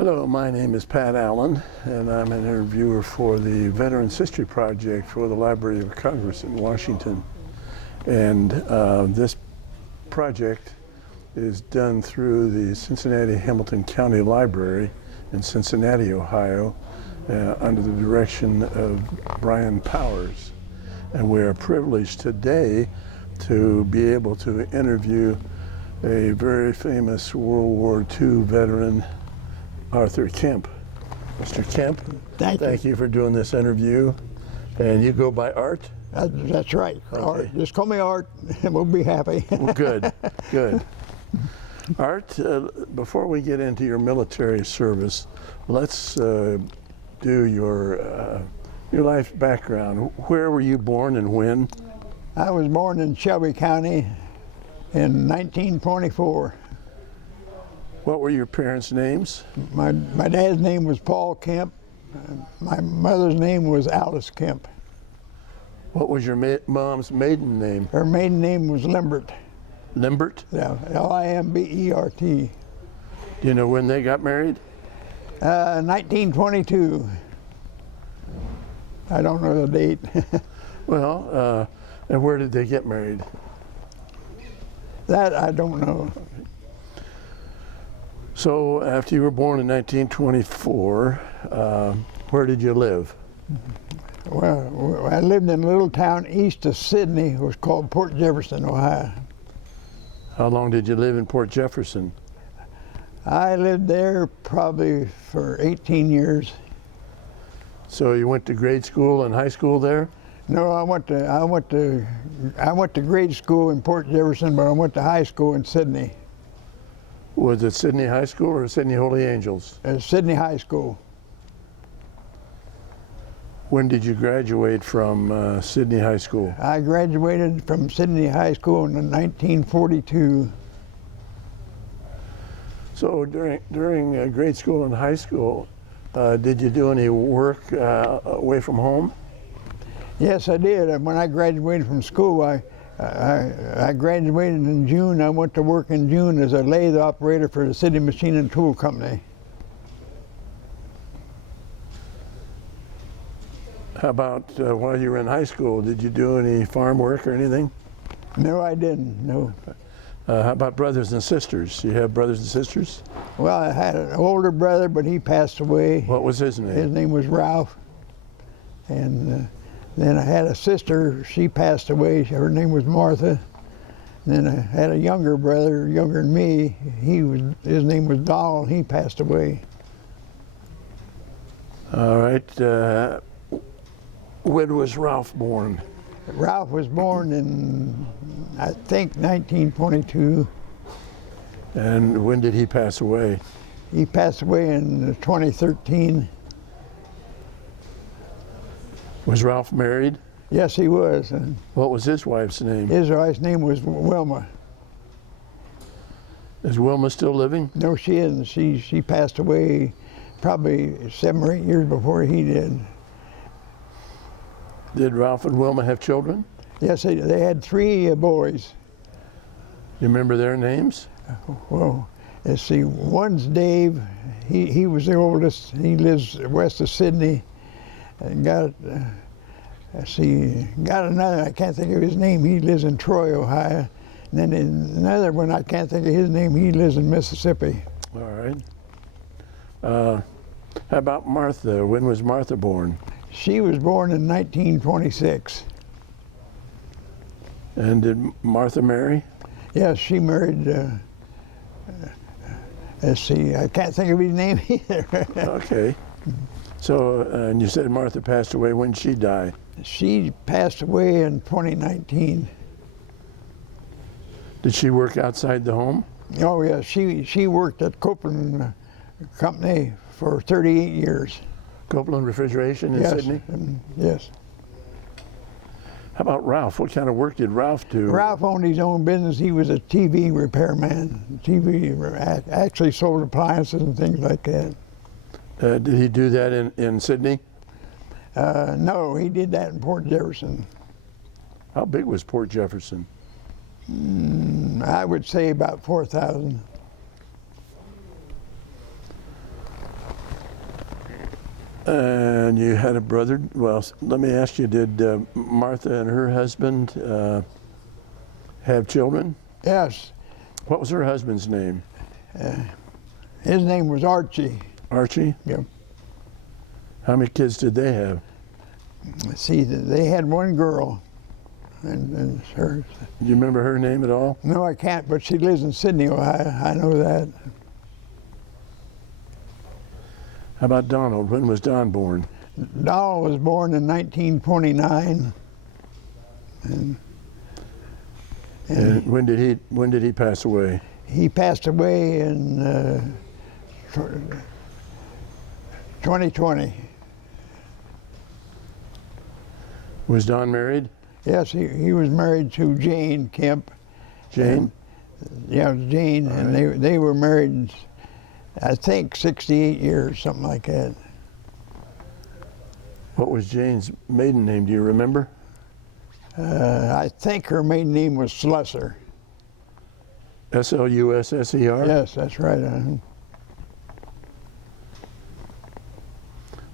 Hello, my name is Pat Allen, and I'm an interviewer for the Veterans History Project for the Library of Congress in Washington. And this project is done through the Cincinnati-Hamilton County Library in Cincinnati, Ohio, under the direction of Brian Powers. And we are privileged today to be able to interview a very famous World War II veteran, Arthur Kemp. Mr. Kemp, thank you for doing this interview. And you go by Art? That's right. Okay. Art. Just call me Art and we'll be happy. Well, good, good. Art, before we get into your military service, let's do your life background. Where were you born and when? I was born in Shelby County in 1924. What were your parents' names? My dad's name was Paul Kemp. My mother's name was Alice Kemp. What was your mom's maiden name? Her maiden name was Limbert. Limbert? Yeah, Limbert. Do you know when they got married? 1922. I don't know the date. Well, and where did they get married? That I don't know. So after you were born in 1924, where did you live? Well, I lived in a little town east of Sydney. It was called Port Jefferson, Ohio. How long did you live in Port Jefferson? I lived there probably for 18 years. So you went to grade school and high school there? No, I went to grade school in Port Jefferson, but I went to high school in Sydney. Was it Sydney High School or Sydney Holy Angels? Sydney High School. When did you graduate from Sydney High School? I graduated from Sydney High School in 1942. So during grade school and high school, did you do any work away from home? Yes, I did. When I graduated from school, I graduated in June. I went to work in June as a lathe operator for the City Machine and Tool Company. How about while you were in high school, did you do any farm work or anything? No, I didn't, no. How about brothers and sisters? You have brothers and sisters? Well, I had an older brother, but he passed away. What was his name? His name was Ralph. And then I had a sister, she passed away, her name was Martha. And then I had a younger brother, younger than me, his name was Donald, he passed away. All right, when was Ralph born? Ralph was born in, I think, 1922. And when did he pass away? He passed away in 2013. Was Ralph married? Yes, he was. And What was his wife's name? his wife's name was Wilma. Is Wilma still living? No, she isn't. She passed away probably 7 or 8 years before he did. Did Ralph and Wilma have children? Yes, they had 3 boys. You remember their names? Well, let's see. One's Dave. He was the oldest. He lives west of Sydney. And got another. I can't think of his name. He lives in Troy, Ohio. And then another one, I can't think of his name. He lives in Mississippi. All right. How about Martha? When was Martha born? She was born in 1926. And did Martha marry? Yes, she married. Let's see. I can't think of his name either. Okay. So, and you said Martha passed away. When did she die? She passed away in 2019. Did she work outside the home? Oh yeah, she worked at Copeland Company for 38 years. Copeland Refrigeration in Yes, Sydney? Yes. How about Ralph? What kind of work did Ralph do? Ralph owned his own business. He was a TV repairman. Actually sold appliances and things like that. Did he do that in Sydney? No, he did that in Port Jefferson. How big was Port Jefferson? I would say about 4,000. And you had a brother. Well, let me ask you, did Martha and her husband have children? Yes. What was her husband's name? His name was Archie. Archie? Yep. How many kids did they have? See, they had one girl, and her. Do you remember her name at all? No, I can't, but she lives in Sydney, Ohio. I know that. How about Donald? When was Don born? Donald was born in 1929. And when did he pass away? He passed away in 2020. Was Don married? Yes, he was married to Jane Kemp. Jane? Yeah, it was Jane, and they were married, I think, 68 years, something like that. What was Jane's maiden name? Do you remember? I think her maiden name was Slusser. Slusser? Yes, that's right.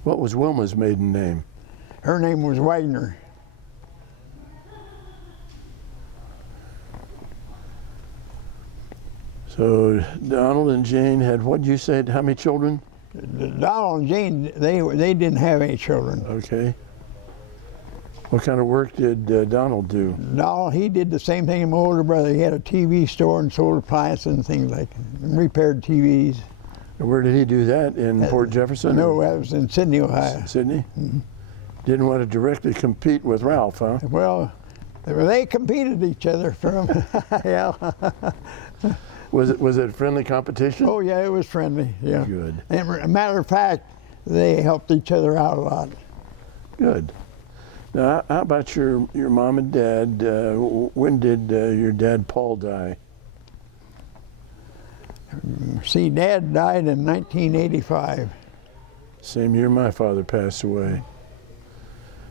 What was Wilma's maiden name? Her name was Wagner. So Donald and Jane had, what did you say, how many children? Donald and Jane, they didn't have any children. Okay. What kind of work did Donald do? Donald, he did the same thing as my older brother. He had a TV store and sold appliances and things like that, and repaired TVs. Where did he do that? In Port Jefferson? No, that was in Sydney, Ohio. Sydney? Mm-hmm. Didn't want to directly compete with Ralph, huh? Well, they competed each other from, yeah. Was it friendly competition? Oh yeah, it was friendly, yeah. Good. And a matter of fact, they helped each other out a lot. Good. Now, how about your mom and dad? When did your dad, Paul, die? See, Dad died in 1985. Same year my father passed away.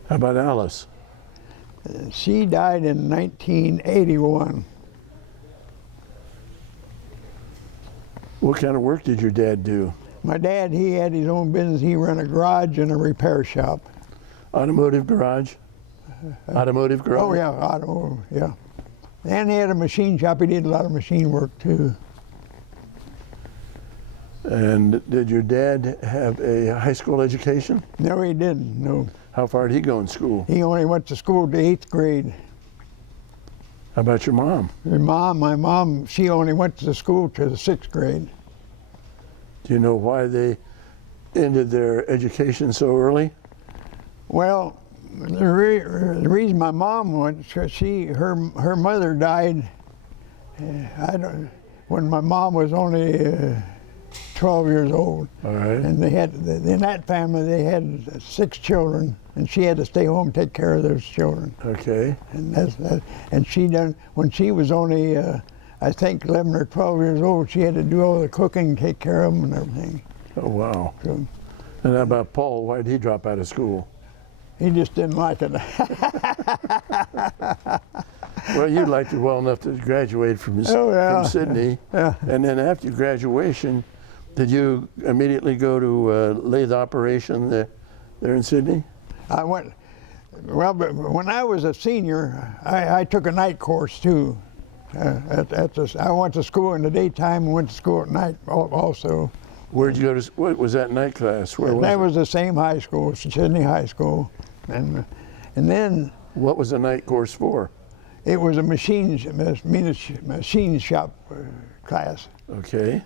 How about Alice? She died in 1981. What kind of work did your dad do? My dad, he had his own business. He ran a garage and a repair shop. Automotive garage? Automotive garage? Oh yeah, automotive, yeah. And he had a machine shop. He did a lot of machine work too. And did your dad have a high school education? No, he didn't, no. How far did he go in school? He only went to school to 8th grade. How about your mom? My mom, she only went to school to the 6th grade. Do you know why they ended their education so early? Well, the reason my mom went, her mother died. When my mom was only 12 years old. All right. And they had, in that family, they had 6 children, and she had to stay home and take care of those children. Okay. And she done, when she was only, I think 11 or 12 years old, she had to do all the cooking, take care of them and everything. Oh, wow. So, And how about Paul? Why did he drop out of school? he just didn't like it. Well, you liked it well enough to graduate from Sydney. Yeah. And then after your graduation, did you immediately go to lathe operation there in Sydney? I went, well, but when I was a senior, I took a night course too. I went to school in the daytime and went to school at night also. Where'd you go to, what was that night class? Where was That it? was the same high school, Sydney High School. And then What was the night course for? it was a machine shop class. Okay.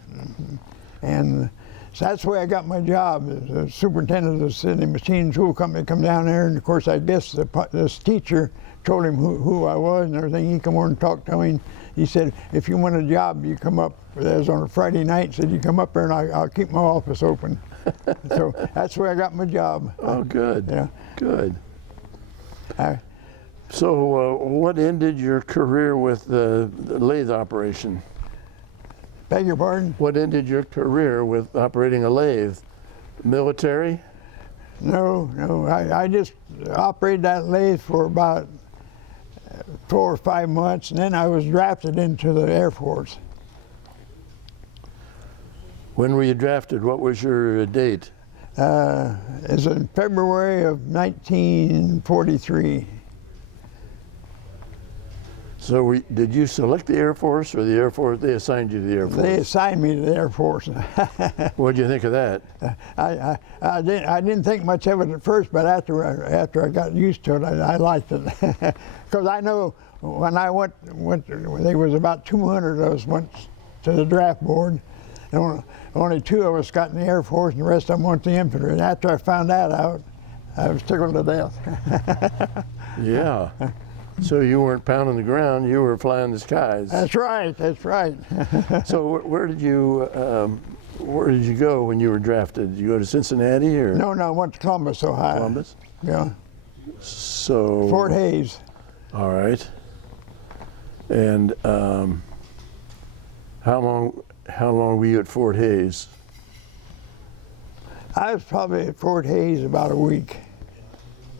And so that's where I got my job as a superintendent of the Sydney Machine Tool Company. Come down there, and of course I guess this teacher told him who I was and everything. He come over and talked to me. He said, if you want a job, you come up. That was on a Friday night. Said, you come up there and I'll keep my office open. So that's where I got my job. Oh, good. Yeah. Good. So what ended your career with the lathe operation? Beg your pardon? What ended your career with operating a lathe? Military? No. I just operated that lathe for about 4 or 5 months, and then I was drafted into the Air Force. When were you drafted? What was your date? It's in February of 1943. So did you select the Air Force, or the Air Force, they assigned you to the Air Force? They assigned me to the Air Force. What did you think of that? I didn't think much of it at first, but after I got used to it, I liked it. Because I know when I went, there was about 200 of us went to the draft board. And only 2 of us got in the Air Force, and the rest of them went to the infantry. And after I found that out, I was tickled to death. Yeah. So you weren't pounding the ground, you were flying the skies. That's right, that's right. So where did you go when you were drafted? Did you go to Cincinnati, or? No, I went to Columbus, Ohio. Columbus? Yeah. So. Fort Hays. All right. And how long were you at Fort Hays? I was probably at Fort Hays about a week.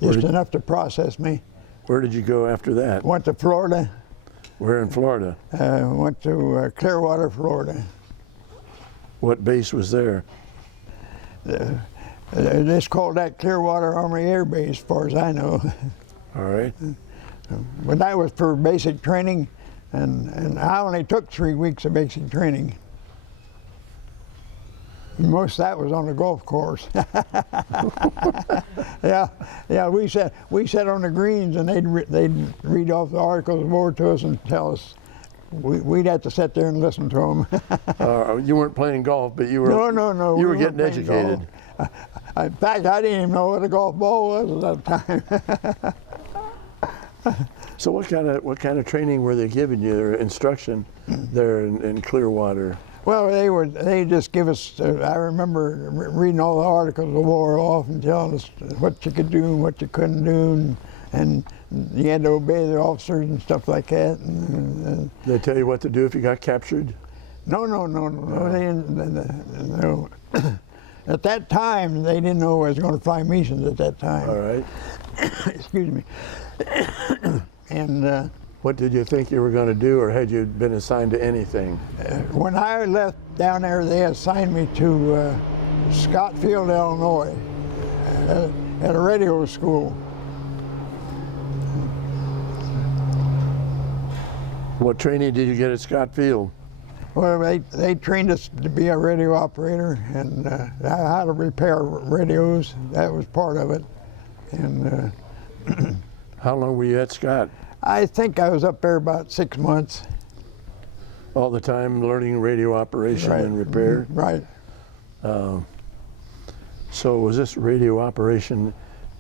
Just enough to process me. Where did you go after that? Went to Florida. Where in Florida? Went to Clearwater, Florida. What base was there? It's called that Clearwater Army Air Base, as far as I know. All right. But that was for basic training, and I only took 3 weeks of basic training. Most of that was on the golf course. Yeah, we sat on the greens, and they'd read off the articles of war to us and tell us. We'd have to sit there and listen to them. You weren't playing golf, but you were. No. You were getting educated. In fact, I didn't even know what a golf ball was at that time. So what kind of training were they giving you, or instruction there in Clearwater? Well, they just give us. I remember reading all the articles of war off and telling us what you could do and what you couldn't do, and you had to obey the officers and stuff like that. And They tell you what to do if you got captured? No. They didn't. No. At that time, they didn't know I was going to fly missions at that time. All right. Excuse me. And. What did you think you were going to do, or had you been assigned to anything? When I left down there, they assigned me to Scottsfield, Illinois, at a radio school. What training did you get at Scottsfield? Well, they trained us to be a radio operator and how to repair radios. That was part of it. And How long were you at Scott? I think I was up there about 6 months. All the time learning radio operation Right. and repair? Right. So was this radio operation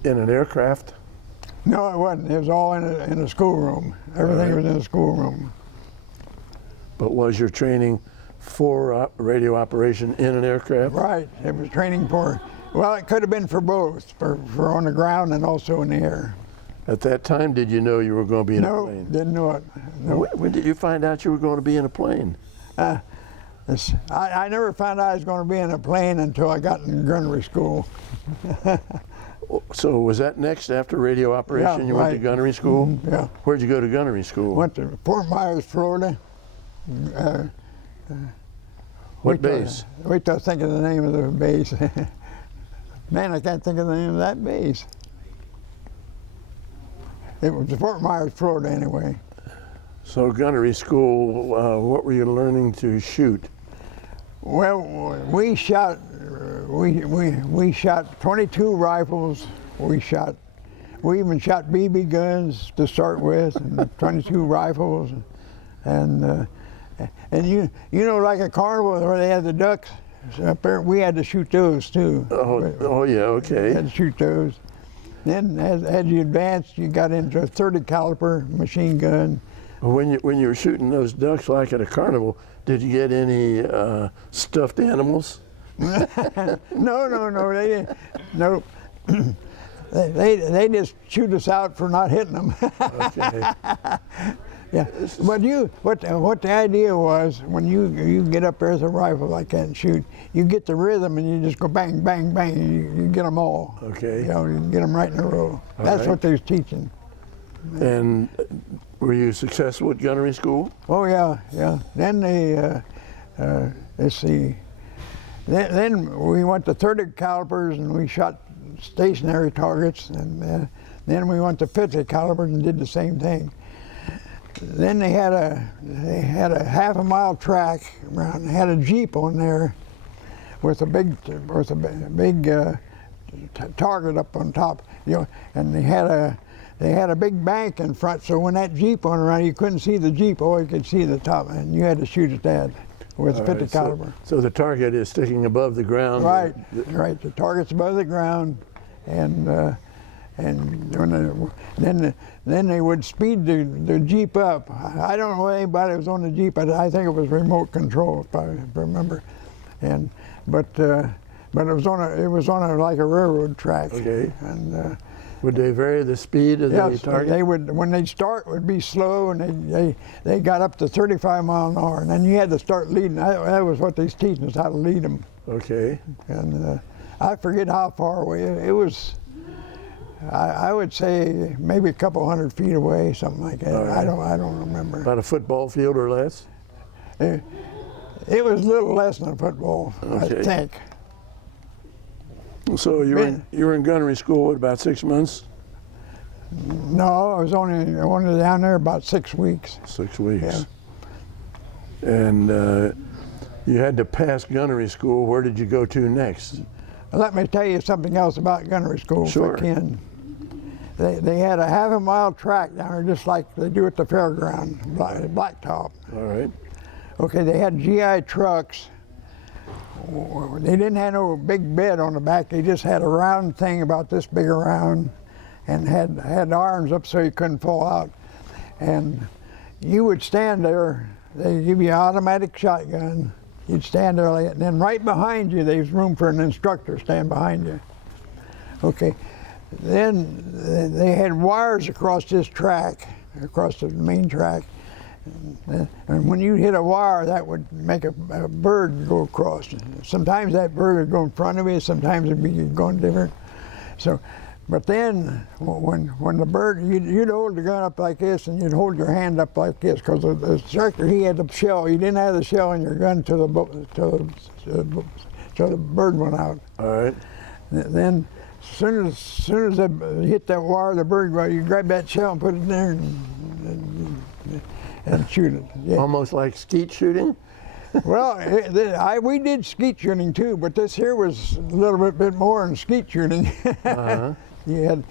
in an aircraft? No, it wasn't. It was all in a schoolroom. Everything was in a schoolroom. But was your training for radio operation in an aircraft? Right. It was training for, well, it could have been for both, for on the ground and also in the air. At that time, did you know you were going to be in a No, plane? didn't know it. No. When did you find out you were going to be in a plane? I never found out I was going to be in a plane until I got in gunnery school. So was that next after radio operation? Yeah, You went to right. gunnery school? Yeah. Where'd you go to gunnery school? Went to Fort Myers, Florida. What base? Wait till I think of the name of the base. Man, I can't think of the name of that base. It was Fort Myers, Florida, anyway. So gunnery school, what were you learning to shoot? Well, we shot 22 rifles. We even shot BB guns to start with, and 22 rifles, and you know, like a carnival where they had the ducks up there, we had to shoot those too. Oh yeah, okay. Had to shoot those. Then as you advanced, you got into a 30 caliber machine gun. When you were shooting those ducks like at a carnival, did you get any stuffed animals? No, they didn't. No. They just shoot us out for not hitting them. Okay. Yeah, but what the idea was, when you get up there with a rifle like that and shoot, you get the rhythm and you just go bang, bang, bang, and you get them all. Okay. You know, you get them right in a row. That's right. what they was teaching. And were you successful at gunnery school? Oh yeah. Then they, let's see, then we went to 30 calibers and we shot stationary targets, and then we went to 50 calibers and did the same thing. Then they had a half-a-mile track around, had a Jeep on there with a big target up on top, and they had a big bank in front, so when that Jeep went around, you couldn't see the Jeep, all you could see the top, and you had to shoot at that with a 50 caliber. So the target is sticking above the ground. Right, right. The target's above the ground, and then they would speed the Jeep up. I don't know anybody was on the Jeep. I think it was remote control, if I remember, but it was on a like a railroad track. Okay. And would they vary the speed of the target? They would. When they'd start, it would be slow, and they got up to 35 miles an hour, and then you had to start leading. That was what they was teaching us, how to lead them. Okay. And I forget how far away it was. I would say maybe a couple hundred feet away, something like that. Right. I don't remember. About a football field or less? It was a little less than a football, okay. I think. So you were in gunnery school, what, about 6 months? No, I was only down there about 6 weeks. 6 weeks. Yeah. And you had to pass gunnery school. Where did you go to next? Let me tell you something else about gunnery school, sure. If I can. They had a half-a-mile track down there, just like they do at the fairground, blacktop. All right. Okay, they had GI trucks. They didn't have no big bed on the back. They just had a round thing about this big around, and had arms up so you couldn't fall out. And you would stand there. They give you an automatic shotgun. You'd stand there, and then right behind you, there's room for an instructor stand behind you. Okay. Then they had wires across this track, across the main track. And when you hit a wire, that would make a bird go across. Sometimes that bird would go in front of you, sometimes it'd be going different. So, but then when the bird, you'd hold the gun up like this, and you'd hold your hand up like this, because the instructor, he had the shell. You didn't have the shell in your gun till the bird went out. All right. Then, as soon as they hit that wire, the bird, you grab that shell and put it there and shoot it. Yeah. Almost like skeet shooting? Well, we did skeet shooting too, but this here was a little bit more than skeet shooting. Uh-huh. You had,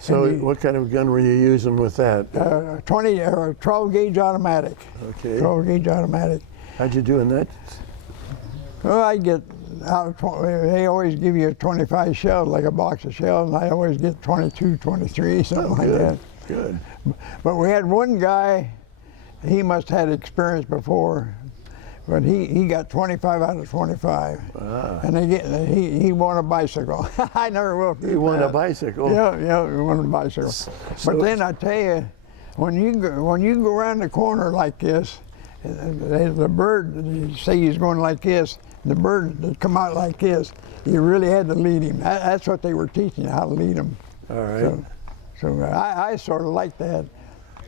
so what kind of gun were you using with that? 12 gauge automatic. Okay. 12 gauge automatic. How'd you do in that? Well, I get out of 20, they always give you 25 shells, like a box of shells, and I always get 22, 23, something like that. Good. But we had one guy, he must have had experience before, but he got 25 out of 25. Ah. And he won a bicycle. I never will forget. He won a bicycle? Yeah, he won a bicycle. But then I tell you, when you go around the corner like this, the bird, say he's going like this, the bird would come out like this, you really had to lead him. That's what they were teaching you, how to lead him. All right. So I sort of like that.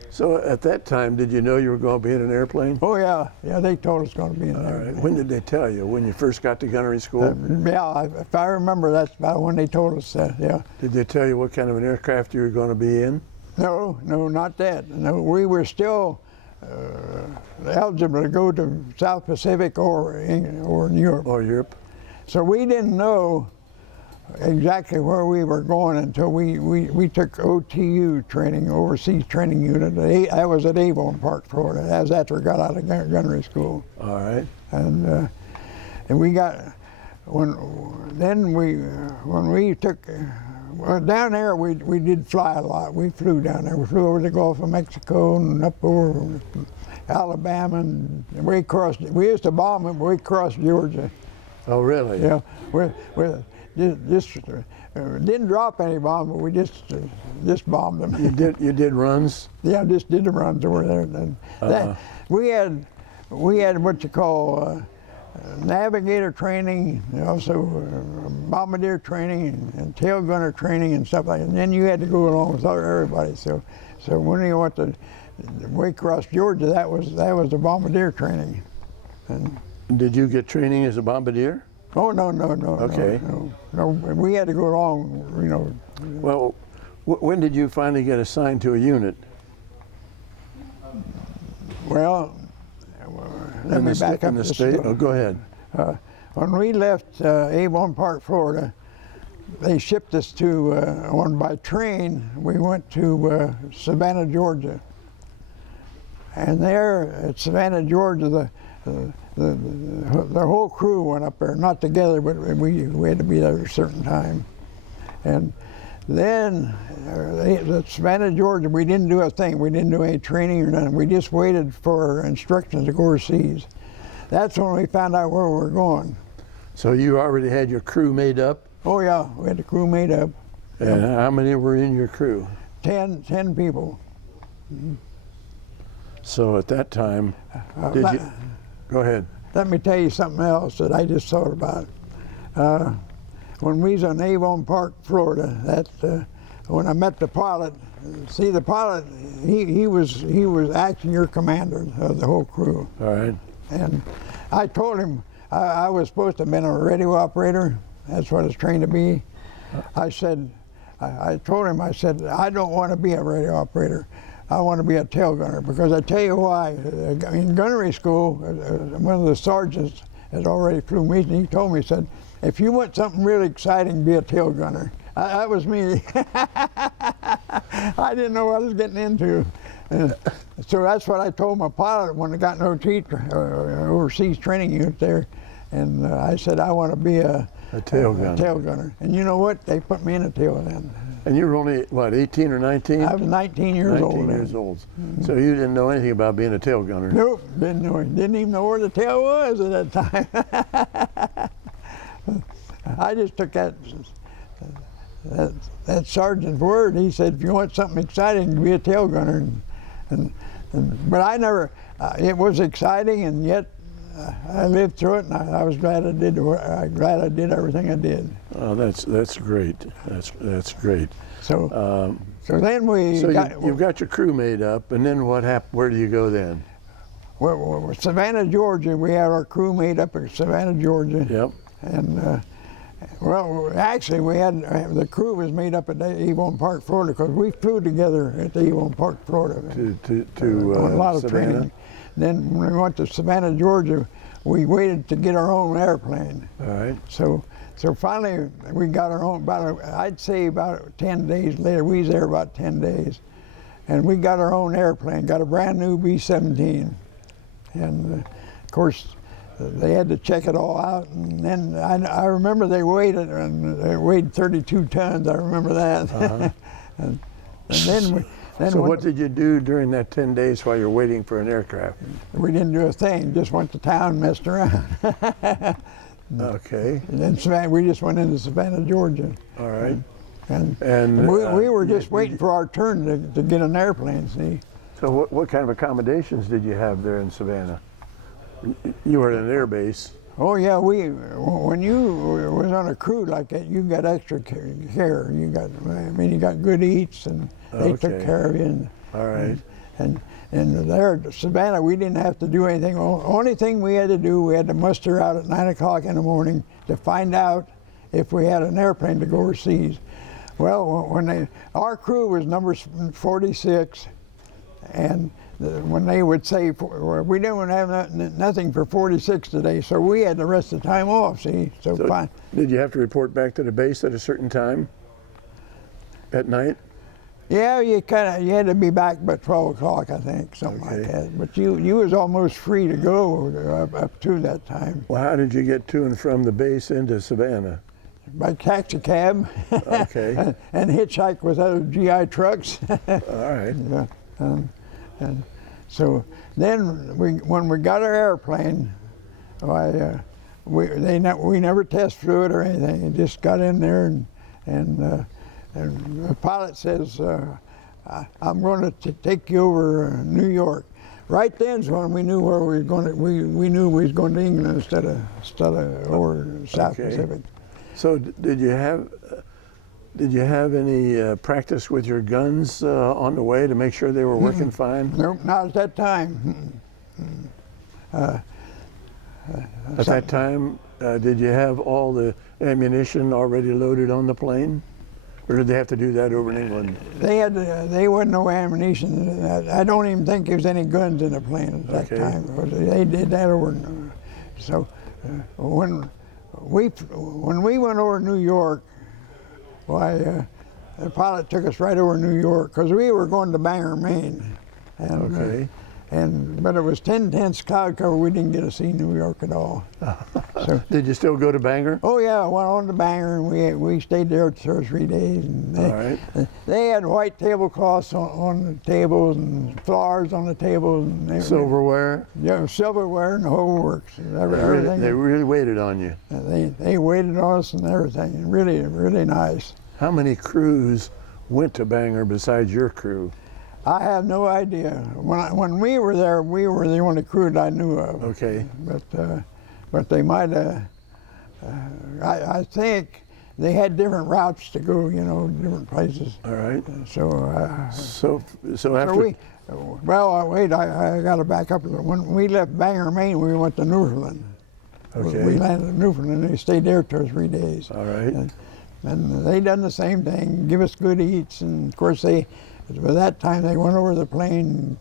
So at that time, did you know you were going to be in an airplane? Oh yeah, they told us going to be in an airplane. Right. When did they tell you? When you first got to gunnery school? Yeah, if I remember, that's about when they told us that, yeah. Did they tell you what kind of an aircraft you were going to be in? No, not that. No, we were still eligible to go to South Pacific or in Europe. Or Europe. So we didn't know exactly where we were going until we took OTU training, Overseas Training Unit. That was at Avon Park, Florida. That was after we got out of gunnery school. All right. And we got, when we took, well, down there we did fly a lot. We flew down there. We flew over the Gulf of Mexico and up over Alabama and we across. We used to bomb it, but we crossed Georgia. Oh, really? Yeah. Just didn't drop any bombs, but we just bombed them. You did runs? Yeah, just did the runs over there. And we had what you call navigator training, also bombardier training and tail gunner training and stuff like that. And then you had to go along with everybody. So when you went to way across Georgia, that was the bombardier training. And did you get training as a bombardier? Oh, no. Okay. No, we had to go along, you know. Well, when did you finally get assigned to a unit? Well, let me back up in the just a state. little. Oh, go ahead. When we left Avon Park, Florida, they shipped us to, by train, we went to Savannah, Georgia. And there at Savannah, Georgia, the whole crew went up there, not together, but we had to be there at a certain time. And then at Savannah, Georgia, we didn't do a thing. We didn't do any training or nothing. We just waited for instructions to go overseas. That's when we found out where we were going. So you already had your crew made up? Oh yeah, we had the crew made up. And how many were in your crew? 10 people. So at that time, did you? Go ahead. Let me tell you something else that I just thought about. When we was in Avon Park, Florida, when I met the pilot, see the pilot, he was acting your commander of the whole crew. All right. And I told him I was supposed to have been a radio operator. That's what I was trained to be. I said, I told him, I said, I don't want to be a radio operator. I want to be a tail gunner, because I tell you why. In gunnery school, one of the sergeants had already flew me, and he told me, he said, if you want something really exciting, be a tail gunner. That was me. I didn't know what I was getting into. So that's what I told my pilot when I got an OT, overseas training unit there. And I said, I want to be a tail gunner. Tail gunner. And you know what? They put me in a tail then. And you were only, what, 18 or 19? I was 19 years old. 19 years old. So you didn't know anything about being a tail gunner? Nope, didn't know. Didn't even know where the tail was at that time. I just took that sergeant's word. He said, if you want something exciting, be a tail gunner. But I never, it was exciting, and yet I lived through it, and I was glad I did. Glad I did everything I did. Oh, that's great. That's great. So then we. So you've got your crew made up, and then what happened? Where do you go then? Well, Savannah, Georgia. We had our crew made up at Savannah, Georgia. Yep. And well, actually, we had the crew was made up at Avon Park, Florida, because we flew together at the Avon Park, Florida. To a lot of Savannah. training. Then when we went to Savannah, Georgia, we waited to get our own airplane. All right. So finally we got our own. I'd say about 10 days later. We was there about 10 days, and we got our own airplane. Got a brand new B-17, and of course they had to check it all out. And then I remember they weighed it, and they weighed 32 tons. I remember that. Uh-huh. and then. So what did you do during that 10 days while you're waiting for an aircraft? We didn't do a thing, just went to town, messed around. Okay. And then we just went into Savannah, Georgia. All right. And we were just waiting for our turn to get an airplane, see. So what kind of accommodations did you have there in Savannah? You were at an air base. Oh yeah, when you was on a crew like that, you got extra care. You got good eats, and they took care of you. All right. And there at Savannah, we didn't have to do anything. Only thing we had to do, we had to muster out at 9 o'clock in the morning to find out if we had an airplane to go overseas. Well, our crew was number 46, and when they would say, we didn't have nothing for 46 today, so we had the rest of the time off, see? So fine. Did you have to report back to the base at a certain time at night? Yeah, you had to be back by 12 o'clock, I think, something like that. But you was almost free to go up to that time. Well, how did you get to and from the base into Savannah? By taxi cab. Okay. and hitchhike with other GI trucks. All right. And so then when we got our airplane, we never test flew it or anything. It just got in there, and the pilot says, I'm going to take you over New York. Right then's when we knew where we were going to. We knew we was going to England instead of over South Pacific. So did you have any practice with your guns on the way to make sure they were working fine? Nope, not at that time. At that time, Did you have all the ammunition already loaded on the plane? Or did they have to do that over in England? They wasn't no ammunition. I don't even think there was any guns in the plane at that time. They did that over. So when we went over to New York, why the pilot took us right over to New York because we were going to Bangor, Maine, and but it was 10 tenths cloud cover. We didn't get to see New York at all. So, did you still go to Bangor? Oh yeah, I went on to Bangor, and we stayed there 2 or 3 days. And they had white tablecloths on the tables and flowers on the tables. And silverware? Yeah, silverware and the whole works. Everything. They really waited on you. They waited on us and everything. Really, really nice. How many crews went to Bangor besides your crew? I have no idea. When we were there, we were the only crew that I knew of. Okay. But they might have. I think they had different routes to go. You know, different places. All right. So after. Wait. I got to back up. When we left Bangor, Maine, we went to Newfoundland. Okay. We landed in Newfoundland and we stayed there 2 or 3 days. All right. And they done the same thing, give us good eats, and of course by that time they went over the plane,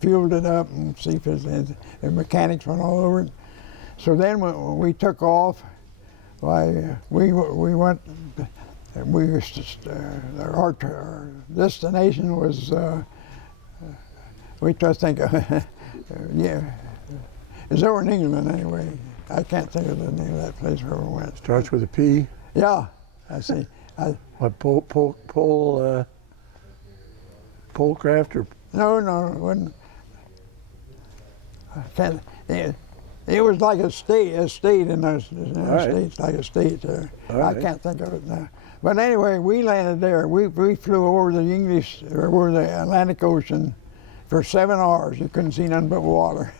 fueled it up, and see if the mechanics went all over it. So then when we took off, we went. Our destination was. We just think, it's over in England anyway. I can't think of the name of that place where we went. Starts with a P. Yeah. I see. What, Polecraft or? No, it wasn't. I can't. It was like a state in those states, like a state there. I can't think of it now. But anyway, we landed there. We flew over the over the Atlantic Ocean for 7 hours. You couldn't see nothing but water.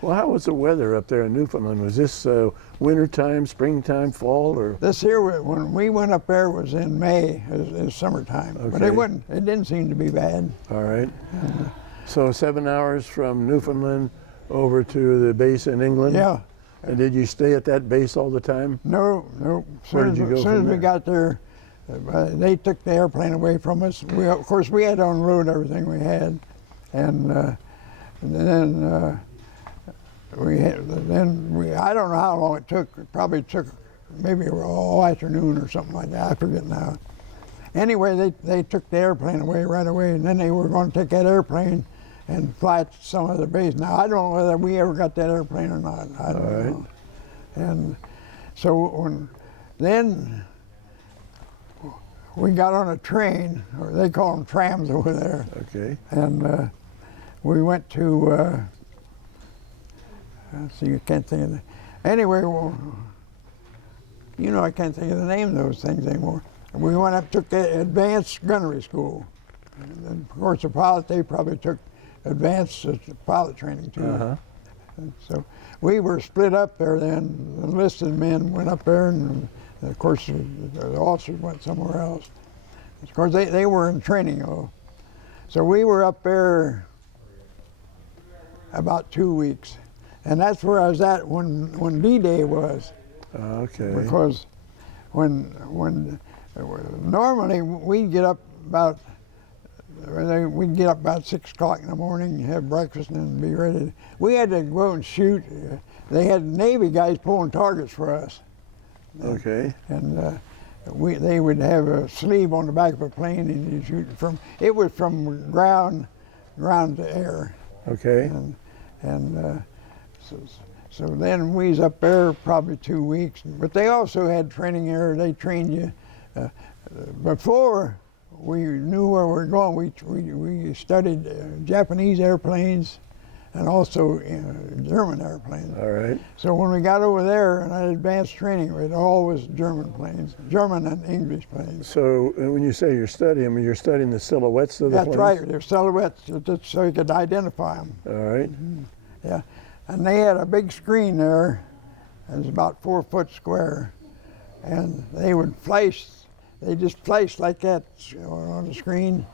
Well, how was the weather up there in Newfoundland? Was this wintertime, springtime, fall, or? This here, when we went up there, was in May. It was summertime, but it didn't seem to be bad. All right. So 7 hours from Newfoundland over to the base in England. Yeah. And did you stay at that base all the time? No. Where did you go? As soon as we got there, they took the airplane away from us. Of course, we had to unload everything we had, and then. I don't know how long it took. It probably took maybe all afternoon or something like that. I forget now. Anyway, they took the airplane away right away, and then they were going to take that airplane and fly it to some other base. Now, I don't know whether we ever got that airplane or not. I don't know. And so then we got on a train, or they call them trams over there. Okay. And we went to. So you can't think of it. Anyway, I can't think of the name of those things anymore. We went up, took the advanced gunnery school. And then, of course, the pilot, they probably took advanced pilot training too. And so we were split up there then. The enlisted men went up there, and of course, the officers went somewhere else. Of course, they were in training, though. So we were up there about 2 weeks. And that's where I was at when D-Day was. Okay. Because when normally we'd get up about 6 o'clock in the morning, have breakfast, and be ready. We had to go out and shoot. They had Navy guys pulling targets for us. Okay. And they would have a sleeve on the back of a plane, and you shoot from. It was from ground to air. Okay. So then we was up there probably 2 weeks, but they also had training there. They trained you. Before we knew where we were going, we studied Japanese airplanes and also German airplanes. All right. So when we got over there and had advanced training, it all was German planes, German and English planes. So when you say you're studying, you're studying the silhouettes of the planes? That's right. They're silhouettes, so you could identify them. All right. Yeah. And they had a big screen there. It was about 4 foot square. And they would flash, they just flashed like that on the screen.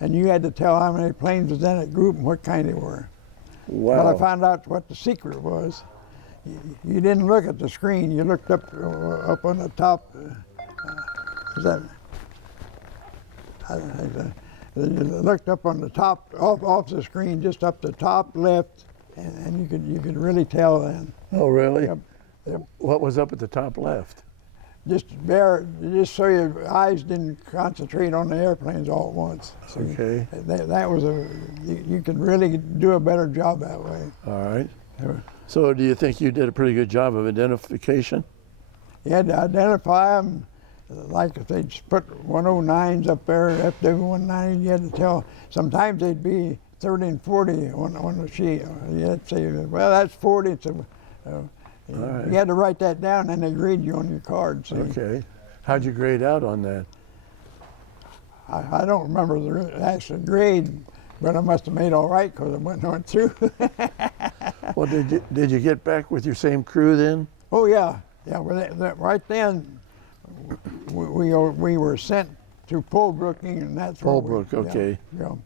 And you had to tell how many planes was in that group and what kind they were. Wow. But I found out what the secret was. you didn't look at the screen. You looked up on the top. Is that? You looked up on the top, off the screen, just up the top left, and you could really tell then. Oh, really? Yep. Yep. What was up at the top left? Just so your eyes didn't concentrate on the airplanes all at once. So Okay. that was you could really do a better job that way. All right. Yeah. So do you think you did a pretty good job of identification? You had to identify them, like if they'd put 109s up there, FW190, you had to tell. Sometimes they'd be 30 and 40 on the sheet. You had to say, well, that's 40. So, right. you had to write that down, and they grade you on your card. See? Okay. How'd you grade out on that? I don't remember the actual grade, but I must have made all right because I went through. Well, did you get back with your same crew then? Oh yeah, yeah. Well, right then, we were sent to Polebrook, and that's where Polebrook, okay. Yeah. Polebrook.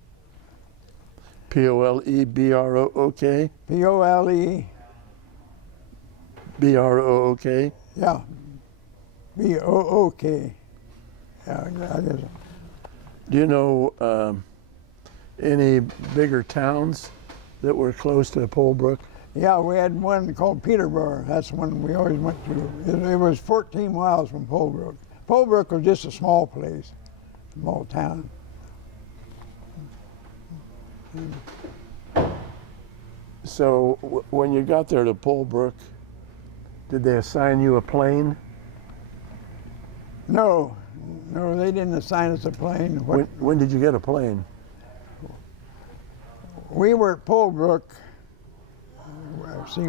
Pole. Brook. Yeah. Book. Yeah, I guess. Do you know any bigger towns that were close to Polebrook? Yeah, we had one called Peterborough. That's the one we always went to. It was 14 miles from Polebrook. Polebrook was just a small place, small town. So when you got there to Polebrook, did they assign you a plane? No, they didn't assign us a plane. When did you get a plane? We were at Polebrook. See,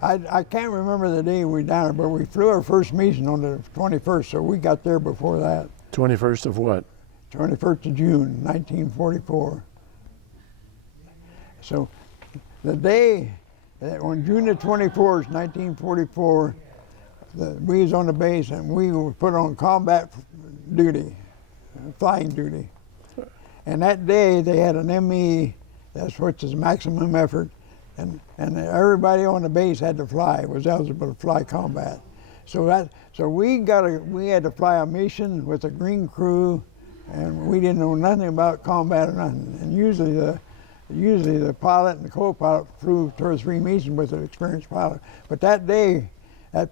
I can't remember the day we down there, but we flew our first mission on the 21st, so we got there before that. 21st of what? 21st of June, 1944. So the day, on June the 24th, 1944, we was on the base and we were put on combat duty, flying duty. And that day they had an ME, that's which is maximum effort, and everybody on the base had to fly, was eligible to fly combat. So we had to fly a mission with a green crew, and we didn't know nothing about combat or nothing. And usually the pilot and the co-pilot flew 2 or 3 missions with an experienced pilot. But that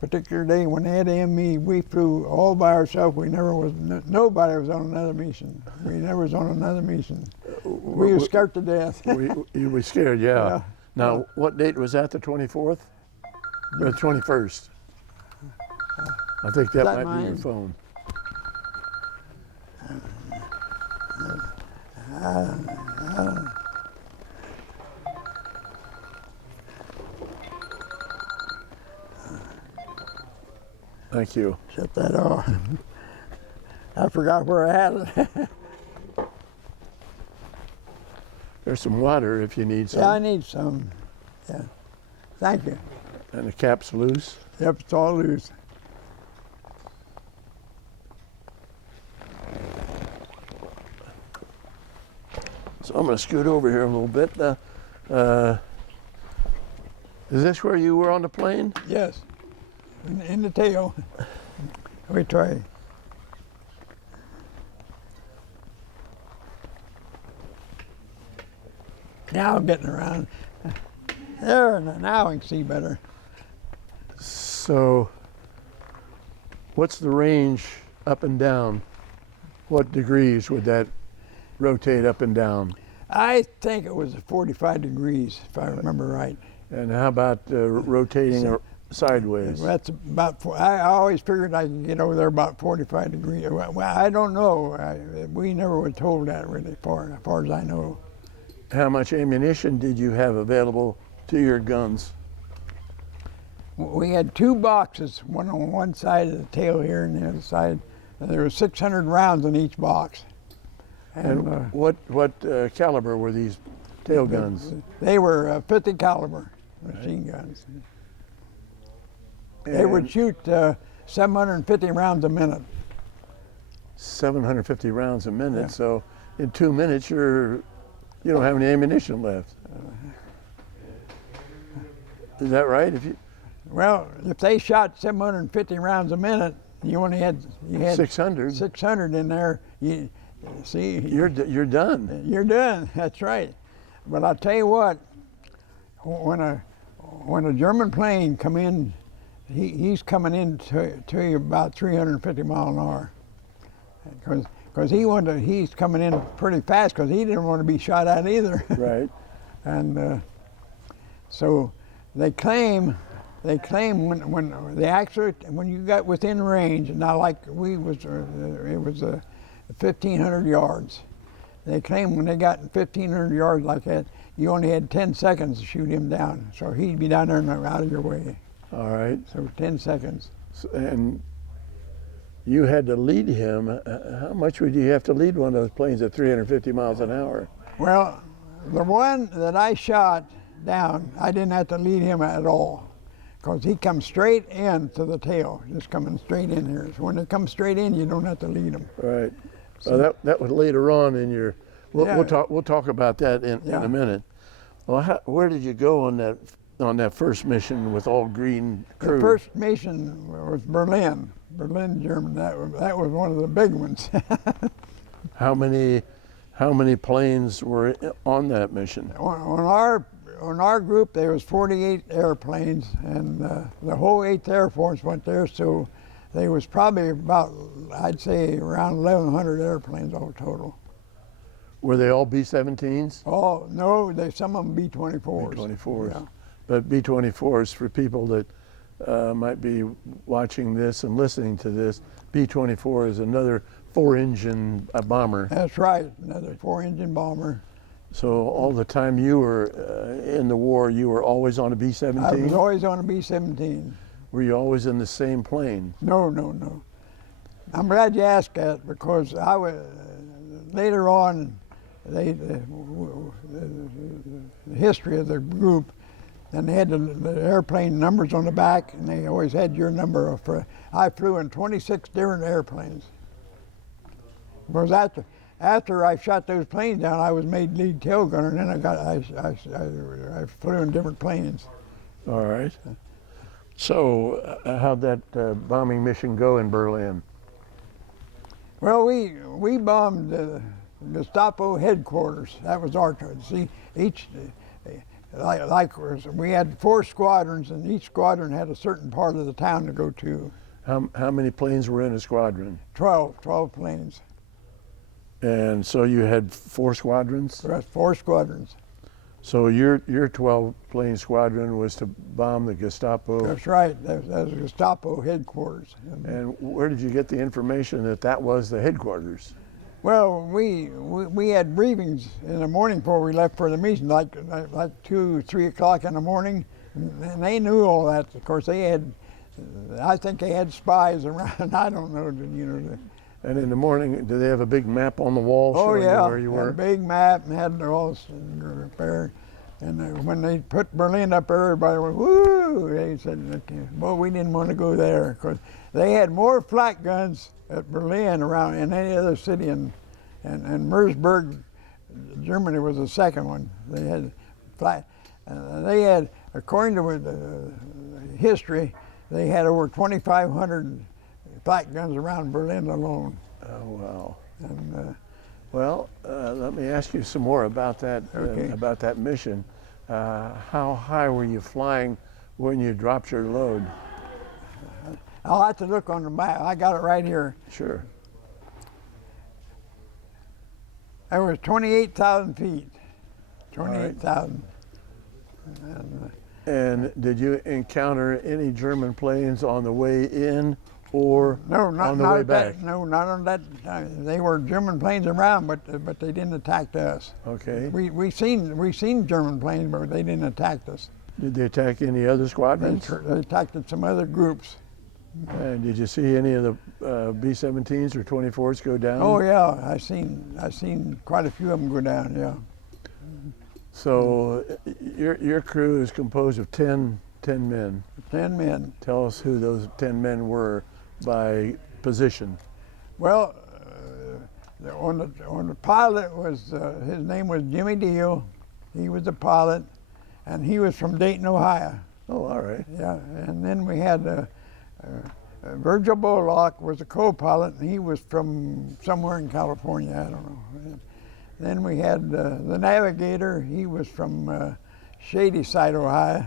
particular day when they had ME, we flew all by ourselves. Nobody was on another mission. We never was on another mission. We were scared to death. You were scared, yeah. Yeah. Now, what date was that, the 24th? Or the 21st? I think that might be your phone. Thank you. Shut that off. I forgot where I had it. There's some water if you need some. Yeah, I need some. Yeah. Thank you. And the cap's loose. Yep, it's all loose. So I'm going to scoot over here a little bit. Is this where you were on the plane? Yes. In the tail. Let me try. Now I'm getting around. There, now I can see better. So, what's the range up and down? What degrees would that rotate up and down? I think it was 45 degrees, if I remember right. And how about rotating sideways? That's about. I always figured I could get over there about 45 degrees. Well, I don't know. We never were told that really, as far as I know. How much ammunition did you have available to your guns? We had 2 boxes, one on one side of the tail here and the other side. And there were 600 rounds in each box. And what caliber were these tail guns? They were 50 caliber machine guns. They would shoot 750 rounds a minute. 750 rounds a minute. Yeah. So in 2 minutes, you don't have any ammunition left. Is that right? Well, if they shot 750 rounds a minute, you had 600. 600 in there. See, You're done. You're done. That's right. But I'll tell you what, when a German plane come in, he's coming in to you about 350 miles an hour, because he's coming in pretty fast because he didn't want to be shot at either. Right. And so they claim when you got within range, now like it was 1,500 yards. They claim when they got 1,500 yards like that, you only had 10 seconds to shoot him down. So he'd be down there and out of your way. All right. So 10 seconds. And you had to lead him. How much would you have to lead one of those planes at 350 miles an hour? Well, the one that I shot down, I didn't have to lead him at all, because he comes straight in to the tail, just coming straight in here. So when they come straight in, you don't have to lead them. Right. So that was later on in your. We'll talk about that in a minute. Well, where did you go on that first mission with all green crew? The first mission was Berlin, Germany. That was one of the big ones. How many planes were on that mission? On our group, there was 48 airplanes, and the whole 8th Air Force went there. So there was probably about, I'd say, around 1,100 airplanes all total. Were they all B-17s? Oh no, some of them B-24s. B-24s. Yeah. But B-24s, for people that might be watching this and listening to this, B-24 is another 4-engine bomber. That's right, another 4-engine bomber. So all the time you were in the war, you were always on a B-17? I was always on a B-17. Were you always in the same plane? No. I'm glad you asked that, because I was later on. The history of the group, and they had the airplane numbers on the back, and they always had your number. I flew in 26 different airplanes. Because after I shot those planes down, I was made lead tail gunner, and then I flew in different planes. All right. So how'd that bombing mission go in Berlin? Well, we bombed Gestapo headquarters. That was our turn. See, we had 4 squadrons, and each squadron had a certain part of the town to go to. How many planes were in a squadron? 12 planes. And so you had 4 squadrons? That's 4 squadrons. So your 12-plane squadron was to bomb the Gestapo? That's right. That was Gestapo headquarters. And where did you get the information that was the headquarters? Well, we had briefings in the morning before we left for the mission, like 2, 3 o'clock in the morning, and they knew all that. Of course, I think they had spies around. I don't know, And in the morning, do they have a big map on the wall showing you where you were? Had a big map and had it all prepared. And when they put Berlin up there, everybody went, woo! They said, well, we didn't want to go there, because they had more flak guns at Berlin around in any other city, and Mersburg, Germany was the second one. They had flak. They had, according to history, they had over 2,500 flak guns around Berlin alone. Oh wow! And, well, let me ask you some more about that. Okay. About that mission. How high were you flying when you dropped your load? I'll have to look on the map. I got it right here. Sure. It was 28,000 feet. 28,000. And did you encounter any German planes on the way in or on the way back? No, not on that time. They were German planes around, but they didn't attack us. Okay. We seen German planes, but they didn't attack us. Did they attack any other squadrons? They attacked some other groups. And did you see any of the B-17s or 24s go down? Oh yeah, I seen quite a few of them go down. Yeah. So your crew is composed of 10 men. 10 men. Tell us who those 10 men were by position. Well, on the pilot was his name was Jimmy Deal. He was the pilot, and he was from Dayton, Ohio. Oh, all right. Yeah, and then we had Virgil Bullock was a co-pilot, and he was from somewhere in California, I don't know. And then we had the navigator. He was from Shady Side, Ohio.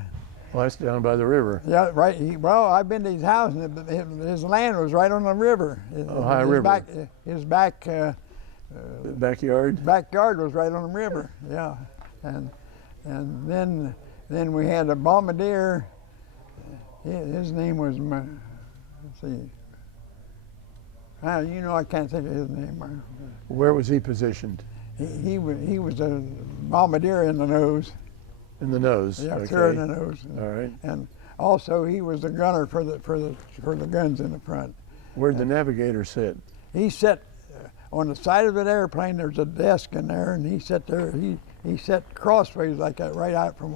Well, that's down by the river. Yeah, right. Well, I've been to his house, and his land was right on the river. Ohio River. His Backyard? backyard was right on the river. Yeah, and then we had a bombardier. His name was, let's see. I can't think of his name. Where was he positioned? He was a bombardier in the nose. In the nose. Yeah, okay. clear in the nose. All right. And also he was the gunner for the guns in the front. Where'd the navigator sit? He sat on the side of an airplane. There's a desk in there, and he sat there. He sat crossways like that, right out from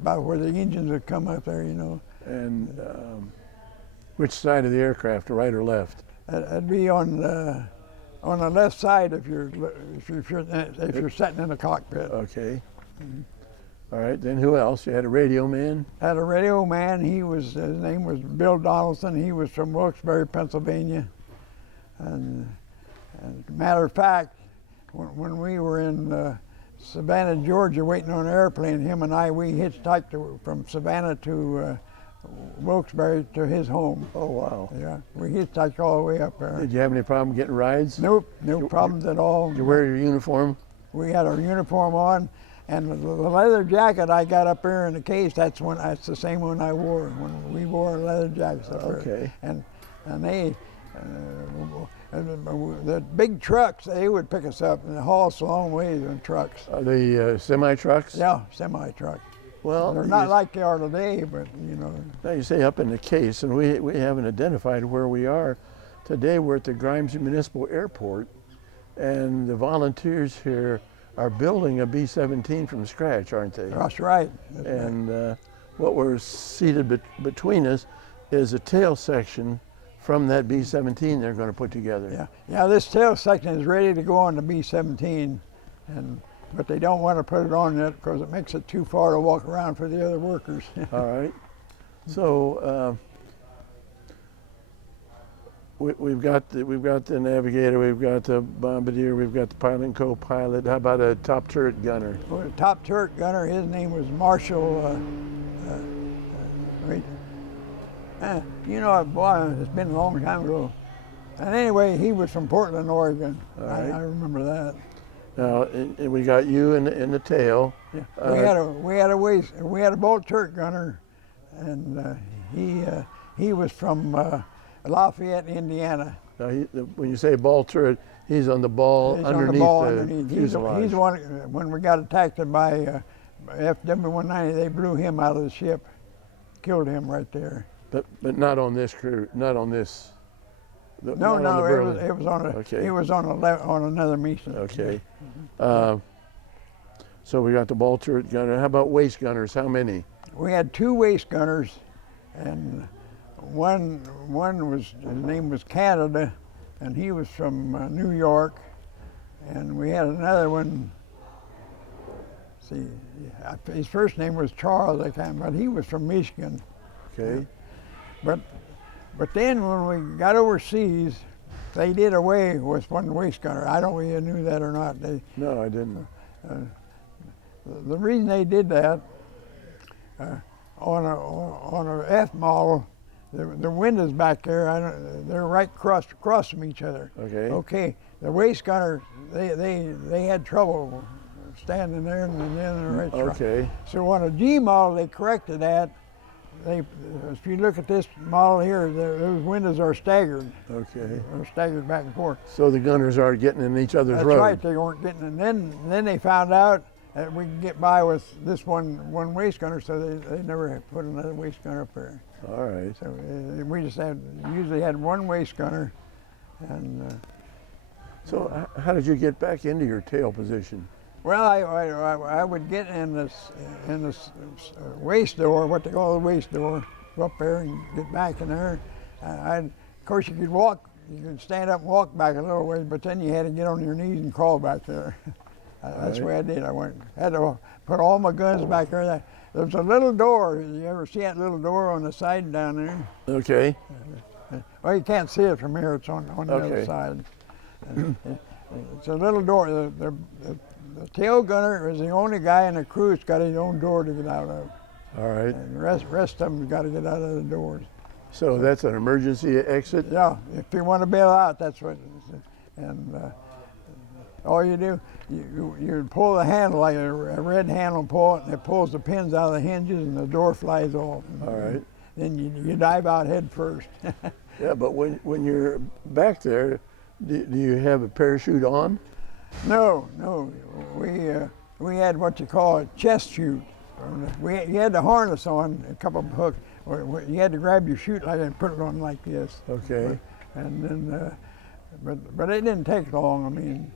about where the engines would come up there, you know. And which side of the aircraft, right or left? That'd be on the left side if you're sitting in the cockpit. Okay. All right. Then who else? You had a radio man. Had a radio man. His name was Bill Donaldson. He was from Wilkes-Barre, Pennsylvania. And matter of fact, when we were in Savannah, Georgia, waiting on an airplane, him and I, we hitchhiked from Savannah to Wilkes-Barre to his home. Oh, wow. Yeah, we hitchhiked all the way up there. Did you have any problem getting rides? Nope, no problems at all. Did you wear your uniform? We had our uniform on, and the leather jacket I got up there in the case, that's the same one I wore when we wore leather jackets up there. Okay. And they, the big trucks, they would pick us up and haul us a long ways in trucks. The semi-trucks? Yeah, semi-truck. Well, They're not like they are today, but you know. Now you say up in the case, and we haven't identified where we are. Today we're at the Grimes Municipal Airport, and the volunteers here are building a B-17 from scratch, aren't they? That's right. That's right. And what we're seated between us is a tail section from that B-17 they're going to put together. Yeah. This tail section is ready to go on the B-17, but they don't want to put it on yet because it makes it too far to walk around for the other workers. All right. So we've got the navigator, we've got the bombardier, we've got the pilot and co-pilot. How about a top turret gunner? Well, the top turret gunner, his name was Marshall. Boy, it's been a long time ago. And anyway, he was from Portland, Oregon. Right. I remember that. Now, and we got you in the tail. Yeah. We had a bolt turret gunner, and he was from Lafayette, Indiana. Now, when you say ball turret, he's on the ball underneath the fuselage. He's the one. When we got attacked by FW-190, they blew him out of the ship, killed him right there. But not on this crew, not on this. No, it was on a. Okay. It was on another mission. Okay. So we got the ball turret gunner. How about waist gunners? How many? We had 2 waist gunners, and one was, his name was Canada, and he was from New York, and we had another one. See, his first name was Charles, but he was from Michigan. Okay. But then when we got overseas, they did away with one waist gunner. I don't know if you knew that or not. No, I didn't. The reason they did that, on a F model, the windows back there, they're right across from each other. Okay. Okay. The waist gunner, they had trouble standing there and then the right. Okay. So on a G model, they corrected that. If you look at this model here, those windows are staggered. Okay. They're staggered back and forth. So the gunners are getting in each other's road. That's right. They weren't getting. And then they found out that we can get by with this one waist gunner, so they never put another waist gunner up there. All right. So we just usually had one waist gunner, and. So how did you get back into your tail position? Well, I would get in this waist door, what they call the waist door, go up there and get back in there. Of course, you could stand up and walk back a little ways, but then you had to get on your knees and crawl back there. That's the way I did. I had to put all my guns back there. there's a little door. You ever see that little door on the side down there? Okay. Well, you can't see it from here. It's on the other Okay. side. It's a little door. The tail gunner is the only guy in the crew that's got his own door to get out of. All right. And the rest of them got to get out of the doors. So that's an emergency exit? Yeah, if you want to bail out, that's what it is. And all you do, you pull the handle like a red handle, pull it, and it pulls the pins out of the hinges, and the door flies off. All right. Then you dive out head first. Yeah, but when you're back there, do you have a parachute on? No, we had what you call a chest chute. You had the harness on, a couple of hooks. You had to grab your chute like and put it on like this. Okay. And then, but it didn't take long. I mean.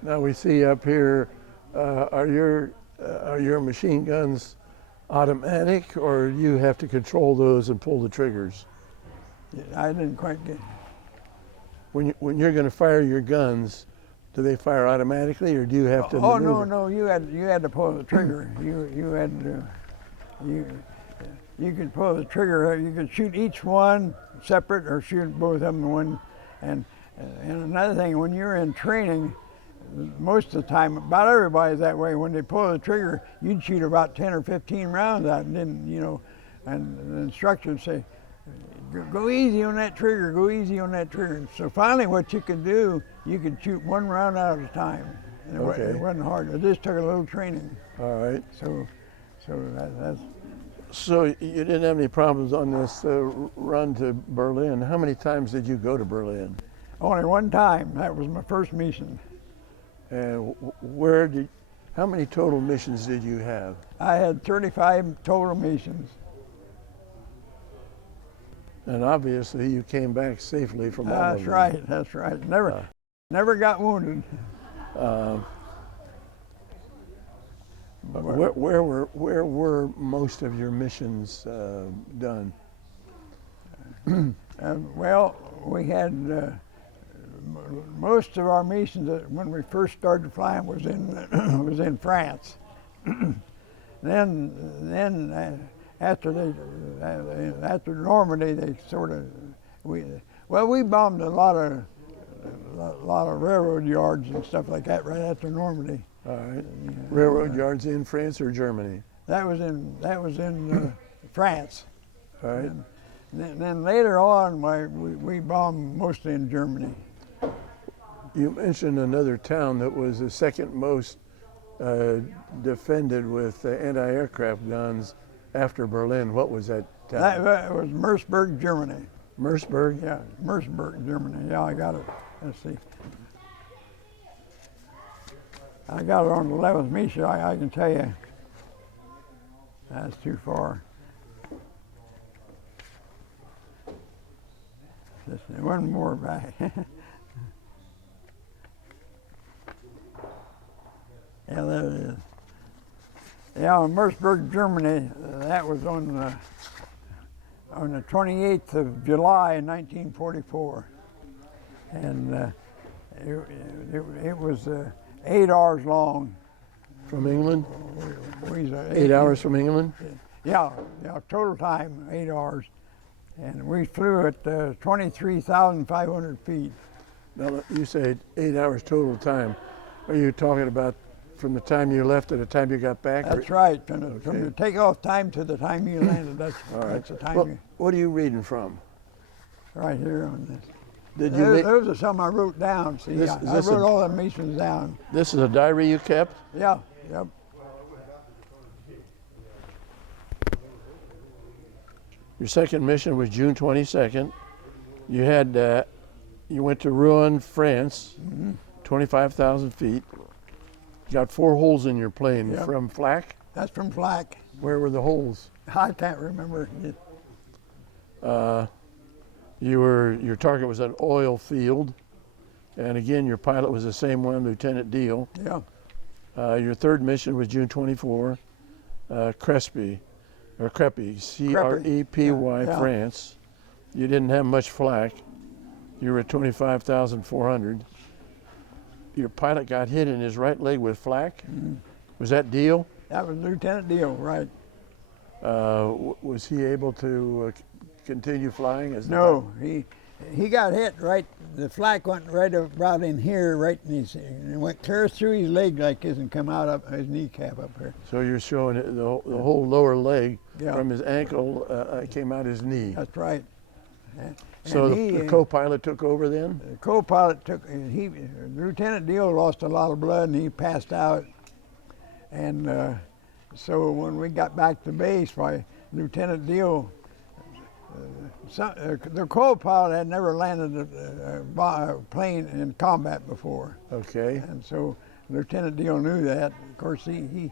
Now we see up here, are your machine guns automatic, or you have to control those and pull the triggers? I didn't quite get. When you're going to fire your guns, do they fire automatically, or do you have to Oh maneuver? no, you had to pull the trigger. You had to, you could pull the trigger. You could shoot each one separate, or shoot both of them in one. And another thing, when you're in training, most of the time, about everybody's that way. When they pull the trigger, you'd shoot about 10 or 15 rounds out, and then and the instructor would say, go easy on that trigger, go easy on that trigger. So finally what you could do, you could shoot one round out at a time. And it wasn't hard. It just took a little training. All right. So that's. So you didn't have any problems on this run to Berlin. How many times did you go to Berlin? Only one time. That was my first mission. And how many total missions did you have? I had 35 total missions. And obviously you came back safely from all of them. That's right. Never got wounded. Where were most of your missions done? Well, we had most of our missions when we first started flying was in France. Then after Normandy, they sort of we bombed a lot of railroad yards and stuff like that right after Normandy. All right. Railroad yards in France or Germany? That was in France. All right. And then later on, we bombed mostly in Germany. You mentioned another town that was the second most defended with anti-aircraft guns after Berlin. What was that town? That was Merseburg, Germany. Merseburg? Yeah, Merseburg, Germany. Yeah, I got it. Let's see. I got it on the 11th mission. I can tell you. That's too far. Just one more back. Yeah, there it is. Yeah, in Merseburg, Germany. That was on the 28th of July in 1944, and it was 8 hours long. From England? 8 hours from England? Yeah, total time 8 hours, and we flew at 23,500 feet. Now, you say 8 hours total time. Are you talking about from the time you left to the time you got back? That's right. From the takeoff time to the time you landed. That's the time. Well, what are you reading from? Right here on this. Those are some I wrote down. See, I wrote all the missions down. This is a diary you kept? Yeah. Yep. Your second mission was June 22nd. You had you went to Rouen, France, 25,000 feet. You got 4 holes in your plane. Yep. From flak? That's from flak. Where were the holes? I can't remember. Your target was an oil field, and again your pilot was the same one, Lieutenant Deal. Yeah. Your third mission was June 24, Crepy, Crepy, Yeah. France. You didn't have much flak. You were at 25,400. Your pilot got hit in his right leg with flak. Was that Deal? That was Lieutenant Deal, right. Was he able to continue flying? As the No, he got hit right. The flak went right about in here, right in his, and it went clear through his leg like this and come out up his kneecap up here. So you're showing the whole lower leg Yeah. from his ankle came out his knee. That's right. And So he, the co-pilot took over then? the co-pilot Lieutenant Deal lost a lot of blood and he passed out. And so when we got back to base, Lieutenant Deal, the co-pilot had never landed a plane in combat before. Okay. And so Lieutenant Deal knew that. Of course, he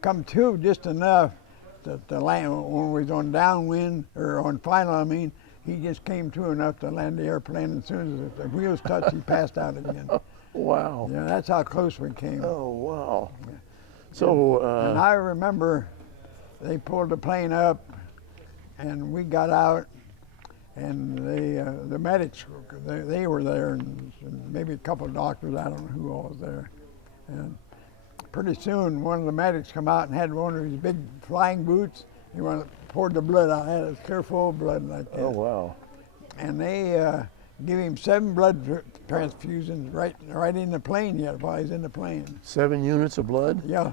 come to just enough to land when we was on downwind, or on final, I mean. He just came to enough to land the airplane, and as soon as the wheels touched, he passed out again. Wow. Yeah, that's how close we came. Oh, wow. So, and I remember they pulled the plane up, and we got out, and the medics, they were there, and maybe a couple of doctors, I don't know who all was there. And pretty soon, one of the medics come out and had one of his big flying boots. He poured the blood out. It was clear full of blood like that. oh, wow. And they give him 7 blood transfusions right in the plane yet while he's in the plane. 7 units of blood? Yeah.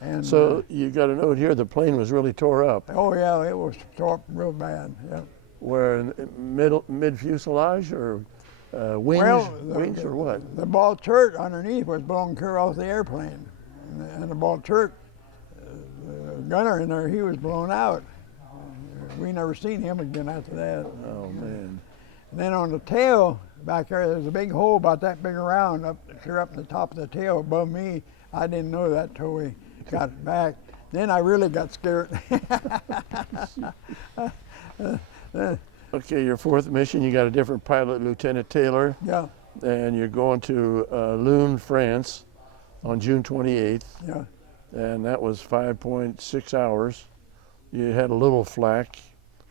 And So you got a note here, the plane was really tore up. oh yeah, it was tore up real bad. Yeah. Where mid fuselage or wings, wings or what? The ball turret underneath was blown clear off the airplane, and the ball turret, the gunner in there, he was blown out. We never seen him again after that. Oh man. And then on the tail back there's a big hole about that big around clear up in the top of the tail above me. I didn't know that till we got back. Then I really got scared. Okay, your 4th mission, you got a different pilot, Lieutenant Taylor, Yeah, and you're going to Lune, France on June 28th, yeah. and that was 5.6 hours. You had a little flak,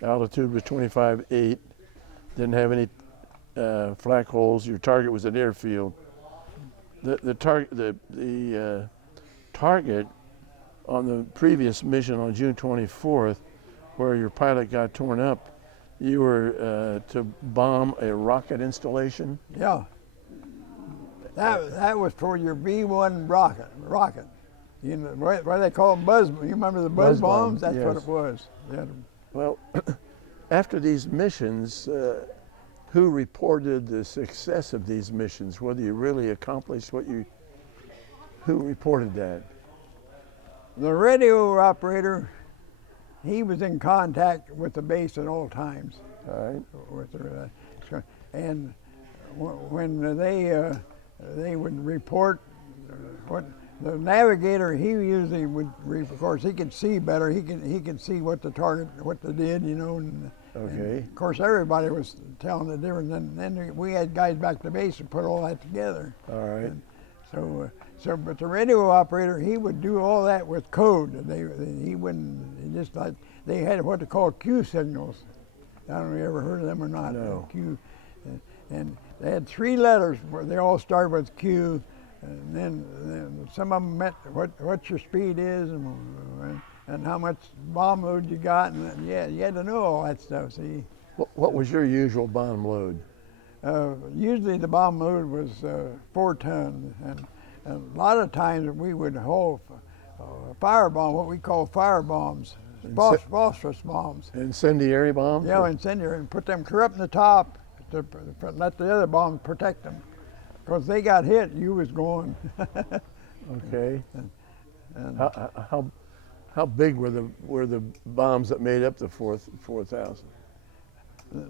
altitude was 25.8, didn't have any flak holes. Your target was at Airfield. The target on the previous mission on June 24th, where your pilot got torn up, you were to bomb a rocket installation. Yeah. That was for your B-1 rocket. You know what they call them, buzz. You remember the buzz bombs? That's yes. what it was. Yeah. Well, after these missions, who reported the success of these missions? Whether you really accomplished who reported that? The radio operator, he was in contact with the base at all times. All right. And when they would report what the navigator, he usually would, of course, he could see better. He could see what the target, what they did, you know. And, Okay. and of course, everybody was telling the difference. And then we had guys back to base to put all that together. All right. And but the radio operator, he would do all that with code. He wouldn't, just like, they had what they call Q signals. I don't know if you ever heard of them or not. No. Q, and they had 3 letters where they all started with Q, and then some of them meant what your speed is and how much bomb load you got, and yeah, you had to know all that stuff. See. What was your usual bomb load? Usually the bomb load was 4 tons, and a lot of times we would hold firebomb, what we call fire bombs, phosphorus bombs. Incendiary bombs? Yeah, incendiary, and put them clear up in the top to let the other bombs protect them. Because they got hit, you was going. Okay. And How big were the bombs that made up the 4,000?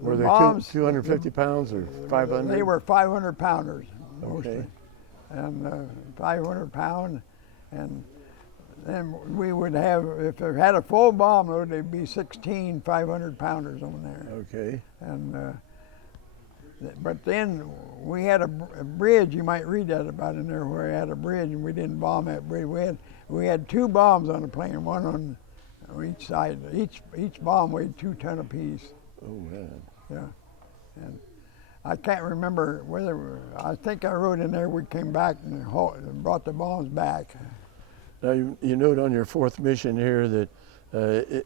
Were they bombs, 250 pounds or 500? They were 500 pounders mostly. Okay. And 500 pound, and then we would have, if it had a full bomb load, there'd be 16 500 pounders on there. Okay. And but then we had a bridge. You might read that about in there, where we had a bridge, and we didn't bomb that bridge. We had 2 bombs on the plane, one on each side. Each bomb weighed 2 tons apiece. Oh man. Yeah, and I can't remember whether, I think I wrote in there we came back and brought the bombs back. Now you note on your fourth mission here that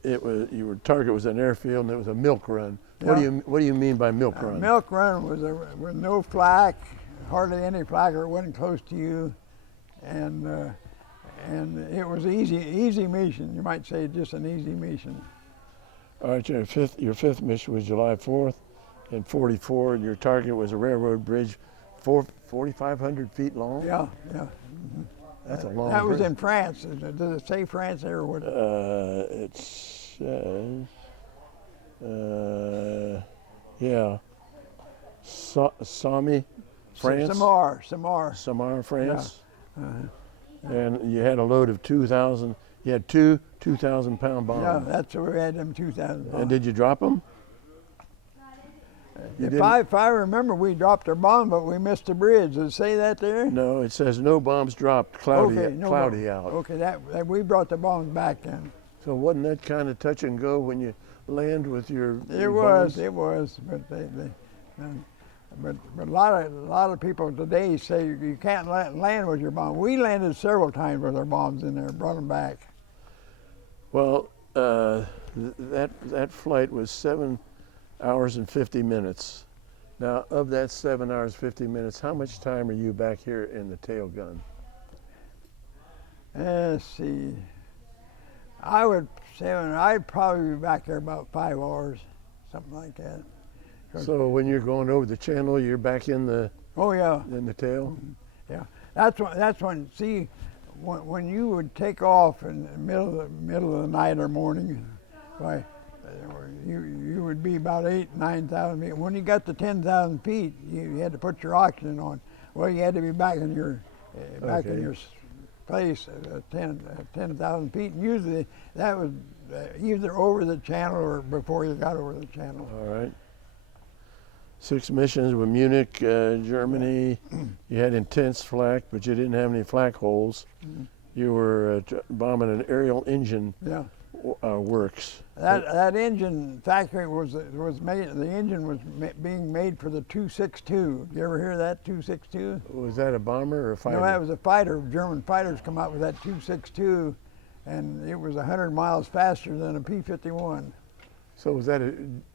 it was your target was an airfield and it was a milk run. Yeah. What do you mean by milk run? Milk run was with no flak, hardly any flak, or it wasn't close to you, and it was easy mission. You might say just an easy mission. All right, your fifth mission was July 4th in 44, and your target was a railroad bridge 4,500 feet long? Yeah. That's a long That was bridge. in France. Does it say France there? Or what? It says, yeah, Sami, France? Samar. France? And you had a load of 2,000, you had two 2,000-pound bombs. Yeah, that's where we had them 2,000 bombs. And did you drop them? If I remember, we dropped our bomb, but we missed the bridge. Does it say that there? No, it says no bombs dropped, cloudy out. Okay, that we brought the bombs back then. So wasn't that kind of touch and go when you land with your It bombs? was, but a lot of people today say you can't land with your bomb. We landed several times with our bombs in there, brought them back. Well, that flight was 7 hours and 50 minutes. Now, of that 7 hours 50 minutes, how much time are you back here in the tail gun? Let's see. I'd probably be back there about 5 hours, something like that. So when you're going over the channel, you're back in the Oh yeah. in the tail? Yeah, that's when. See, when you would take off in the middle of the night or morning, why, you would be about 8,000-9,000 feet. When you got to 10,000 feet, you had to put your oxygen on. Well, you had to be back in your place at 10,000 feet. And usually that was either over the channel or before you got over the channel. All right. 6 missions with Munich, Germany. You had intense flak, but you didn't have any flak holes. You were bombing an aerial engine works. That engine factory was made. The engine was being made for the 262. You ever hear that 262? Was that a bomber or a fighter? No, that was a fighter. German fighters come out with that 262, and it was 100 miles faster than a P-51. So was that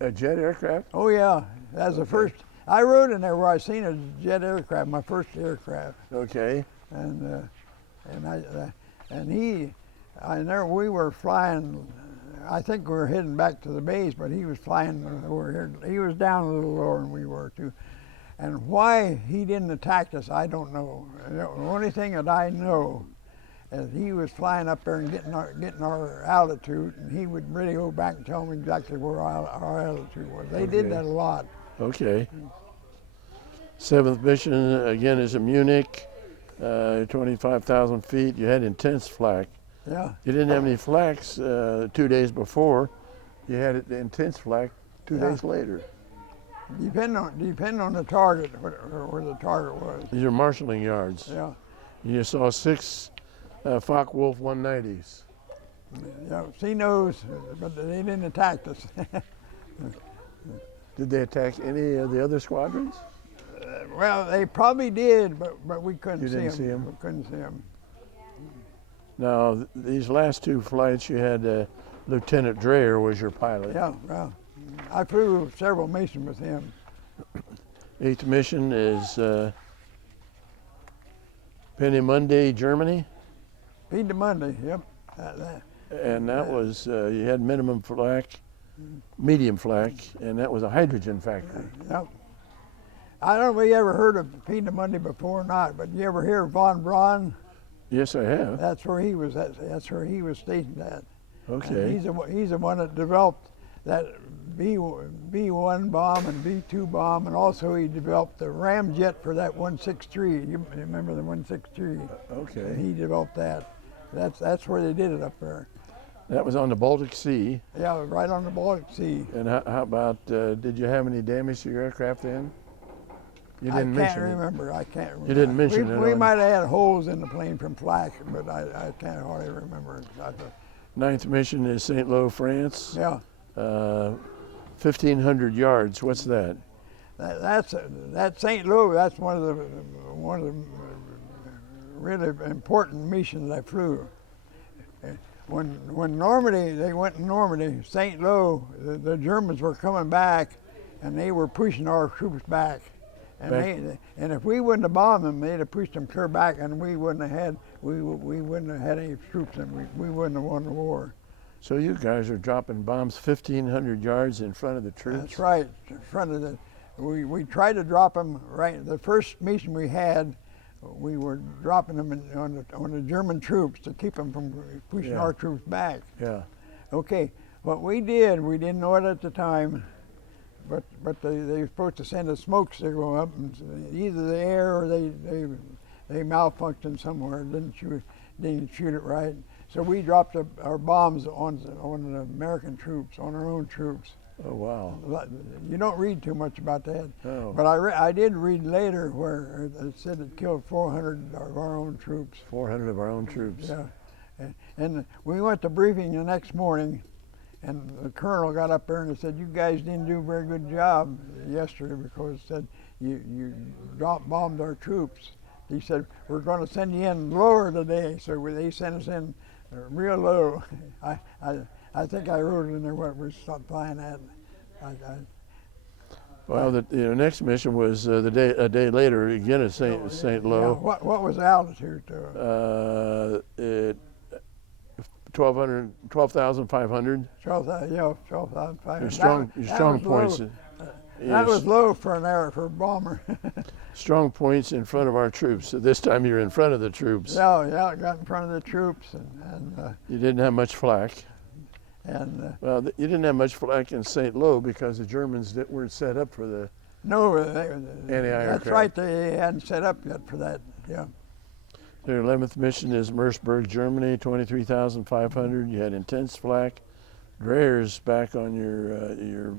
a jet aircraft? Oh yeah, that was the first. I rode in there where I seen a jet aircraft, my first aircraft, Okay. and we were flying. I think we were heading back to the base, but he was flying over here. He was down a little lower than we were too. And why he didn't attack us, I don't know. The only thing that I know is he was flying up there and getting our altitude, and he would really go back and tell me exactly where our altitude was. They did that a lot. Okay. 7th mission again is in Munich, 25,000 feet. You had intense flak. Yeah. You didn't have any flaks 2 days before. You had intense flak 2 days later. Depending on the target, where the target was. These are marshalling yards. Yeah. You saw 6 Focke-Wulf 190s. Yeah. She knows, but they didn't attack us. Did they attack any of the other squadrons? Well, they probably did, but we couldn't You see didn't them. see 'em? We couldn't see them. Now, these last 2 flights, you had Lieutenant Dreyer was your pilot. Yeah. Well, I flew several missions with him. 8th mission is Peenemünde, Germany. Monday. Yep. And that was, you had minimum flak, medium flak, and that was a hydrogen factory. Yep. I don't know if you ever heard of Monday before or not, but you ever hear of von Braun? Yes, I have. That's where he was. That's where he was stationed at. Okay. And he's the one that developed that B-1 bomb and B-2 bomb, and also he developed the ramjet for that 163. You remember the 163? Okay. He developed that. That's where they did it up there. That was on the Baltic Sea. Yeah, right on the Baltic Sea. And how about, did you have any damage to your aircraft then? You didn't I can't mention remember. I can't remember. You didn't mention it We on- might have had holes in the plane from flak, but I can't hardly remember. 9th mission is St. Lo, France. Yeah. 1,500 yards. What's that? That's St. Louis. That's one of the really important missions I flew. when Normandy, they went in Normandy, St. Lo, the Germans were coming back, and they were pushing our troops back. And if we wouldn't have bombed them, they'd have pushed them clear back, and we wouldn't have had any troops, and we wouldn't have won the war. So you guys are dropping bombs 1,500 yards in front of the troops? That's right, in front of the. We tried to drop them right. The first mission we had, we were dropping them on the German troops to keep them from pushing our troops back. Yeah. Okay, what we did, we didn't know it at the time, but they were supposed to send a smoke signal up, and either the air or they malfunctioned somewhere, didn't shoot it right. So we dropped our bombs on the American troops, on our own troops. Oh, wow. You don't read too much about that. No. But I did read later where it said it killed 400 of our own troops. 400 of our own troops. Yeah. And we went to briefing the next morning, and the colonel got up there and said, "You guys didn't do a very good job yesterday because said you bombed our troops." He said, "We're going to send you in lower today." So they sent us in real low. I think I wrote in there what we're flying at. Well, the next mission was a day later, again at St. Lo. Yeah, what was the altitude? 12,500. 12,500. Your strong points. That was low for a bomber. Strong points in front of our troops. So this time you're in front of the troops. Yeah, I got in front of the troops, and you didn't have much flak. Well, you didn't have much flak in St. Lo because the Germans weren't set up for the anti-aircraft. That's right. They hadn't set up yet for that. Yeah. Their 11th mission is Merseburg, Germany, 23,500. You had intense flak. Dreyer's back on your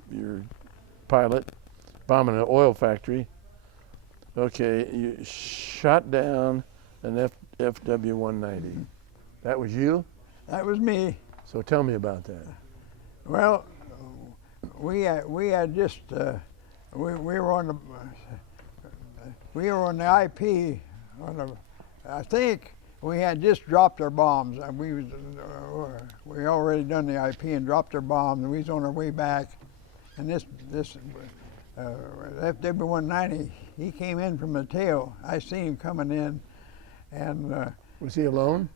pilot, bombing an oil factory. Okay, you shot down an FW-190. That was you? That was me. So tell me about that. Well, we had just we were on the IP I think we had just dropped our bombs. We already done the IP and dropped our bombs, and we was on our way back. And this FW-190, he came in from the tail. I seen him coming in, and was he alone?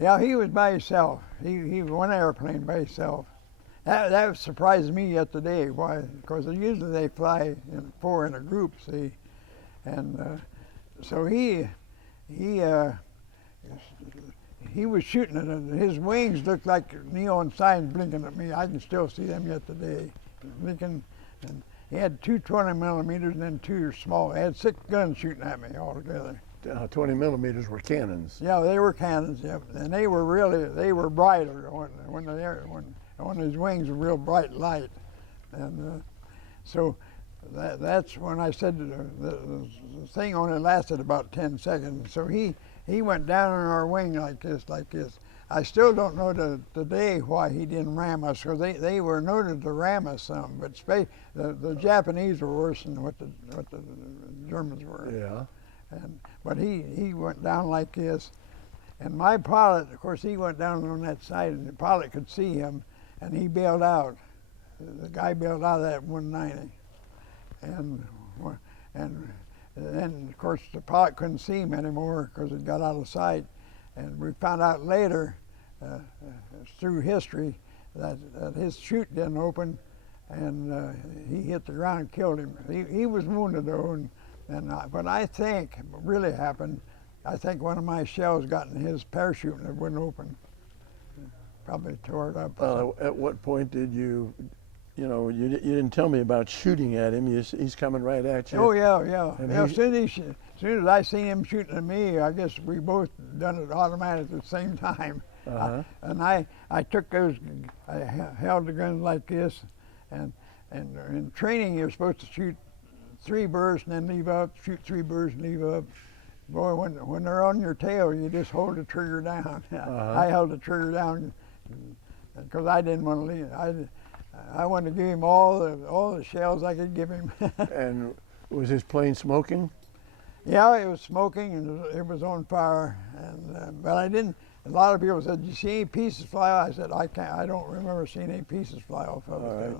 Yeah, he was by himself. He one airplane by himself. That surprised me yet today. Why? Because usually they fly four in a group, see, and so he was shooting at it. His wings looked like neon signs blinking at me. I can still see them yet today, blinking. And he had two 20 millimeters and then two small. He had 6 guns shooting at me altogether. 20 millimeters were cannons. Yeah, they were cannons. Yeah, and they were brighter when his wings were real bright light, and so that's when I said the thing only lasted about 10 seconds. So he went down on our wing like this. I still don't know today why he didn't ram us, because they were noted to ram us some, but the Japanese were worse than what the Germans were. Yeah. But he went down like this, and my pilot, of course, he went down on that side, and the pilot could see him, and he bailed out. The guy bailed out of that 190, and then of course the pilot couldn't see him anymore because it got out of sight, and we found out later through history that his chute didn't open, and he hit the ground and killed him. He was wounded though. But I think what really happened, I think one of my shells got in his parachute and it wouldn't open. Probably tore it up. At what point did you didn't tell me about shooting at him. He's coming right at you. Oh yeah. As soon as I seen him shooting at me, I guess we both done it automatically at the same time. And I took those, I held the gun like this, and in training you're supposed to shoot 3 bursts and then leave up, shoot 3 bursts and leave up. Boy, when they're on your tail, you just hold the trigger down. I held the trigger down because I didn't want to leave. I wanted to give him all the shells I could give him. And was his plane smoking? Yeah, it was smoking and it was on fire. And but a lot of people said, "Did you see any pieces fly off?" I said, I don't remember seeing any pieces fly off of All it. right.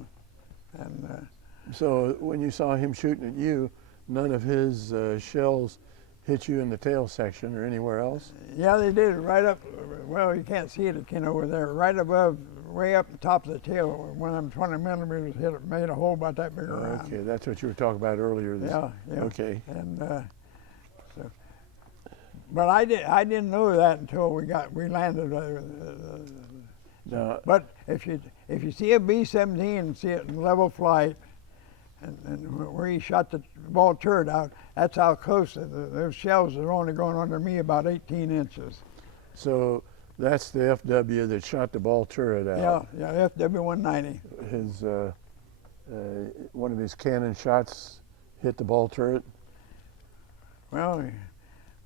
And So when you saw him shooting at you, none of his shells hit you in the tail section or anywhere else? yeah, they did right up. Well, you can't see it over there, right above, way up the top of the tail. One of them 20 millimeters hit it, made a hole about that big around. Okay, that's what you were talking about earlier. Yeah, yeah. Okay. And so, but I didn't know that until we landed. Now, But if you see a B-17 and see it in level flight, and where he shot the ball turret out, that's how close. Those shells are only going under me about 18 inches. so that's the FW that shot the ball turret out. Yeah, FW-190. His one of his cannon shots hit the ball turret. Well,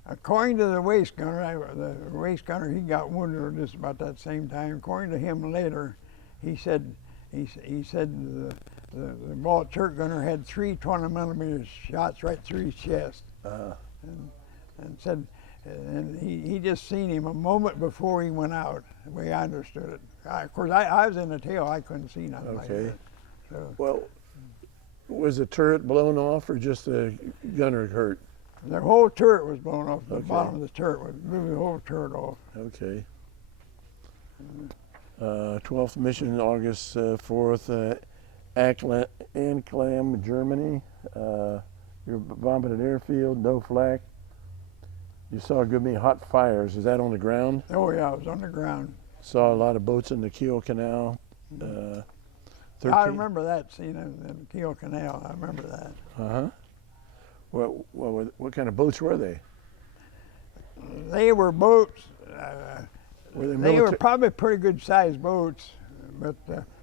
according to the waist gunner, he got wounded just about that same time. According to him later, he said the ball turret gunner had 3 20 millimeter shots right through his chest, and said, and he just seen him a moment before he went out. The way I understood it. Of course, I was in the tail. I couldn't see nothing. Okay. Like that. So Well, was the turret blown off or just the gunner hurt? the whole turret was blown off. The Okay. bottom of the turret blew the whole turret off. Okay. 12th mission, August 4th, Anklam, Germany. You're bombing an airfield, no flak. You saw a good many hot fires. Is that on the ground? Oh yeah, I was on the ground. Saw a lot of boats in the Kiel Canal. I remember that scene in the Kiel Canal. I remember that. Uh-huh. What kind of boats were they? They were boats. Were They were probably pretty good sized boats, but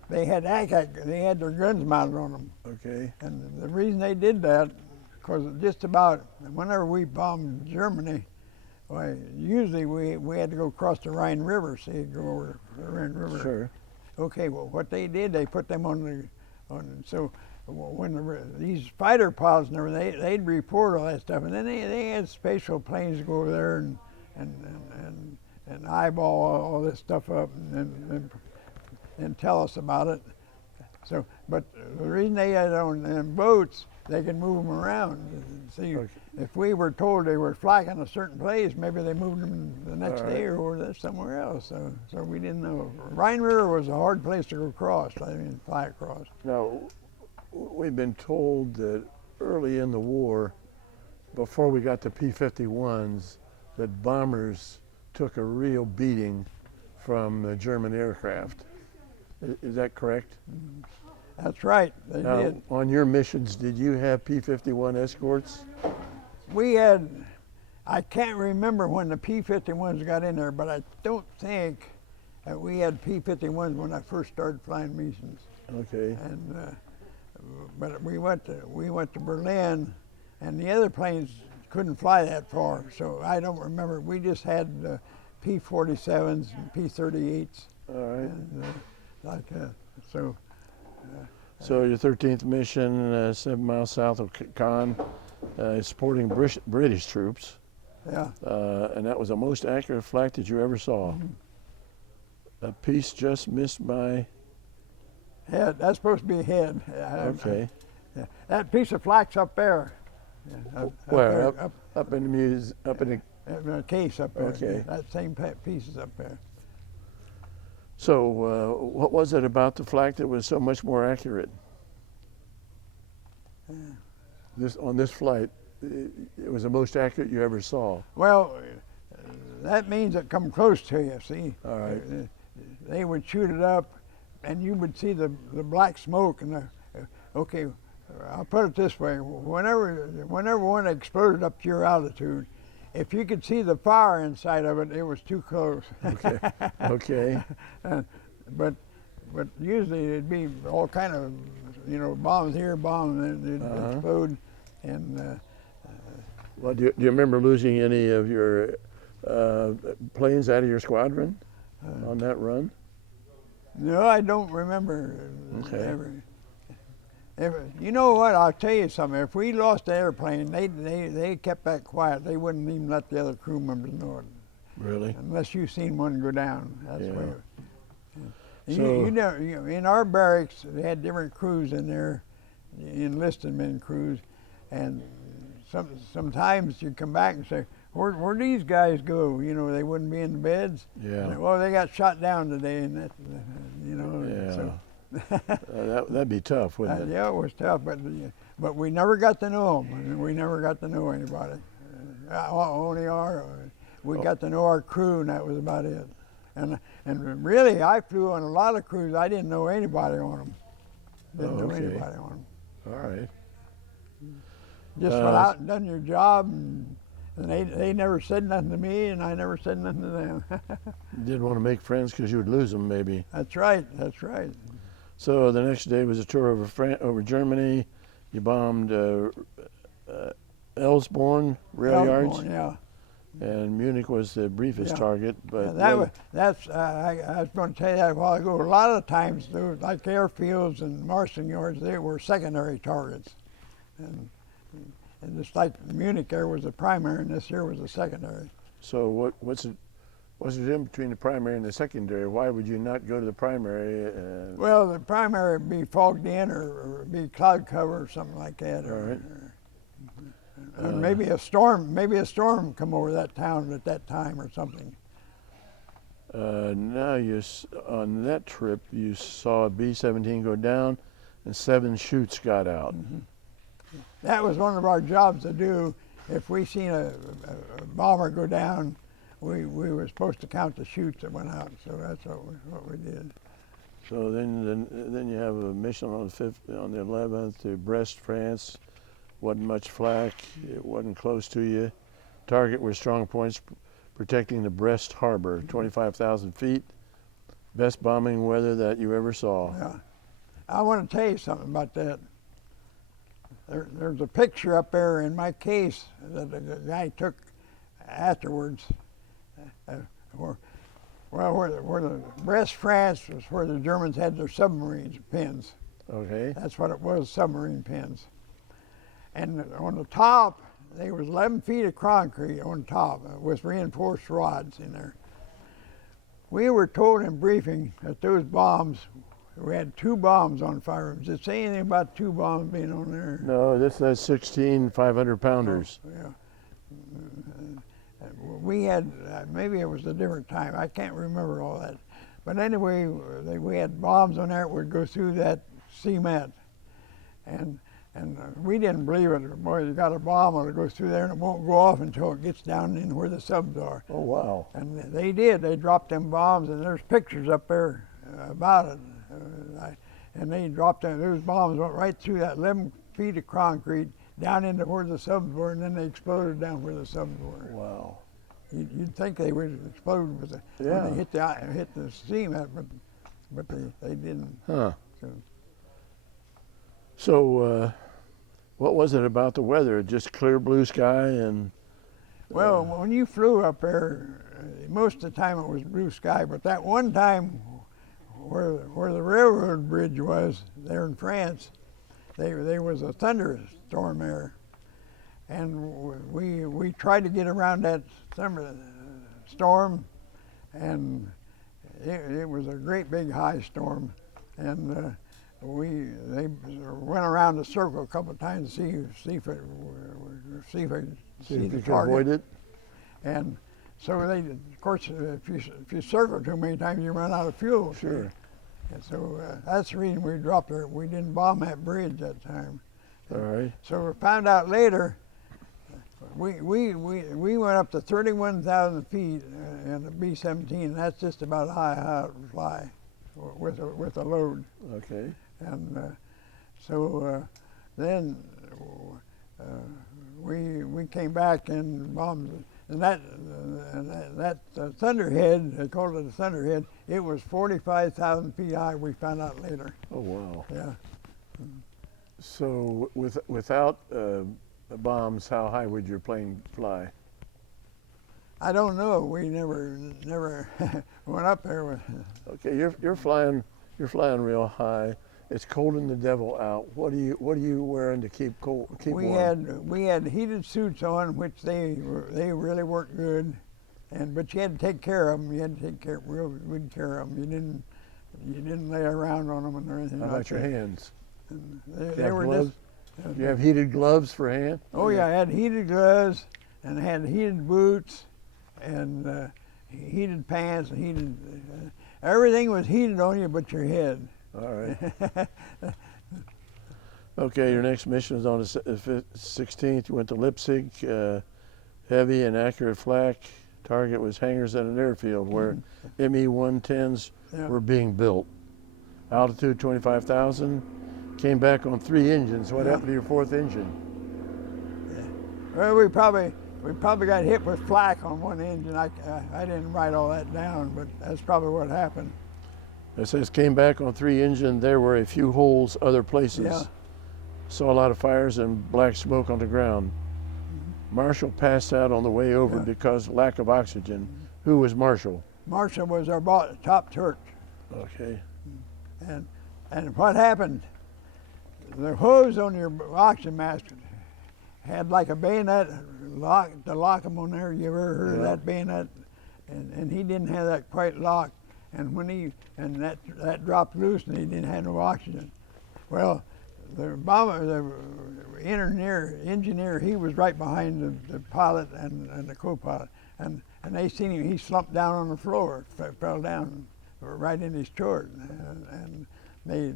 they had their guns mounted on them. Okay. And the reason they did that, because just about whenever we bombed Germany, well, usually we had to go across the Rhine River, see, go over the Rhine River. Sure. Okay, well, what they did, they put them so when these fighter pilots and everything, they'd report all that stuff, and then they had special planes to go over there and eyeball all this stuff up and tell us about it. So, but the reason they had on them boats, they could move them around. See, Okay. if we were told they were flagging a certain place, maybe they moved them the next All right. day or somewhere else. So we didn't know. Rhine River was a hard place to go across. Fly across. Now, we've been told that early in the war, before we got to P-51s, that bombers took a real beating from the German aircraft. Is that correct? That's right. They Now, did. on your missions, did you have P-51 escorts? We had. I can't remember when the P-51s got in there, but I don't think that we had P-51s when I first started flying missions. Okay. And but we went to Berlin, and the other planes couldn't fly that far, so I don't remember. We just had P-47s and P-38s, All right. and so. So your 13th mission, 7 miles south of Caen, supporting British troops, Yeah. and that was the most accurate flak that you ever saw. A piece just missed by. Head. That's supposed to be head. Okay. Yeah. That piece of flak's up there. Yeah, Where? there, Up in the up in the. in the case up there. Okay. That same piece is up there. So, what was it about the flak that was so much more accurate? On this flight, it was the most accurate you ever saw. Well, that means it come close to you. See. All right. They would shoot it up, and you would see the black smoke and okay. I'll put it this way: whenever one exploded up to your altitude, if you could see the fire inside of it, it was too close. Okay. Okay. But usually it'd be all kind of, bombs here, bombs, and it'd explode. And Well, do you remember losing any of your planes out of your squadron on that run? no, I don't remember Okay. ever. You know what? I'll tell you something. If we lost the airplane, they kept that quiet. They wouldn't even let the other crew members know it. Really? unless you've seen one go down. That's Yeah. where. So- In our barracks, they had different crews in there, enlisted men crews, and sometimes you come back and say, where'd these guys go? You know, they wouldn't be in the beds. Yeah. And, well, they got shot down today, and that, you know. Yeah. So, That'd be tough, wouldn't it? yeah, it was tough, but we never got to know them. And we never got to know anybody. We got to know our crew, and that was about it. And really, I flew on a lot of crews. I didn't know anybody on them. Didn't know okay. anybody on them. All right. Just went out and done your job, and they never said nothing to me, and I never said nothing to them. You didn't want to make friends because you would lose them, maybe. That's right. That's right. So the next day was a tour over Germany. You bombed Elsborn rail yards, Yeah. and Munich was the briefest Yeah. target. But I was going to tell you that a while ago. A lot of times, like airfields and marshalling yards, they were secondary targets, and just like Munich, there was a primary, and this here was a secondary. So what's the difference between the primary and the secondary? Why would you not go to the primary? Well, the primary would be fogged in, or be cloud cover, or something like that. All right. Or maybe a storm come over that town at that time or something. Now on that trip you saw a B-17 go down, and 7 chutes got out. Mm-hmm. That was one of our jobs to do. If we seen a bomber go down, we were supposed to count the chutes that went out. So that's what we did. So then you have a mission on the 11th to Brest, France. Wasn't much flak. It wasn't close to you. Target was strong points protecting the Brest harbor, 25,000 feet. Best bombing weather that you ever saw. Yeah. I want to tell you something about that. There's a picture up there in my case that the guy took afterwards. Where the Brest, France was where the Germans had their submarines pins. Okay. That's what it was, submarine pins. And on the top, there was 11 feet of concrete on top with reinforced rods in there. We were told in briefing that those bombs, we had 2 bombs on firearms. Did it say anything about 2 bombs being on there? No, this has 16 500-pounders. Oh, yeah. We had, maybe it was a different time. I can't remember all that. But anyway, we had bombs on there that would go through that cement. And we didn't believe it. Boy, you got a bomb, it'll go through there and it won't go off until it gets down in where the subs are. Oh, wow. And they did. They dropped them bombs, and there's pictures up there about it. And they dropped them. Those bombs went right through that 11 feet of concrete down into where the subs were, and then they exploded down where the subs were. Wow. You'd think they would explode when they hit the cement, but they didn't. Huh. So, So what was it about the weather? Just clear blue sky and... well, when you flew up there, most of the time it was blue sky, but that one time where the railroad bridge was there in France, there was a thunderstorm there, and we tried to get around that storm, and it was a great big high storm, and they went around the circle a couple of times to see if they see the could target. avoid it? And so of course, if you circle too many times, you run out of fuel. Sure. And so that's the reason we dropped her. We didn't bomb that bridge that time. All right. So we found out later, we went up to 31,000 feet in a B-17, and that's just about how it would fly with a load. Okay. And so then we came back and bombed, and that thunderhead, they called it a thunderhead, it was 45,000 feet high, we found out later. Oh, wow. Yeah. So without bombs, how high would your plane fly? I don't know, we never went up there with. Okay, you're flying real high. It's colding the devil out. What are you wearing to keep warm? We had heated suits on, which they really worked good, but you had to take care of them. You had to take real good care of them. You didn't lay around on them or anything. How like about your that. hands? And You they have were gloves? just. You have heated gloves for hand? Oh yeah, I had heated gloves and I had heated boots and heated pants and heated. Everything was heated on you but your head. All right. Okay, your next mission was on the 16th. You went to Leipzig, heavy and accurate flak. Target was hangars at an airfield where ME-110s Yeah. were being built. Altitude 25,000. Came back on 3 engines. What Yeah. happened to your 4th engine? Well, we probably got hit with flak on one engine. I didn't write all that down, but that's probably what happened. It says came back on 3 engine. There were a few holes other places. Yeah. Saw a lot of fires and black smoke on the ground. Marshall passed out on the way over Yeah. because lack of oxygen. Who was Marshall? Marshall was our top Turk, Okay. and what happened? The hose on your oxygen mask had like a bayonet to lock them on there. You ever heard of Yeah. that bayonet? And he didn't have that quite locked. And when that dropped loose and he didn't have no oxygen. Well, the engineer, he was right behind the pilot and the co-pilot. And they seen him, he slumped down on the floor, fell down right in his chart. And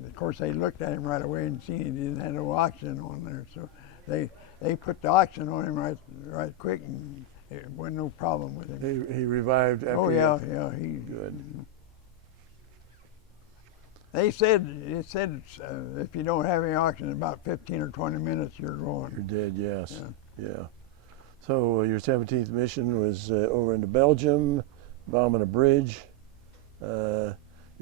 of course, they looked at him right away and seen he didn't have no oxygen on there. So they put the oxygen on him right quick, and it wasn't no problem with him. He revived after. Oh yeah, he Good. They said if you don't have any oxygen, in about 15 or 20 minutes you're You're going. dead. Yes. Yeah. Yeah. So your 17th mission was over into Belgium, bombing a bridge. You're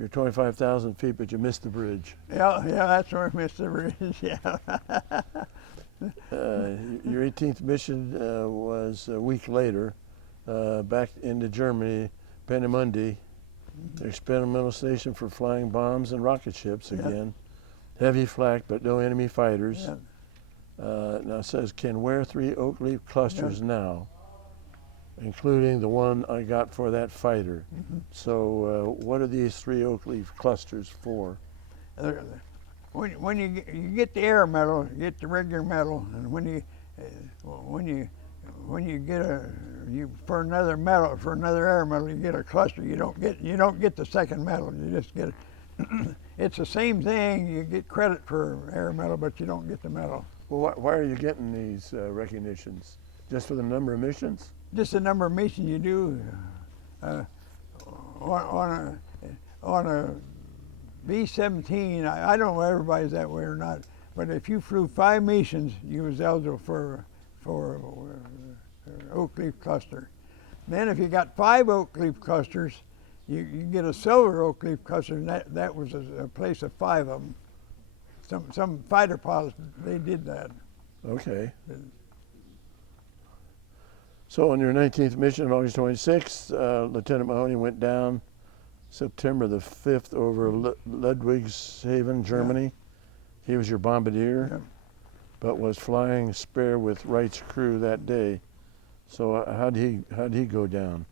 25,000 feet, but you missed the bridge. Yeah, that's where I missed the bridge. Yeah. Your 18th mission was a week later, back into Germany, Peenemünde, the experimental station for flying bombs and rocket ships again. Heavy flak, but no enemy fighters. Yeah. Now it says, can wear 3 oak leaf clusters now, including the one I got for that fighter. So what are these 3 oak leaf clusters for? When you get the air medal, you get the regular medal, and when you get for another medal, for another air medal, you get a cluster. You don't get the second medal. You just get it. It's the same thing. You get credit for air medal, but you don't get the medal. Well, why are you getting these recognitions? Just for the number of missions? Just the number of missions you do on a B-17. I don't know if everybody's that way or not, but if you flew 5 missions, you was eligible for oak leaf cluster. Then if you got 5 oak leaf clusters, you get a silver oak leaf cluster, and that was a place of 5 of them. Some fighter pilots, they did that. Okay. So on your 19th mission, August 26th, Lieutenant Mahoney went down September the 5th over Ludwigshafen, Germany. He was your bombardier, but was flying spare with Wright's crew that day. So how'd he go down?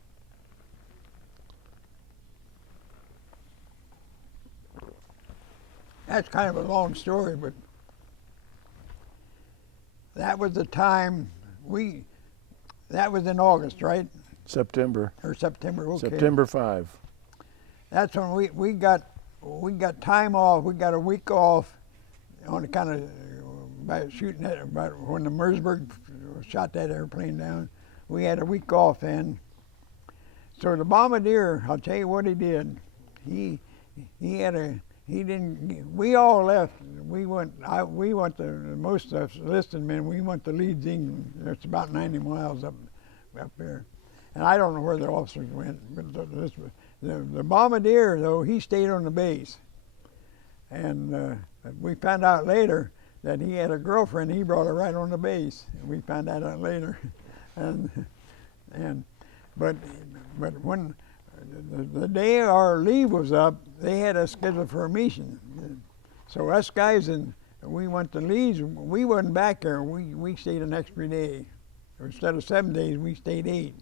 That's kind of a long story, but that was the time that was in August, right? September. Or September, okay. September 5. That's when we got time off. We got a week off on kind of by shooting at about when the Mersberg shot that airplane down. We had a week off then. So the bombardier, I'll tell you what he did. We all left. We went most of us enlisted men, we went to Leeds, England. It's about 90 miles up there. And I don't know where the officers went, but the bombardier, though, he stayed on the base. And we found out later that he had a girlfriend. He brought her right on the base. And we found that out later. But when the day our leave was up, they had us scheduled for a mission. So us guys, we went to Leeds. We wasn't back there. We stayed an extra day. Instead of 7 days, we stayed 8.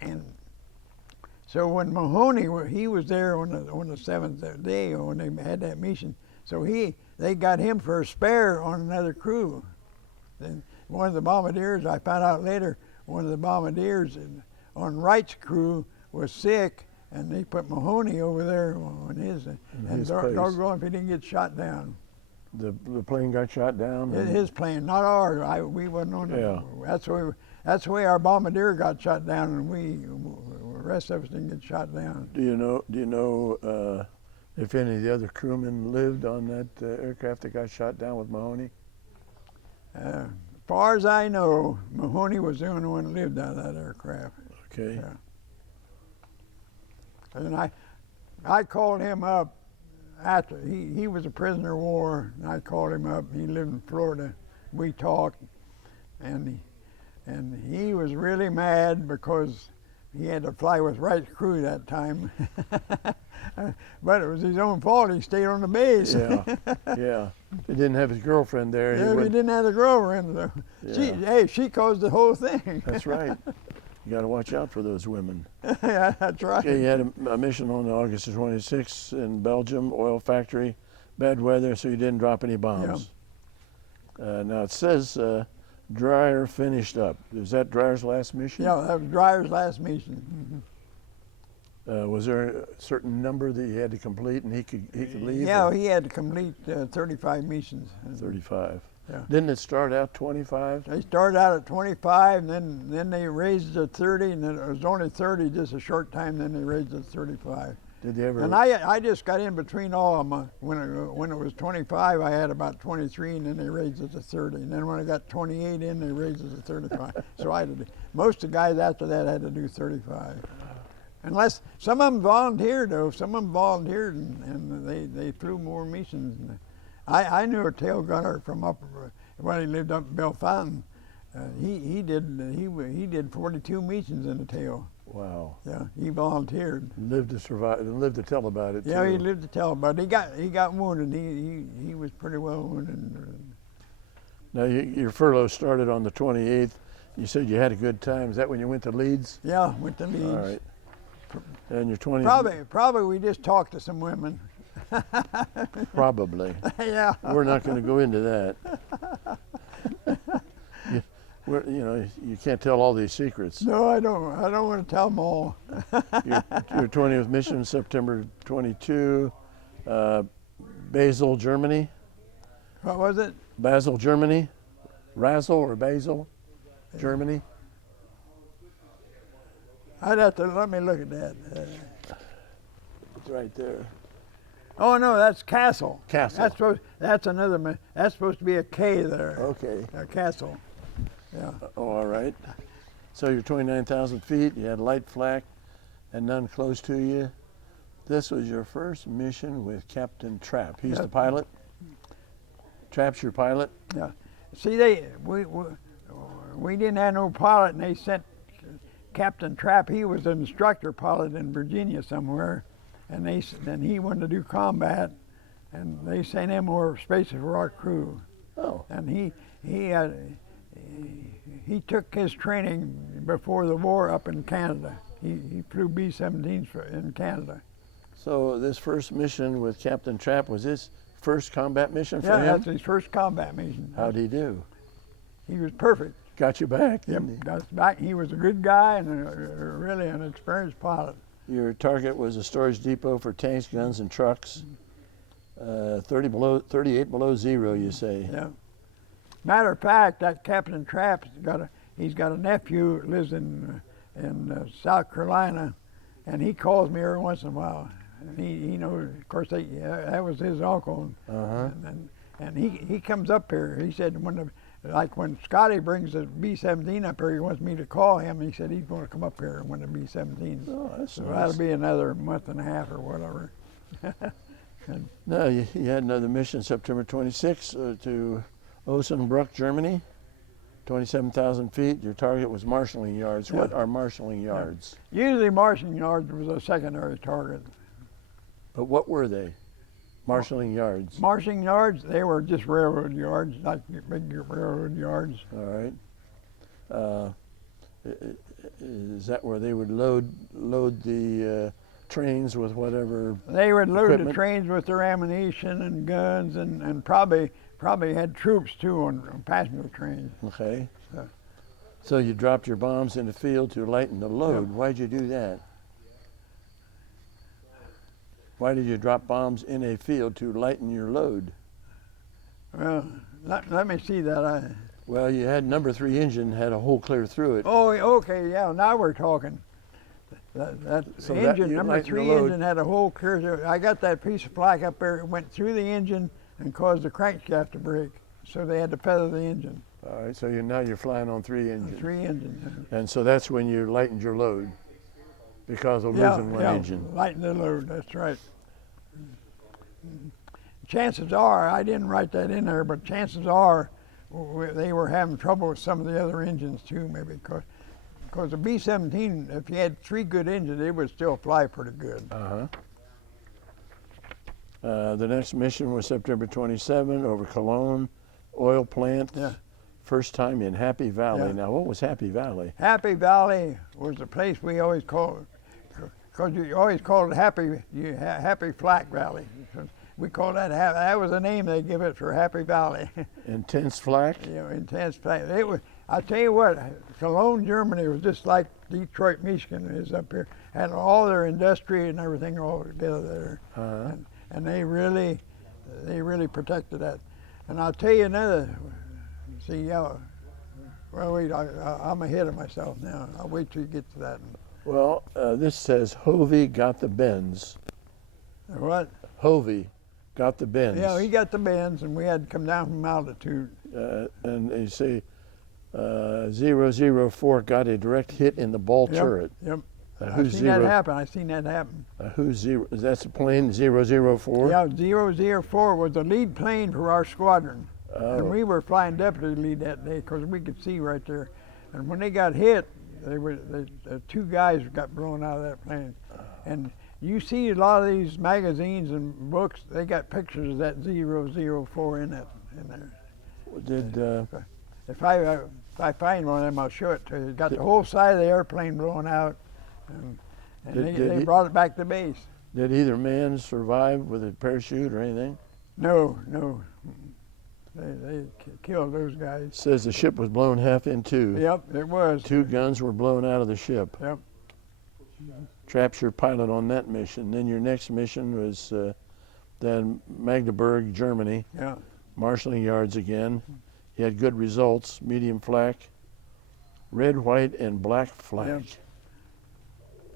And so when Mahoney, he was there on the seventh day when they had that mission. So they got him for a spare on another crew. Then one of the bombardiers, I found out later, one of the bombardiers on Wright's crew was sick, and they put Mahoney over there on his. And doggone if he didn't get shot down. The plane got shot down? His plane, not ours. We wasn't on it. Yeah. That's the way our bombardier got shot down, and the rest of us didn't get shot down. Do you know if any of the other crewmen lived on that aircraft that got shot down with Mahoney? As far as I know, Mahoney was the only one that lived out of that aircraft. Okay. Yeah. And I called him up after he was a prisoner of war, and I called him up. He lived in Florida. We talked, and he was really mad because he had to fly with Wright's crew that time. But it was his own fault. He stayed on the base. Yeah. He didn't have his girlfriend there. Yeah, he didn't have the girlfriend. So Yeah. she caused the whole thing. That's right. You got to watch out for those women. Yeah, that's right. Okay, you had a mission on August 26th in Belgium, oil factory, bad weather, so you didn't drop any bombs. Yeah. Now it says Dreyer finished up. Is that Dreyer's last mission? Yeah, that was Dreyer's last mission. Was there a certain number that you had to complete and he could leave? Yeah, he had to complete 35 missions. 35. Yeah. Didn't it start out 25? They started out at 25, and then they raised it to 30, and then it was only 30 just a short time. Then they raised it to 35. Did they ever? And I just got in between all of them. When it was 25, I had about 23, and then they raised it to 30. And then when I got 28 in, they raised it to 35. So I had to, most of the guys after that had to do 35. Unless some of them volunteered, though. Some of them volunteered, and they flew more missions. I knew a tail gunner from when he lived up in Bellefontaine. He did 42 missions in the tail. Wow. Yeah, he volunteered. Lived to survive and lived to tell about it. Yeah, too. he lived to tell about it. He got wounded. He was pretty well wounded. Now your furlough started on the 28th. You said you had a good time. Is that when you went to Leeds? Yeah, went to Leeds. All right. And your 20th? Probably we just talked to some women. Probably. Yeah. We're not going to go into that. You can't tell all these secrets. No, I don't want to tell them all. Your 20th mission, September 22, Basel, Germany. What was it? Basel, Germany. Razzle or Basel, Germany. I'd have to let me look at that. It's right there. Oh no, that's Castle. Castle. That's supposed to be a K there. Okay. A Castle. Yeah. Oh, all right. So you're 29,000 feet. You had light flak and none close to you. This was your first mission with Captain Trapp. He's the pilot. Trapp's your pilot. Yeah. See, we didn't have no pilot, and they sent Captain Trapp. He was an instructor pilot in Virginia somewhere, and then he wanted to do combat, and they sent him over spaces for our crew. Oh. And he took his training before the war up in Canada. He flew B-17s in Canada. So this first mission with Captain Trapp was his first combat mission for him? Yeah, that's his first combat mission. How'd he do? He was perfect. Got you back, Yep, didn't he? got us back. He was a good guy and really an experienced pilot. Your target was a storage depot for tanks, guns, and trucks. 38 below zero, you say. Yeah. Matter of fact, that Captain Trapp's he's got a nephew that lives in South Carolina, and he calls me every once in a while. And he knows, of course, that was his uncle. Uh-huh. And he comes up here. He said when Scotty brings the B-17 up here, he wants me to call him. He said he's going to come up here when the B-17s. Oh, that's so nice. that'll be another month and a half or whatever. No, you had another mission September 26th to Osnabrück, Germany. 27,000 feet. Your target was marshalling yards. Yeah. What are marshalling yards? Usually marshalling yards was a secondary target. But what were they? Marshalling yards. Marshalling yards, they were just railroad yards, like big railroad yards. All right. Is that where they would load the trains with whatever? They would load the equipment? trains with their ammunition and guns, and probably had troops too on passenger trains. Okay. So- So you dropped your bombs in the field to lighten the load. Yeah. Why'd you do that? Why did you drop bombs in a field to lighten your load? Well, let me see that. Well, you had number 3 engine had a hole clear through it. Oh, okay, yeah. Now we're talking. That So engine, you number lightened the 3 load. engine had a hole clear through. I got that piece of flak up there. It went through the engine and caused the crankshaft to break. So they had to feather the engine. All right, so now you're flying on 3 engines. 3 engines. And so that's when you lightened your load because of losing one engine. Lighten the load. That's right. Chances are, I didn't write that in there, but chances are they were having trouble with some of the other engines too, maybe because the B-17, if you had 3 good engines, it would still fly pretty good. The next mission was September 27 over Cologne oil plant. Yeah. First time in Happy Valley. Yeah. Now, what was Happy Valley? Happy Valley was the place we always called, because you always called it Happy Flak Valley. We called that was the name they give it for Happy Valley. Intense flak? You know, intense flak. It was. I tell you what, Cologne, Germany was just like Detroit, Michigan is up here. Had all their industry and everything all together there, and they really protected that. And I'll tell you another. See, well, wait, I'm ahead of myself now. I'll wait till you get to that. Well, this says Hovey got the bends. What? Hovey got the bends. Yeah, he got the bends, and we had to come down from altitude. And you say 004 got a direct hit in the ball turret. Yep. Who's I seen that happen. Who's zero? That's a plane 004? Yeah, 004 was the lead plane for our squadron. Oh. And we were flying deputy lead that day because we could see right there. And when they got hit, the 2 guys got blown out of that plane. And you see a lot of these magazines and books, they got pictures of that 004 in there. Did If I find one of them, I'll show it to you. It got the whole side of the airplane blown out, and they brought it back to base. Did either man survive with a parachute or anything? No. They killed those guys. Says the ship was blown half in 2. Yep, it was. 2 guns were blown out of the ship. Yep. Trapped your pilot on that mission. Then your next mission was then Magdeburg, Germany. Yeah. Marshalling yards again. You had good results. Medium flak, red, white, and black flak. Yep.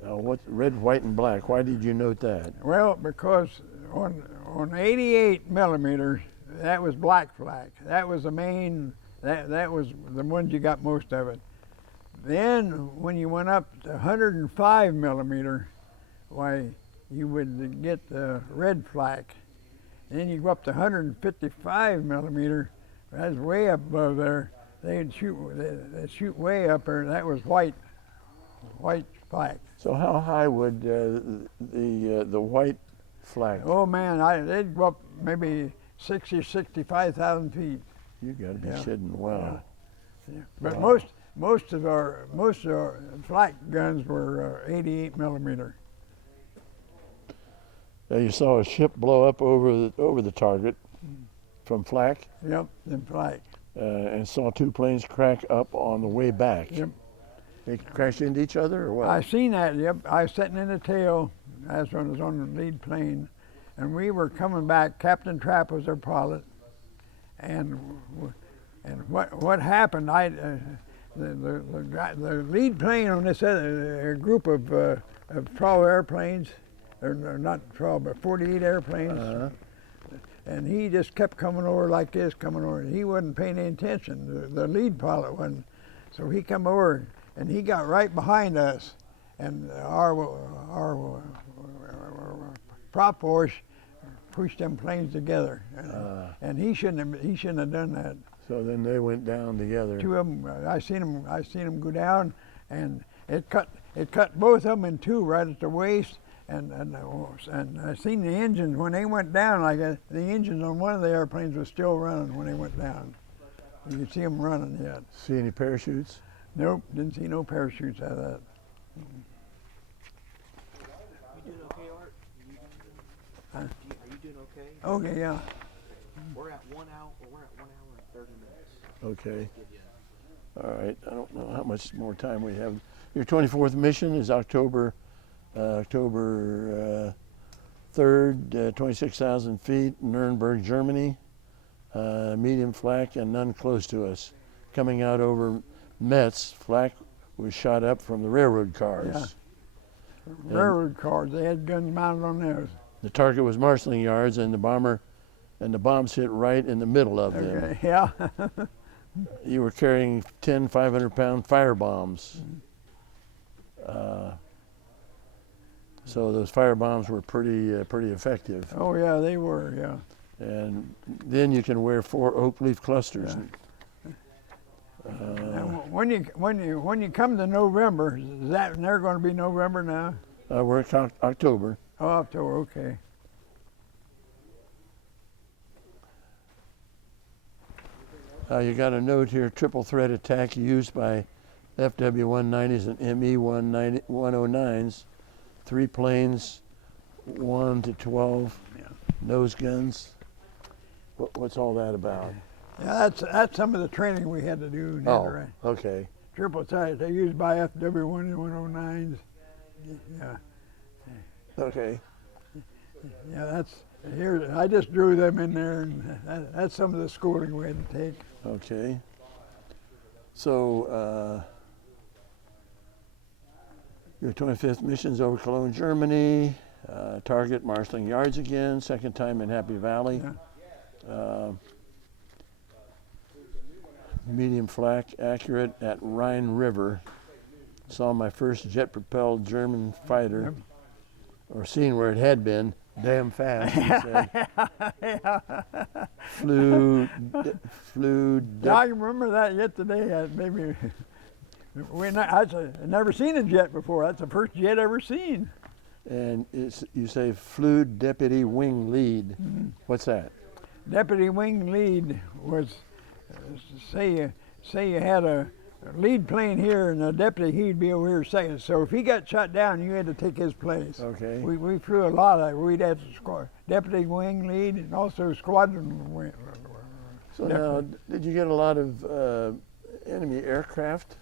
Now, what red, white, and black? Why did you note that? Well, because on 88 millimeters, that was black flak. That was the main. That was the ones you got most of it. Then when you went up to 105 millimeter, why you would get the red flak. Then you go up to 155 millimeter. That's way up above there. They'd shoot way up there. That was white flak. So how high would the white flak? Oh man, they'd go up maybe 60 or 65,000 feet. You got to be Yeah. kidding! Wow. Yeah. But Wow. most of our flak guns were 88 millimeter. Now you saw a ship blow up over the target from flak, Yep, them flak. and saw 2 planes crack up on the way back. Yep. They crashed into each other, or what? I seen that. Yep, I was sitting in the tail. That's when I was on the lead plane, and we were coming back. Captain Trapp was our pilot, and what happened? The lead plane on this other group of 12 airplanes, or not 12, but 48 airplanes. And he just kept coming over like this, coming over. He wasn't paying any attention. The lead pilot wasn't. So he come over, and he got right behind us, and our prop force pushed them planes together. And he shouldn't have done that. So then they went down together. 2 of them, I seen them go down, and it cut both of them in 2 right at the waist. And I seen the engines when they went down. Like the engines on one of the airplanes was still running when they went down. You could see them running yet. See any parachutes? Nope, didn't see no parachutes out of that. You doing okay, Art? Huh? Are you doing okay? Okay, yeah. We're at 1 hour. We're at 1 hour and 30 minutes. Okay. Give you All right. I don't know how much more time we have. Your 24th mission is October 3rd, 26,000 feet, Nuremberg, Germany. Medium flak and none close to us. Coming out over Metz, flak was shot up from the railroad cars. Yeah. Railroad cars, they had guns mounted on those. The target was marshalling yards, and the bombs hit right in the middle of them. Okay, yeah. You were carrying 10 500-pound fire bombs. So those fire bombs were pretty effective. Oh yeah, they were, yeah. And then you can wear 4 oak leaf clusters. And when you come to November, is that they're going to be November now? We're in October. Oh, October, okay. You got a note here, triple threat attack used by FW-190s and ME-109s, 3 planes, 1 to 12 nose guns. What's all that about? Yeah, that's some of the training we had to do. Oh, okay. Triple threat, they're used by FW-1 and 109s. Yeah, Okay. yeah, that's here. I just drew them in there, and that's some of the schooling we had to take. Okay. So, your 25th mission's over Cologne, Germany. Target marshalling yards again, second time in Happy Valley. Yeah. Medium flak, accurate at Rhine River. Saw my first jet-propelled German fighter, or seen where it had been, damn fast, he said. flew. Yeah, I can remember that yet today. Maybe I've never seen a jet before. That's the first jet I ever seen. And you say flew deputy wing lead. Mm-hmm. What's that? Deputy wing lead was, say you had a lead plane here, and the deputy, he'd be over here second. So if he got shot down, you had to take his place. Okay. We flew a lot of it. We'd have deputy wing lead and also squadron wing. So now, did you get a lot of enemy aircraft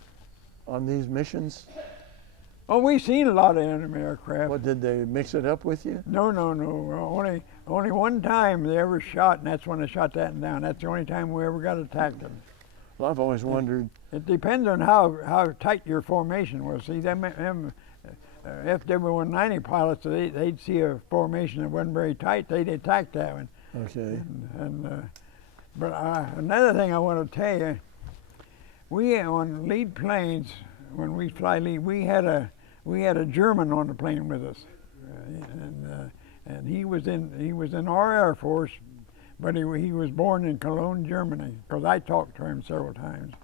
on these missions? Oh, we seen a lot of enemy aircraft. What, did they mix it up with you? No. Only one time they ever shot, and that's when they shot that down. That's the only time we ever got attacked them. Well, I've always wondered. It depends on how tight your formation was. See, them FW-190 pilots, they'd see a formation that wasn't very tight, they'd attack that one. Okay. But another thing I want to tell you, we on lead planes, when we fly lead, we had a German on the plane with us, and he was in our Air Force, but he was born in Cologne, Germany, because I talked to him several times,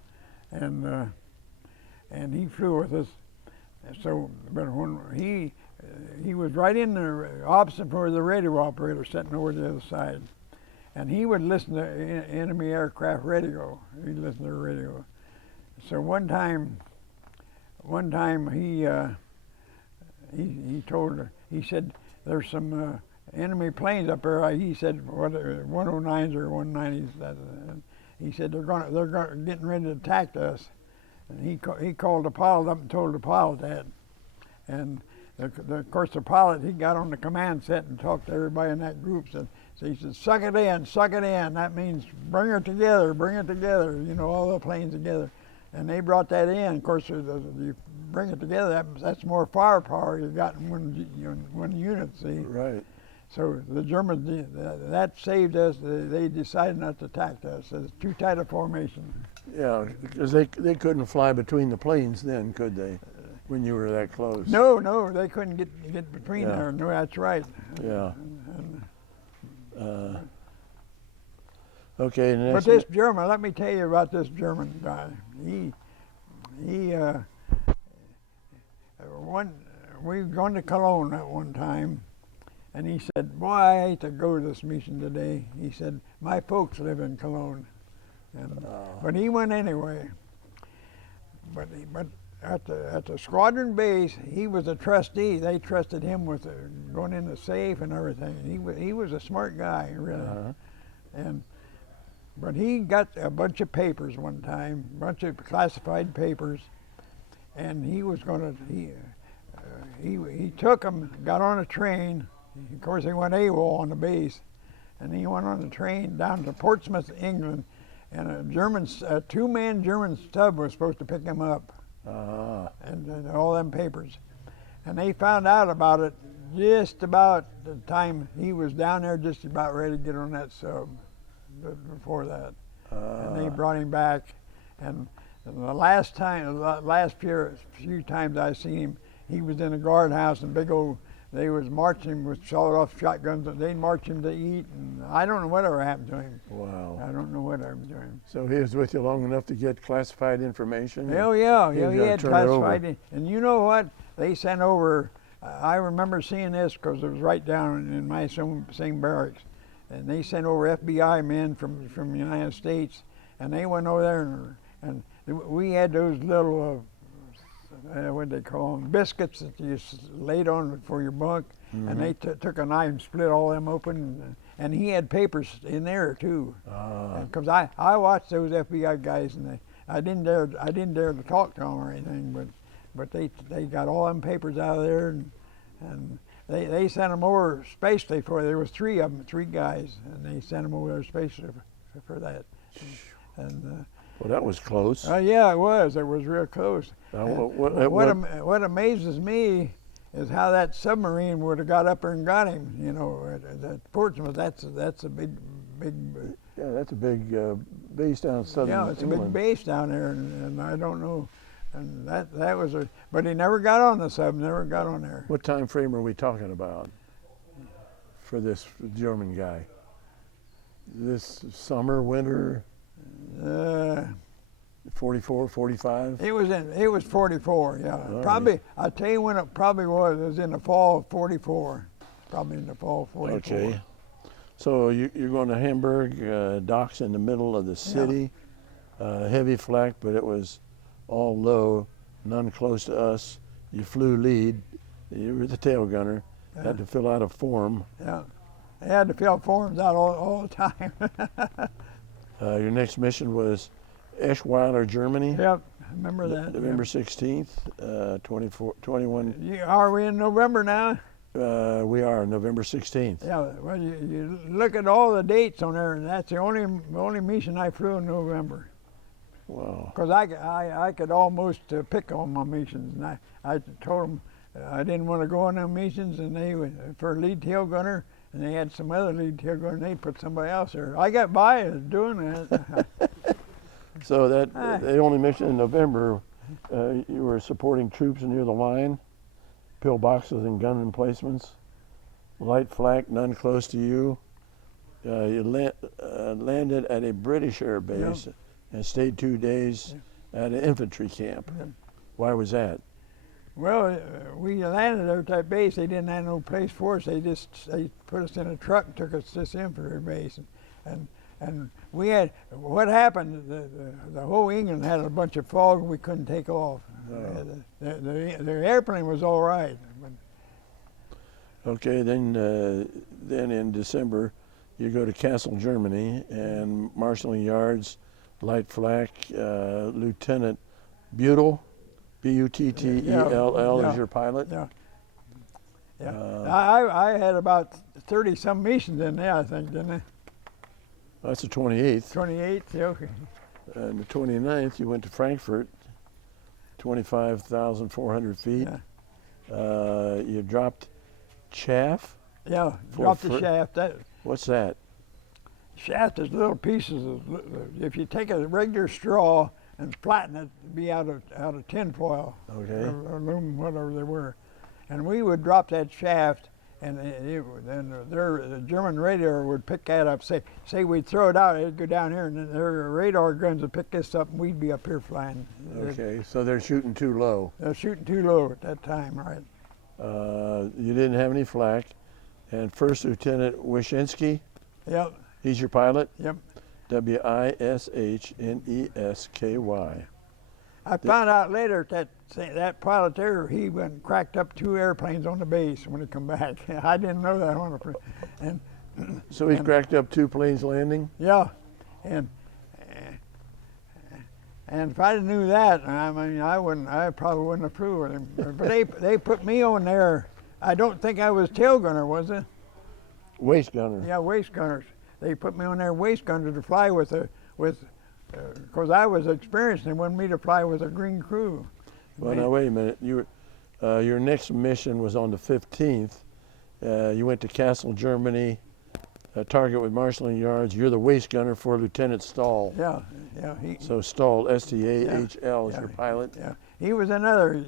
and he flew with us. So, but when he was right in the opposite for the radio operator, sitting over the other side, and he would listen to enemy aircraft radio. He'd listen to the radio. So one time he said there's some enemy planes up there. He said what 109s or 190s. He said they're getting ready to attack us. And he called the pilot up and told the pilot that. And of course the pilot, he got on the command set and talked to everybody in that group. So he said, suck it in. That means bring her together, you know, all the planes together. And they brought that in. Of course, you bring it together, that's more firepower you got in one unit, see? Right. So the Germans, that saved us. They decided not to attack us. It's too tight a formation. Yeah, because they couldn't fly between the planes then, could they? When you were that close. No, they couldn't get between there. No, that's right. Yeah. Okay. But this German, let me tell you about this German guy. We were going to Cologne at one time, and he said, boy, I hate to go to this mission today. He said, my folks live in Cologne. But he went anyway. but at the squadron base, he was a trustee. They trusted him with going in the safe and everything. He was a smart guy, really. And but he got a bunch of papers one time, a bunch of classified papers, and he was going to he took them, got on a train. Of course, he went AWOL on the base, and he went on the train down to Portsmouth, England, and a two-man German sub was supposed to pick him up, and all them papers. And they found out about it just about the time he was down there, just about ready to get on that sub. Before that, and they brought him back. And the last few times I seen him, he was in a guardhouse, and they was marching him with sawed-off shotguns, and they'd march him to eat, and I don't know whatever happened to him. Wow. I don't know what happened to him. So he was with you long enough to get classified information? Oh yeah, he had classified. And you know what? They sent over, I remember seeing this because it was right down in my same barracks, and they sent over FBI men from the United States, and they went over there, and we had those little, what they call them, biscuits that you laid on for your bunk, and they took a knife and split all them open, and he had papers in there too. Because I watched those FBI guys, and I didn't dare to talk to them or anything, but they got all them papers out of there, and they sent them over spatially there was three of them, three guys, and they sent them over there spatially for that. And well, that was close. yeah, it was real close. What amazes me is how that submarine would have got up there and got him. You know, at Portsmouth, that's a big. Yeah, that's a big base down southern Yeah, it's England. a big base down there, and I don't know. And that was but he never got on the sub, never got on there. What time frame are we talking about for this German guy? This summer, winter? 44, 45? It was 44, yeah. Probably, I'll tell you when it probably was. It was in the fall of 44. Probably in the fall of 44. Okay. So you're going to Hamburg, docks in the middle of the city, heavy flak, but it was all low, none close to us. You flew lead. You were the tail gunner. Had to fill out a form. Yeah, I had to fill forms out all the time. Your next mission was Eschweiler, Germany. Yep, I remember that. November 16th, 21. Are we in November now? We are November 16th. Yeah. Well, you look at all the dates on there, and that's the only mission I flew in November. Wow. Because I could almost pick on my missions, and I told them I didn't want to go on them missions, and they for lead tail gunner, and they had some other lead tail gunner, and they put somebody else there. I got by doing that. So the only mission in November, you were supporting troops near the line, pillboxes and gun emplacements, light flak, none close to you. You landed at a British air base. Yep. And stayed 2 days at an infantry camp. Yep. Why was that? Well, we landed there at that base. They didn't have no place for us. They put us in a truck and took us to this infantry base, and we had what happened. The whole England had a bunch of fog, and we couldn't take off. Oh. The airplane was all right. Okay, then in December, you go to Kassel, Germany, and marshalling yards. Light flak, Lieutenant Buttel, Buttell is your pilot? Yeah. I had about 30-some missions in there, I think, didn't I? That's the 28th. 28th, yeah, okay. And the 29th, you went to Frankfurt, 25,400 feet. Yeah. You dropped chaff? Yeah, dropped the shaft. What's that? Shaft is little pieces of, if you take a regular straw and flatten it, it'd be out of tin foil, okay, or aluminum, whatever they were, and we would drop that shaft, and the German radar would pick that up. Say we'd throw it out, it'd go down here, and then their radar guns would pick this up, and we'd be up here flying. Okay, so they're shooting too low. They're shooting too low at that time, right? You didn't have any flak, and First Lieutenant Wyszynski. Yep. He's your pilot? Yep. Wysznesky. I found out later that pilot there, he went and cracked up 2 airplanes on the base when he come back. I didn't know that on the, and So he cracked up 2 planes landing? yeah, and if I knew that, I mean, I probably wouldn't approve of him. But they put me on there. I don't think I was tail gunner, was it? Waist gunner. Yeah, waist gunners. They put me on there waist gunner to fly because I was experienced. They wanted me to fly with a green crew. Well, now wait a minute. Your next mission was on the 15th. You went to Kassel, Germany. Target with marshalling yards. You're the waist gunner for Lieutenant Stahl. Yeah. So Stahl, S-T-A-H-L, is your pilot. Yeah, he was another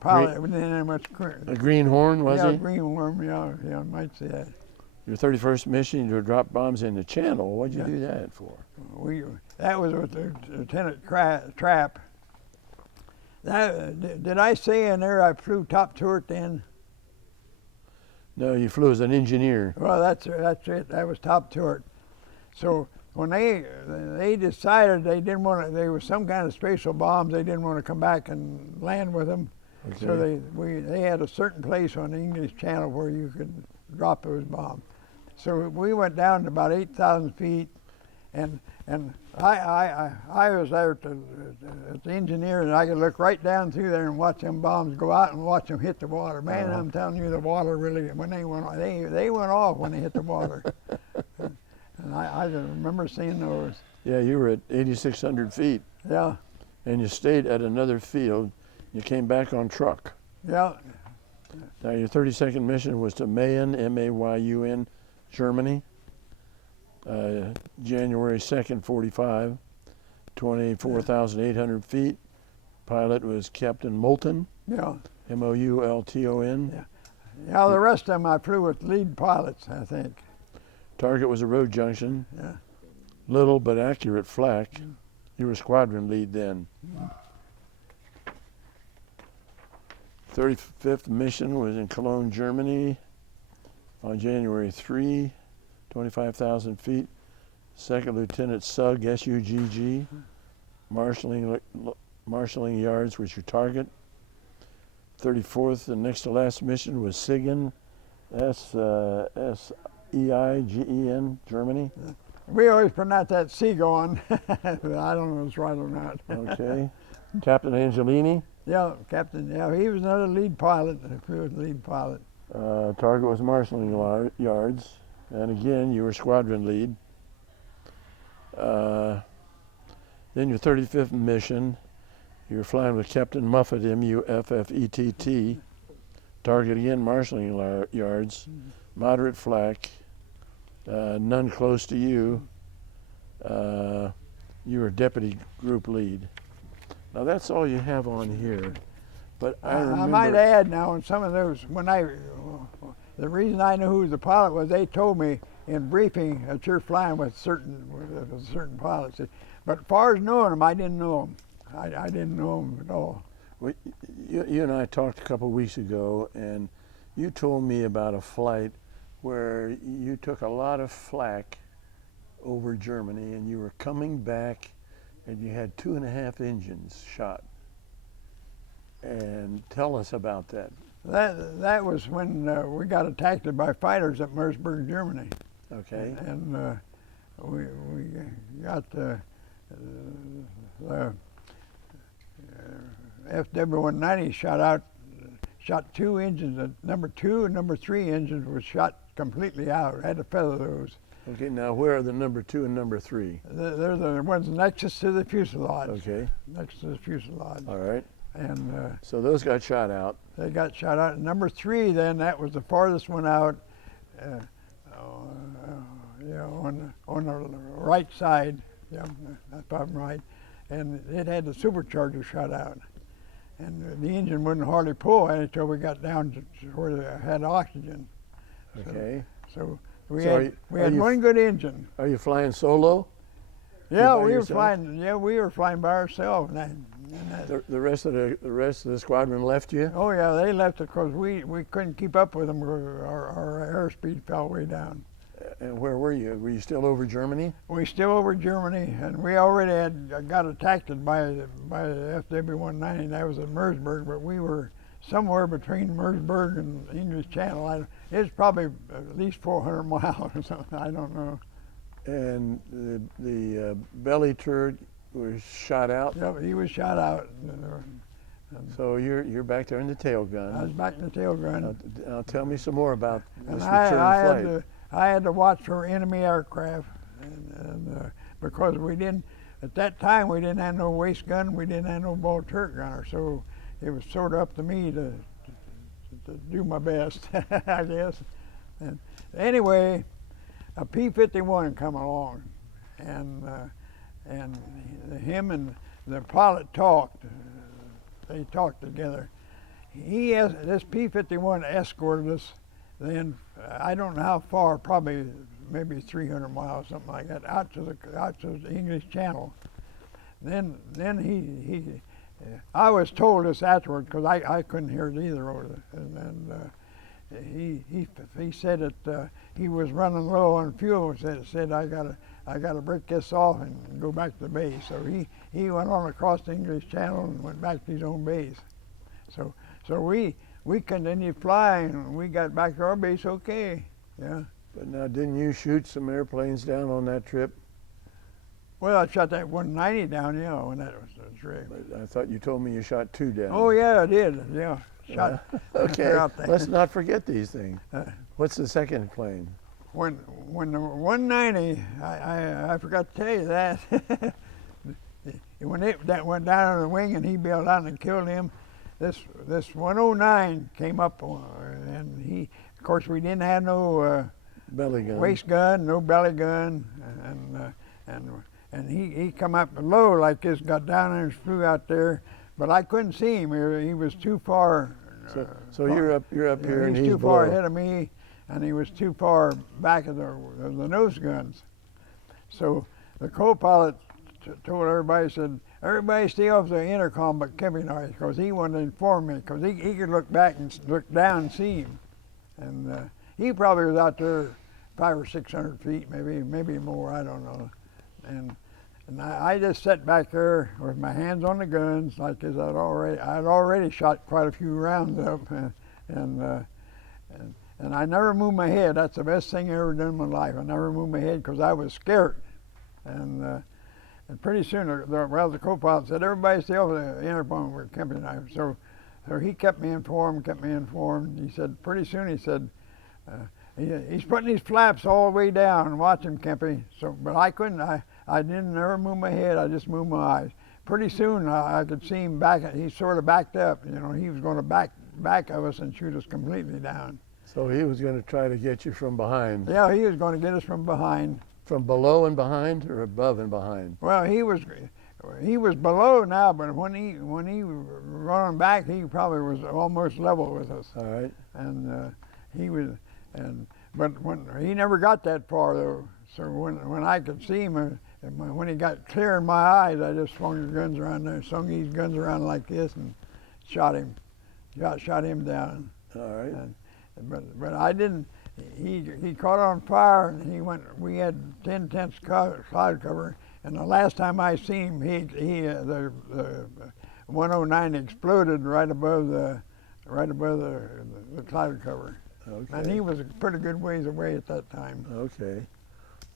pilot. Didn't have much. A greenhorn, was he? Yeah, greenhorn. Yeah, I might say that. Your 31st mission, you drop bombs in the channel. What'd you do that for? That was with Lieutenant Trapp. Did I say in there I flew top turret then? No, you flew as an engineer. Well, that's it. That was top turret. So when they decided they didn't want to, there was some kind of spatial bombs, they didn't want to come back and land with them. Okay. So they had a certain place on the English Channel where you could drop those bombs. So we went down to about 8,000 feet, and I was there as the engineer, and I could look right down through there and watch them bombs go out and watch them hit the water. Man, I'm telling you, the water really, when they went off when they hit the water. And I remember seeing those. Yeah, you were at 8,600 feet. Yeah. And you stayed at another field. You came back on truck. Yeah. Now your 32nd mission was to Mayen, M-A-Y-U-N, Germany. January 2nd, 45, 24,800 feet. Pilot was Captain Moulton. Yeah. M-O-U-L-T-O-N. Yeah. Yeah, the rest of them I flew with lead pilots, I think. Target was a road junction. Yeah. Little but accurate flak. You were squadron lead then. 35th mission was in Cologne, Germany on January 3, 25,000 feet. Second Lieutenant Sugg, S-U-G-G. Marshalling yards was your target. 34th, the next to last mission was Siegen, S-E-I-G-E-N, Germany. We always pronounce that Seagon. I don't know if it's right or not. Okay. Captain Angelini. Yeah, Captain. Yeah, he was another lead pilot. He was lead pilot. Target was marshalling yards. And again, you were squadron lead. Then your 35th mission, you were flying with Captain Muffett, M-U-F-F-E-T-T. Target again, marshalling yards, moderate flak, none close to you. You were deputy group lead. Now that's all you have on here. But I might add now, in some of those, the reason I knew who the pilot was, they told me in briefing that you're flying with certain pilots. But as far as knowing them, I didn't know them. I didn't know them at all. Well, you and I talked a couple of weeks ago, and you told me about a flight where you took a lot of flak over Germany, and you were coming back, and you had 2.5 engines shot. And tell us about that. That was when we got attacked by fighters at Merseburg, Germany. Okay. And we got FW-190 shot 2 engines. Number 2 and number 3 engines were shot completely out. Had to feather those. Okay, now where are the number 2 and number 3? They're the ones next to the fuselage. Okay. Next to the fuselage. All right. And so those got shot out. They got shot out. Number 3, then, that was the farthest one out. On the right side. Yeah, if I'm right. And it had the supercharger shot out. And the engine wouldn't hardly pull until we got down to where they had oxygen. Okay. So we had one good engine. Are you flying solo? Yeah, we were flying. Yeah, we were flying by ourselves. The rest of the squadron left you? Oh yeah, they left it because we couldn't keep up with them. Our airspeed fell way down. And where were you? Were you still over Germany? We still over Germany, and we already had got attacked by the FW-190. That was at Merseburg, but we were somewhere between Merseburg and English Channel. It's probably at least 400 miles or something. I don't know. And the belly turret was shot out. Yep, he was shot out. So you're back there in the tail gun. I was back in the tail gun. Now tell me some more about this And return flight. I had to watch for enemy aircraft, and because we didn't, at that time we didn't have no waist gun, we didn't have no ball turret gunner, so it was sort of up to me to do my best, I guess. And anyway, a P-51 come along, and him and the pilot talked. They talked together. This P-51 escorted us. Then I don't know how far, probably maybe 300 miles, something like that, out to the English Channel. Then I was told this afterward because I couldn't hear it either over there. And he said that he was running low on fuel. Said I gotta break this off and go back to the base. So he went on across the English Channel and went back to his own base. So we continued flying, and we got back to our base okay. Yeah. But now, didn't you shoot some airplanes down on that trip? Well, I shot that 190 down, yeah, when that was the trip. But I thought you told me you shot 2 down. Oh yeah, I did. Yeah, shot. Okay. out there. Let's not forget these things. What's the second plane? When the 190, I forgot to tell you that. When that went down on the wing and he bailed out and killed him, this 109 came up, and of course, we didn't have no Belly gun. waist gun, no belly gun, and he come up low like this, got down there and flew out there, but I couldn't see him. He was too far. So you're up here, and he's too far below. ahead of me, and he was too far back of the nose guns. So the co-pilot told everybody, said, everybody stay off the intercom but Kemp and I, because he wanted to inform me, because he could look back and look down and see him. And he probably was out there 500 or 600 feet, maybe more, I don't know. And I just sat back there with my hands on the guns, like as I'd already shot quite a few rounds up, and I never moved my head. That's the best thing I ever done in my life. I never moved my head because I was scared. And pretty soon, the co-pilot said, everybody stay off the intercom with Kemp and I. So he kept me informed. He said, pretty soon, he said, he's putting his flaps all the way down. Watch him, Kempy. So, but I couldn't. I didn't never move my head. I just moved my eyes. Pretty soon, I could see him back. He sort of backed up. You know, he was going to back of us and shoot us completely down. So he was going to try to get you from behind. Yeah, he was going to get us from behind. From below and behind, or above and behind? Well, he was below now, but when he running back, he probably was almost level with us. All right. And but when he never got that far though. So when I could see him, when he got clear in my eyes, I just swung the guns around there, swung these guns around like this, and shot him down. All right. But I didn't. He caught on fire, and he went. We had 10 tenths cloud cover, and the last time I seen him, the 109 exploded right above the cloud cover. Okay. And he was a pretty good ways away at that time. Okay.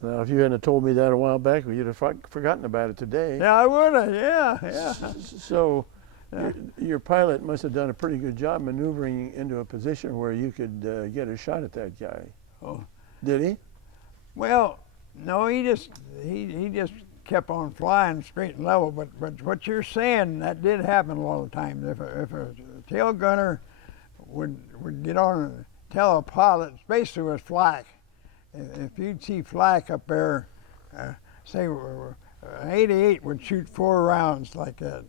Now, if you hadn't told me that a while back, well, you'd have forgotten about it today. Yeah, I would have. Yeah. So, Yeah. your pilot must have done a pretty good job maneuvering into a position where you could get a shot at that guy. Oh. Did he? Well, no, he just kept on flying straight and level. But what you're saying, that did happen a lot of times. If a tail gunner would get on and tell a pilot, especially with flak, if you'd see flak up there, say 88 would shoot 4 rounds like that.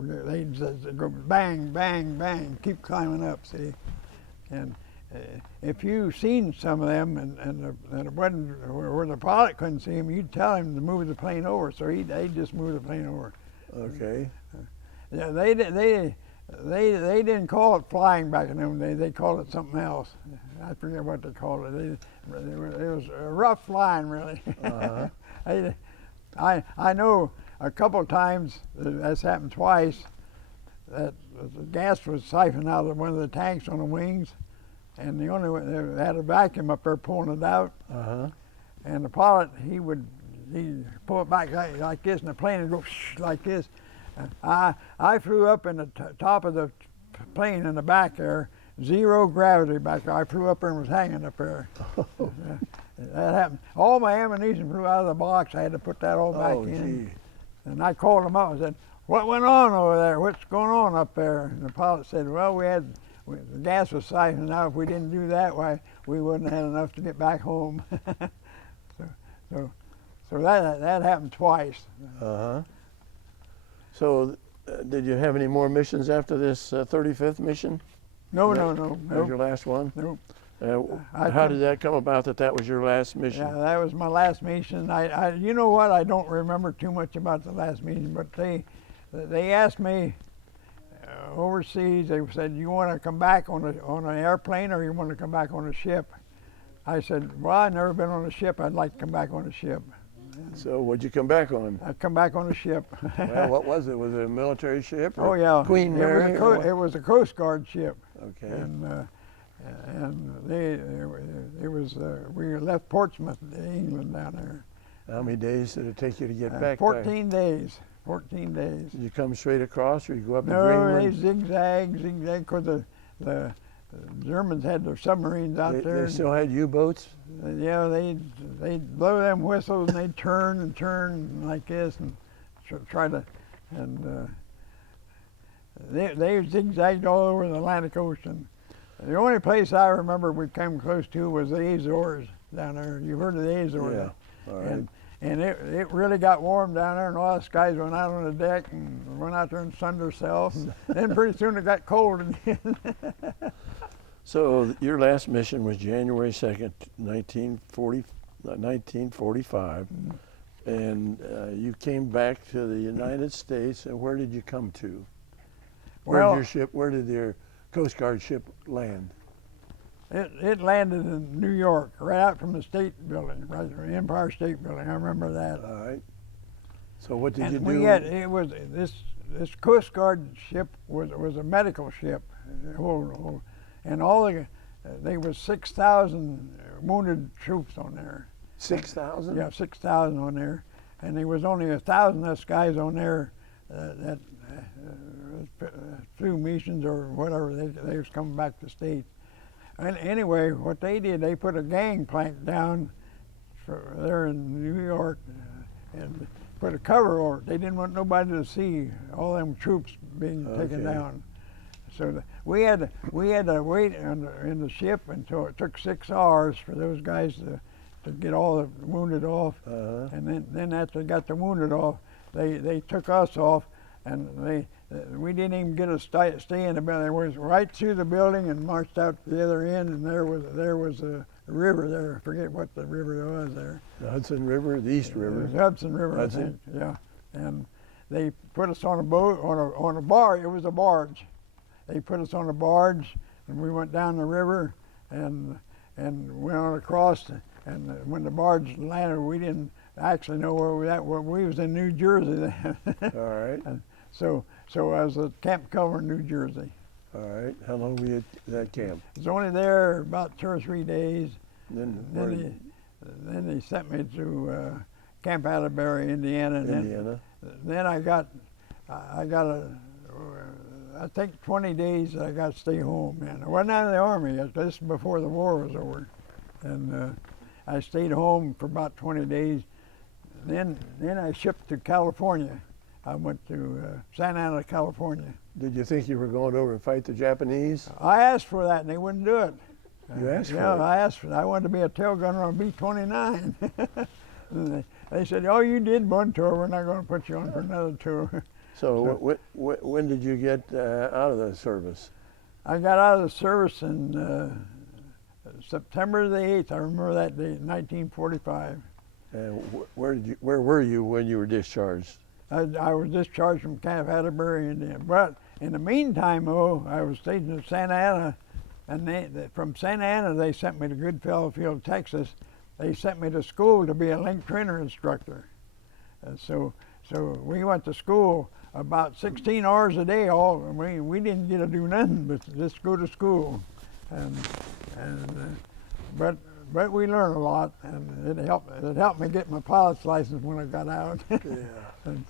They'd just go bang, bang, bang, keep climbing up, see? And if you seen some of them and it wasn't where the pilot couldn't see him, you'd tell him to move the plane over, so they'd just move the plane over. Okay. Yeah, They didn't call it flying back in them days. They called it something else. I forget what they called it. It was a rough flying, really. Uh-huh. I know a couple of times, that's happened twice, that the gas was siphoned out of one of the tanks on the wings, and the only one, they had a vacuum up there pulling it out, Uh-huh. and the pilot, he'd pull it back like this, and the plane would go like this. I flew up in the top of the plane in the back there, zero gravity back there. I flew up there and was hanging up there. That happened. All my ammunition flew out of the box. I had to put that all back in. Gee. And I called him up and said, "What went on over there? What's going on up there?" And the pilot said, "Well, the gas was siphoned out. If we didn't do that, why we wouldn't have had enough to get back home." so that happened twice. Uh-huh. So, did you have any more missions after this 35th mission? No. That was your last one? Nope. How did that come about that was your last mission? Yeah, that was my last mission. You know what? I don't remember too much about the last mission, but they asked me overseas. They said, "You want to come back on an airplane, or you want to come back on a ship?" I said, "Well, I've never been on a ship. I'd like to come back on a ship." So, what'd you come back on? I'd come back on a ship. Well, what was it? Was it a military ship? Oh yeah, Queen Mary? It was a Coast Guard ship. Okay. And we left Portsmouth, England, down there. How many days did it take you to get back? 14 days. 14 days. Did you come straight across, or you go up the No, Greenland? they zigzag, because the Germans had their submarines out there. They still had U-boats? Yeah, they'd blow them whistles, and they'd turn and turn like this and try to, and they zigzagged all over the Atlantic Ocean. The only place I remember we came close to was the Azores down there. You've heard of the Azores? Yeah. All right. And it really got warm down there, and all us guys went out on the deck and went out there and sunned ourselves. And then pretty soon it got cold again. So your last mission was January 2nd, 1945, and you came back to the United States. And where did you come to? Well, Where did your Coast Guard ship land? It landed in New York, right out from the State Building, right from the Empire State Building. I remember that. All right. So what did you And do? This Coast Guard ship was a medical ship, and there was 6,000 wounded troops on there. 6,000? Yeah, 6,000 on there, and there was only 1,000 of us guys on there that flew missions or whatever. They was coming back to the States. And anyway, what they did, they put a gangplank down there in New York and put a cover over it. They didn't want nobody to see all them troops being taken down. So we had to wait in the ship until it took 6 hours for those guys to get all the wounded off. And then after they got the wounded off, they took us off, and we didn't even get a stay in the building. They went right through the building and marched out to the other end, and there was a river there. I forget what the river was there. The Hudson River, the East River. It was Hudson River, Hudson? I think. Yeah, and they put us on a boat, on a barge. It was a barge. They put us on a barge, and we went down the river, and went on across. And when the barge landed, we didn't actually know where we were at. Well, we was in New Jersey then. All right. And so I was at Camp Culver, New Jersey. All right. How long were you at that camp? I was only there about 2 or 3 days. Then They sent me to Camp Atterbury, Indiana. And Indiana. Then I got I think 20 days I got to stay home. Man, I wasn't out of the Army yet. This is before the war was over. And I stayed home for about 20 days. Then I shipped to California. I went to Santa Ana, California. Did you think you were going over and fight the Japanese? I asked for that, and they wouldn't do it. You asked for it? Yeah, I asked for it. I wanted to be a tail gunner on B-29. And they said, "Oh, you did one tour. We're not going to put you on for another tour." So when did you get out of the service? I got out of the service in September the 8th. I remember that date, 1945. And where were you when you were discharged? I was discharged from Camp Atterbury, Indiana. But In the meantime, though, I was stationed in Santa Ana, and from Santa Ana they sent me to Goodfellow Field, Texas. They sent me to school to be a link trainer instructor. So we went to school about 16 hours a day. We didn't get to do nothing but just go to school, but we learned a lot, and it helped me get my pilot's license when I got out. Yeah. And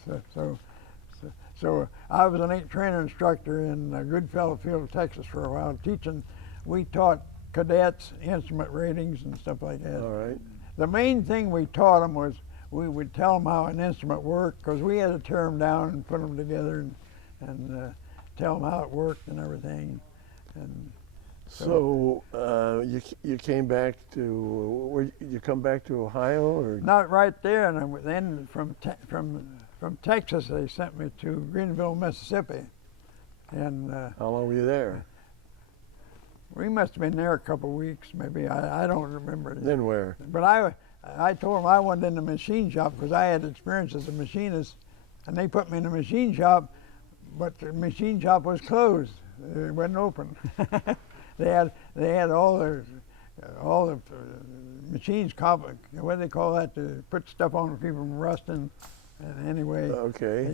so I was an link trainer instructor in Goodfellow Field, Texas for a while, teaching. We taught cadets instrument ratings and stuff like that. All right. The main thing we taught them was we would tell them how an instrument worked, because we had to tear them down and put them together and tell them how it worked and everything. And So you came back to you come back to Ohio, or not right there, and then from Texas they sent me to Greenville, Mississippi, and how long were you there? we must have been there a couple of weeks, maybe. I don't remember. Then where? But I told them I wanted in the machine shop because I had experience as a machinist, and they put me in the machine shop, but the machine shop was closed. It wasn't open. They had all the machines, what do they call that, to put stuff on to keep them rusting. And anyway, Okay.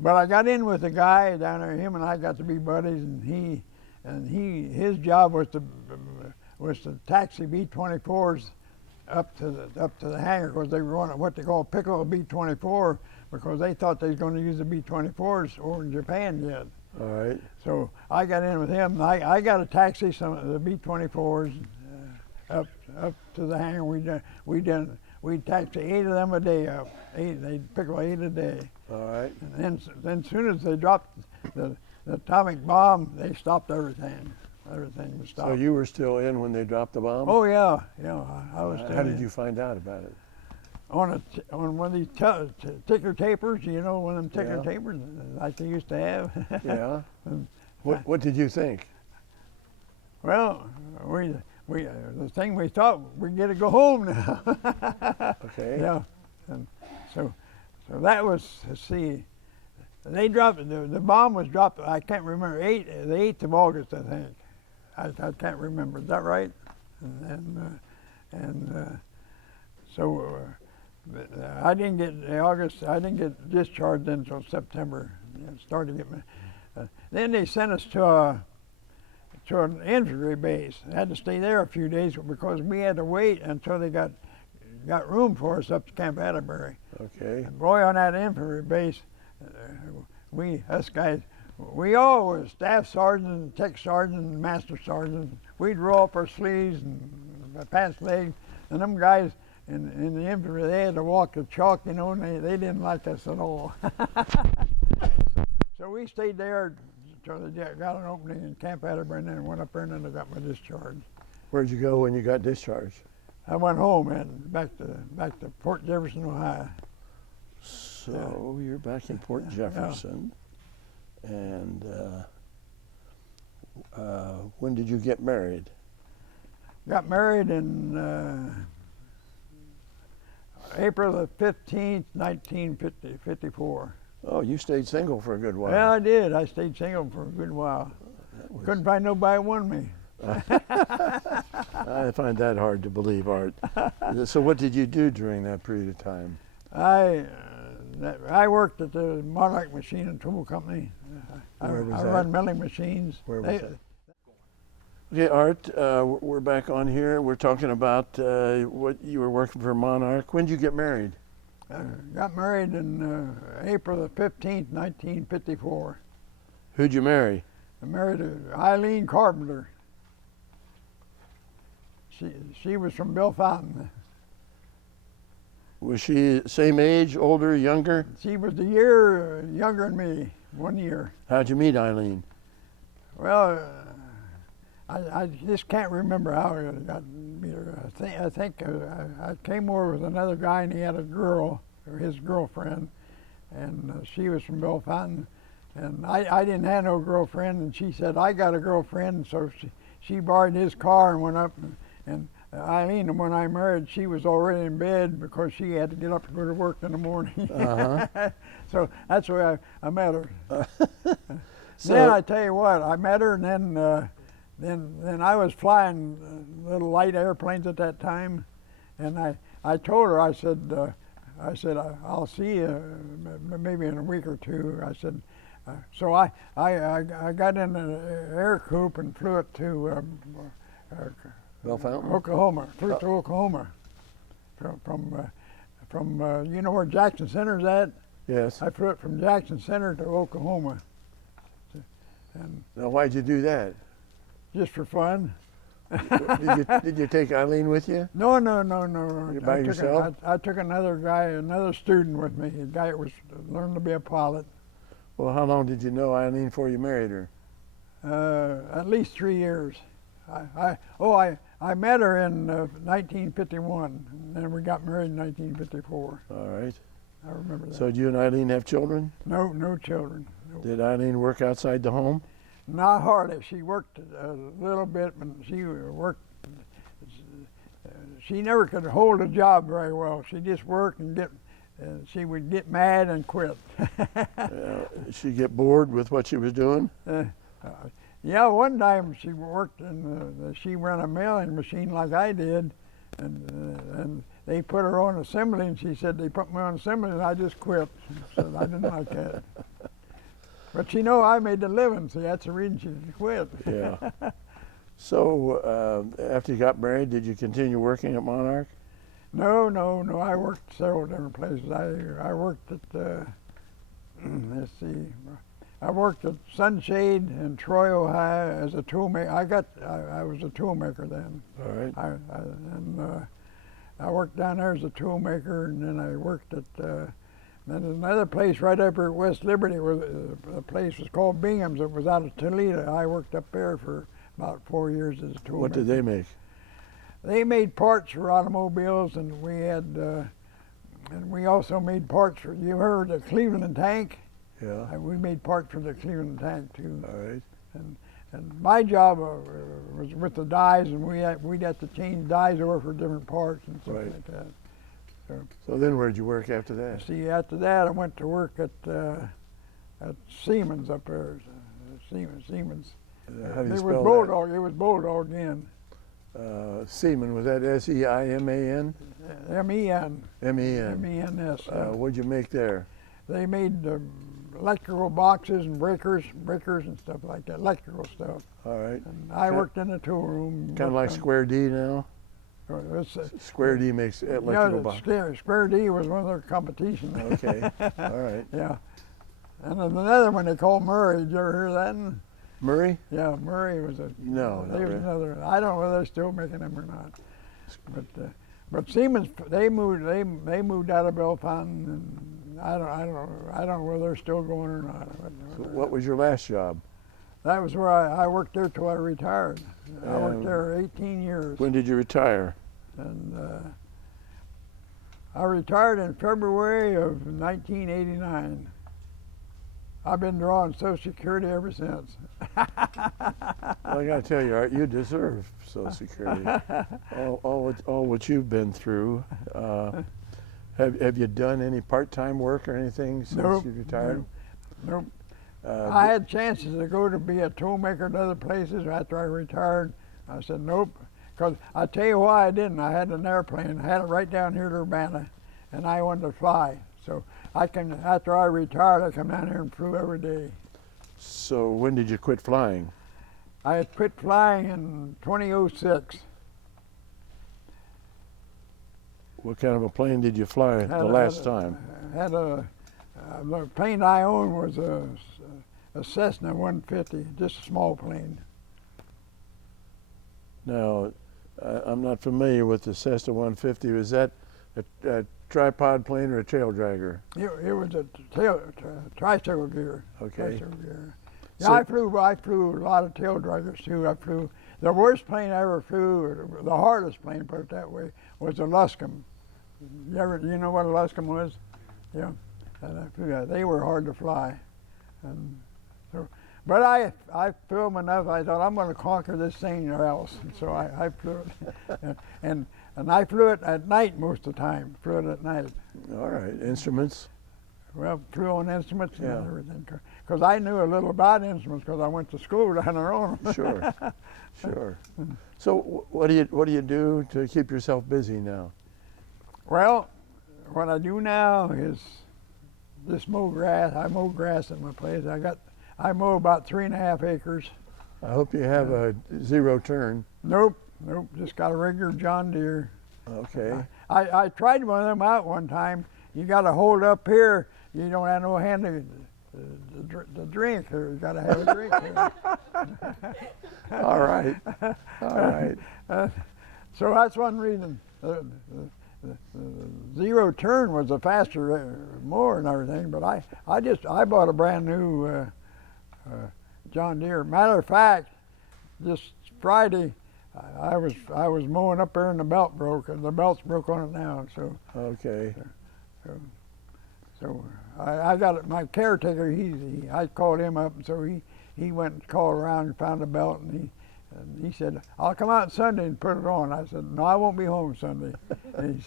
But I got in with a guy down there. Him and I got to be buddies, and his job was to taxi B-24s up to the hangar, because they were running what they call pickle B-24, because they thought they was going to use the B-24s over in Japan yet. All right. So I got in with him. And I got to taxi some of the B-24s up to the hangar. We'd taxi 8 of them a day up. They'd pick 8 a day. All right. And then as soon as they dropped the atomic bomb, they stopped everything. Everything was stopped. So you were still in when they dropped the bomb? Oh yeah, I was still How did in. you find out about it? On one of these ticker tapers, one of them ticker Yeah. tapers like they used to have. Yeah. What did you think? Well, the thing we thought we'd get to go home now. Okay. Yeah, and so that was, let's see, they dropped the bomb was dropped. I can't remember the 8th of August, I think. I can't remember. Is that right? So I didn't get August. I didn't get discharged until September. It started to get me. Then they sent us to an infantry base. I had to stay there a few days because we had to wait until they got room for us up to Camp Atterbury. Okay. And boy, on that infantry base, us guys, we all were staff sergeants, tech sergeants, and master sergeants. We'd roll up our sleeves and pants legs, and them guys in the infantry, they had to walk the chalk, and they didn't like us at all. So we stayed there until they got an opening in Camp Atterbury, and then went up there, and then I got my discharge. Where'd you go when you got discharged? I went home and back to Port Jefferson, Ohio. So you're back in Port Jefferson, and when did you get married? Got married in April the 15th, 1954. Oh, you stayed single for a good while. Yeah, I did. I stayed single for a good while. Couldn't find nobody who wanted me. I find that hard to believe, Art. So what did you do during that period of time? I worked at the Monarch Machine and Tool Company. I Where was that? run milling machines. Where was that? Okay, Art, we're back on here. We're talking about what you were working for Monarch. When did you get married? Got married in April the 15th, 1954. Who'd you marry? I married Eileen Carpenter. She was from Bill Fountain. Was she same age, older, younger? She was a year younger than me, 1 year. How'd you meet Eileen? Well, I just can't remember how I got meet her. I think I came over with another guy, and he had a girl, or his girlfriend, and she was from Bill Fountain. And I didn't have no girlfriend, and she said, I got a girlfriend, and so she borrowed his car and went up, and Eileen, when I married, she was already in bed because she had to get up to go to work in the morning. Uh-huh. So that's where I met her. So- Then I tell you what, I met her, and then I was flying little light airplanes at that time, and I told her, I said, I'll see you maybe in a week or two. I said, so I got in an air coupe and flew it to Bell Fountain? Oklahoma. Flew it to Oklahoma from you know where Jackson Center's at? Yes. I flew it from Jackson Center to Oklahoma, and Now, why'd you do that? just for fun. Did you take Eileen with you? No. You by yourself? I took another guy, another student with me. A guy that was learning to be a pilot. Well, how long did you know Eileen before you married her? At least 3 years. I met her in 1951, and then we got married in 1954. All right. I remember that. So did you and Eileen have children? No children. No. Did Eileen work outside the home? Not hardly. She worked a little bit, but she worked. She never could hold a job very well. She just worked and she would get mad and quit. She get bored with what she was doing? Yeah, one time she worked in she ran a mailing machine like I did, and they put her on assembly, and she said they put me on assembly, and I just quit. She said I didn't like that. But you know, I made the living, so that's the reason she quit. Yeah. So after you got married, did you continue working at Monarch? No. I worked several different places. I worked at let's see, I worked at Sunshade in Troy, Ohio, as a toolmaker. I was a toolmaker then. All right. I worked down there as a toolmaker, and then I worked at then another place right up here at West Liberty. Where the place was called Bingham's. It was out of Toledo. I worked up there for about 4 years as a toolmaker. What did they make? They made parts for automobiles, and we had, and we also made parts for. You heard the Cleveland tank? Yeah. We made parts for the Cleveland tank too. All right. And my job was with the dies, and we'd have to change dies over for different parts and stuff Right. like that. So then where'd you work after that? See, after that, I went to work at Siemens up there. Siemens. How do you It was spell Bulldog. It was Bulldog then. that? Seaman, was that S-E-I-M-A-N? M-E-N. M-E-N. M-E-N-S. What'd you make there? They made electrical boxes and breakers and stuff like that, electrical stuff. All right. And I worked in the tool room. Kind of like Square D now? Square D makes electrical boxes. Square D was one of their competitions. Okay. All right. Yeah. And then another one they called Murray. Did you ever hear that one? Murray? Yeah, Murray was a. No, not They was really. another. I don't know whether they're still making them or not. But Siemens they moved out of Bellefontaine, and I don't know whether they're still going or not. So what was your last job? That was where I worked there till I retired. I worked And there 18 years. When did you retire? And I retired in February of 1989. I've been drawing Social Security ever since. Well, I got to tell you, Art, you deserve Social Security. all what you've been through. Have you done any part-time work or anything since Nope, you retired? Nope. I had chances to go to be a toolmaker at other places after I retired. I said nope, because I tell you why I didn't. I had an airplane. I had it right down here to Urbana, and I wanted to fly. So after I retired, I come down here and flew every day. So when did you quit flying? I had quit flying in 2006. What kind of a plane did you fly the last time? The plane I owned was a Cessna 150, just a small plane. Now, I'm not familiar with the Cessna 150. Was that a tripod plane or a tail dragger? It was a tricycle gear. Okay. Tricycle gear. Yeah, So- I flew a lot of tail draggers too. I flew the worst plane I ever flew, or the hardest plane, put it that way, was a Luscombe. You know what a Luscombe was? Yeah. And I flew that. They were hard to fly. And so, But I flew them enough. I thought I'm going to conquer this thing or else. And so I flew it, and I flew it at night most of the time. Flew it at night. All right. Instruments? Well, flew on instruments Yeah. and everything. Because I knew a little about instruments because I went to school down there on them. Sure. Sure. So what do you do to keep yourself busy now? Well, what I do now is just mow grass. I mow grass at my place. I mow about 3.5 acres. I hope you have a zero turn. Nope, just got a regular John Deere. Okay. I tried one of them out one time. You got to hold up here. You don't have no hand to drink, or you got to have a drink. All right. All right. So that's one reason. The zero turn was a faster mower and everything, but I bought a brand new John Deere. Matter of fact, just Friday, I was mowing up there and the belt broke, and the belt's broke on it now. So Okay. so I got it. My caretaker, I called him up, and so he went and called around and found the belt, and he said, "I'll come out Sunday and put it on." I said, "No, I won't be home Sunday." And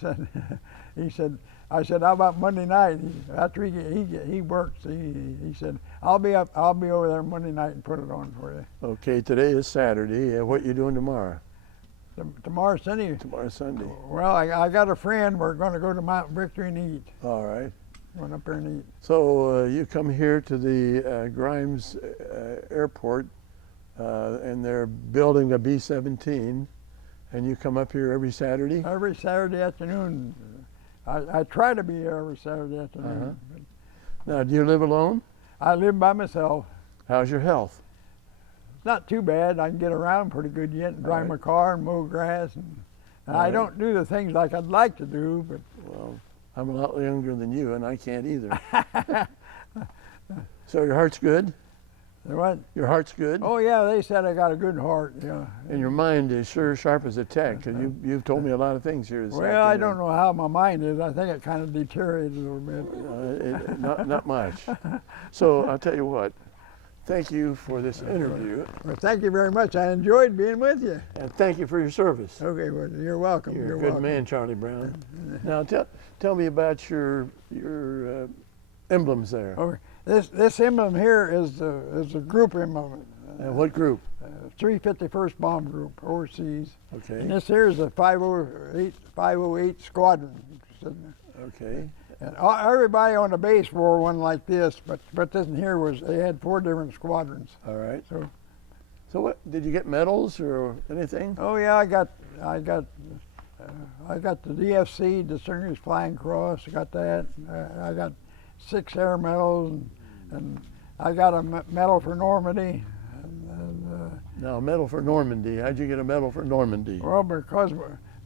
I said, "How about Monday night?" After he works, he said, "I'll be over there Monday night and put it on for you." Okay. Today is Saturday. What you doing tomorrow? Tomorrow's Sunday. Tomorrow's Sunday. Well, I got a friend. We're going to go to Mount Victory and eat. All right. Going up there and eat. So you come here to the Grimes Airport, and they're building a B-17, and you come up here every Saturday? Every Saturday afternoon. I try to be here every Saturday afternoon. Now, do you live alone? I live by myself. How's your health? Not too bad. I can get around pretty good yet and drive my car and mow grass. And I don't do the things like I'd like to do, but... Well, I'm a lot younger than you, and I can't either. So your heart's good? What? Your heart's good? Oh, yeah, they said I got a good heart, yeah. And your mind is sure sharp as a tack, because you've told me a lot of things here this afternoon. Well, I don't know how my mind is. I think it kind of deteriorated a little bit. Not much. So I'll tell you what. Thank you for this interview. Well, thank you very much. I enjoyed being with you. And thank you for your service. Okay, well, you're welcome. You're a good welcome. man, Charlie Brown. Now tell me about your emblems there. Oh, this emblem here is a group emblem. And what group? 351st Bomb Group, overseas. Okay. And this here is a 508 Squadron. Okay. And everybody on the base wore one like this, but this one here they had 4 different squadrons. All right. So what did you get medals or anything? oh yeah, I got the DFC, Distinguished Flying Cross. I got that. I got 6 air medals, and I got a medal for Normandy. Now, a medal for Normandy. How'd you get a medal for Normandy? Well, because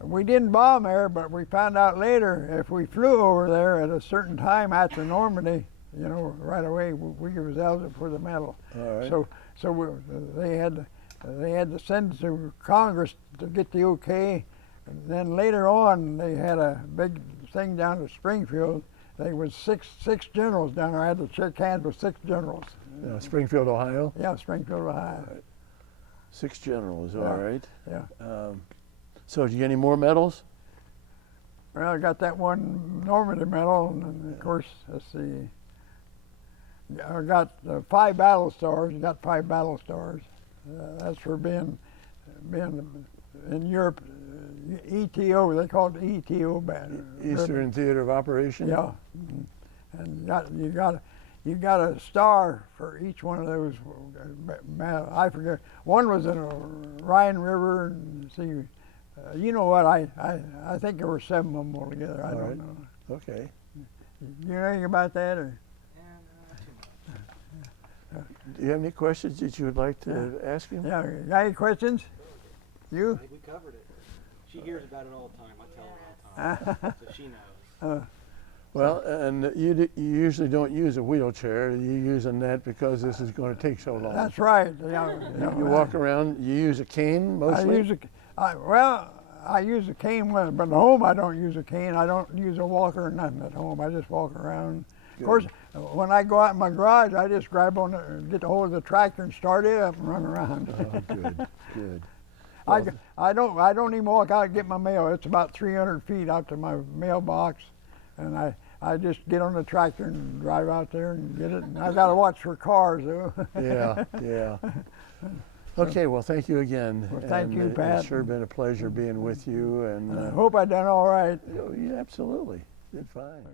we didn't bomb there, but we found out later if we flew over there at a certain time after Normandy, right away we was eligible for the medal. All right. So they had to send it to Congress to get the okay. And then later on, they had a big thing down at Springfield. There was six generals down there. I had to shake hands with 6 generals. Springfield, Ohio? Yeah, Springfield, Ohio. All right. 6 generals, Yeah. all right. Yeah. So did you get any more medals? Well, I got that one Normandy medal, and of course, let's see. I got 5 battle stars. I got 5 battle stars. That's for being in Europe. ETO, they called it ETO battle. Eastern Theater of Operations? Yeah, and you got a star for each one of those. I forget. One was in a Rhine River, and see, you know what? I think there were 7 of them altogether. I don't know. Okay. You know anything about that, or? Do you have any questions that you would like to ask him? Yeah, got any questions? I You? think we covered it. She hears about it all the time. I tell her all the time, so she knows. Well, and you usually don't use a wheelchair. You use a net because this is going to take so long. That's right. Yeah, You walk around. You use a cane mostly. I use a cane, but at home I don't use a cane. I don't use a walker or nothing at home. I just walk around. Of course, when I go out in my garage, I just grab on the, get the hold of the tractor and start it up and run around. Oh, good, good. I don't even walk out and get my mail. It's about 300 feet out to my mailbox, and I just get on the tractor and drive out there and get it. And I got to watch for cars though. Yeah, yeah. Okay, well, thank you again. Well, thank you, Pat. It's sure been a pleasure being with you. And I hope I done all right. yeah, absolutely, did fine.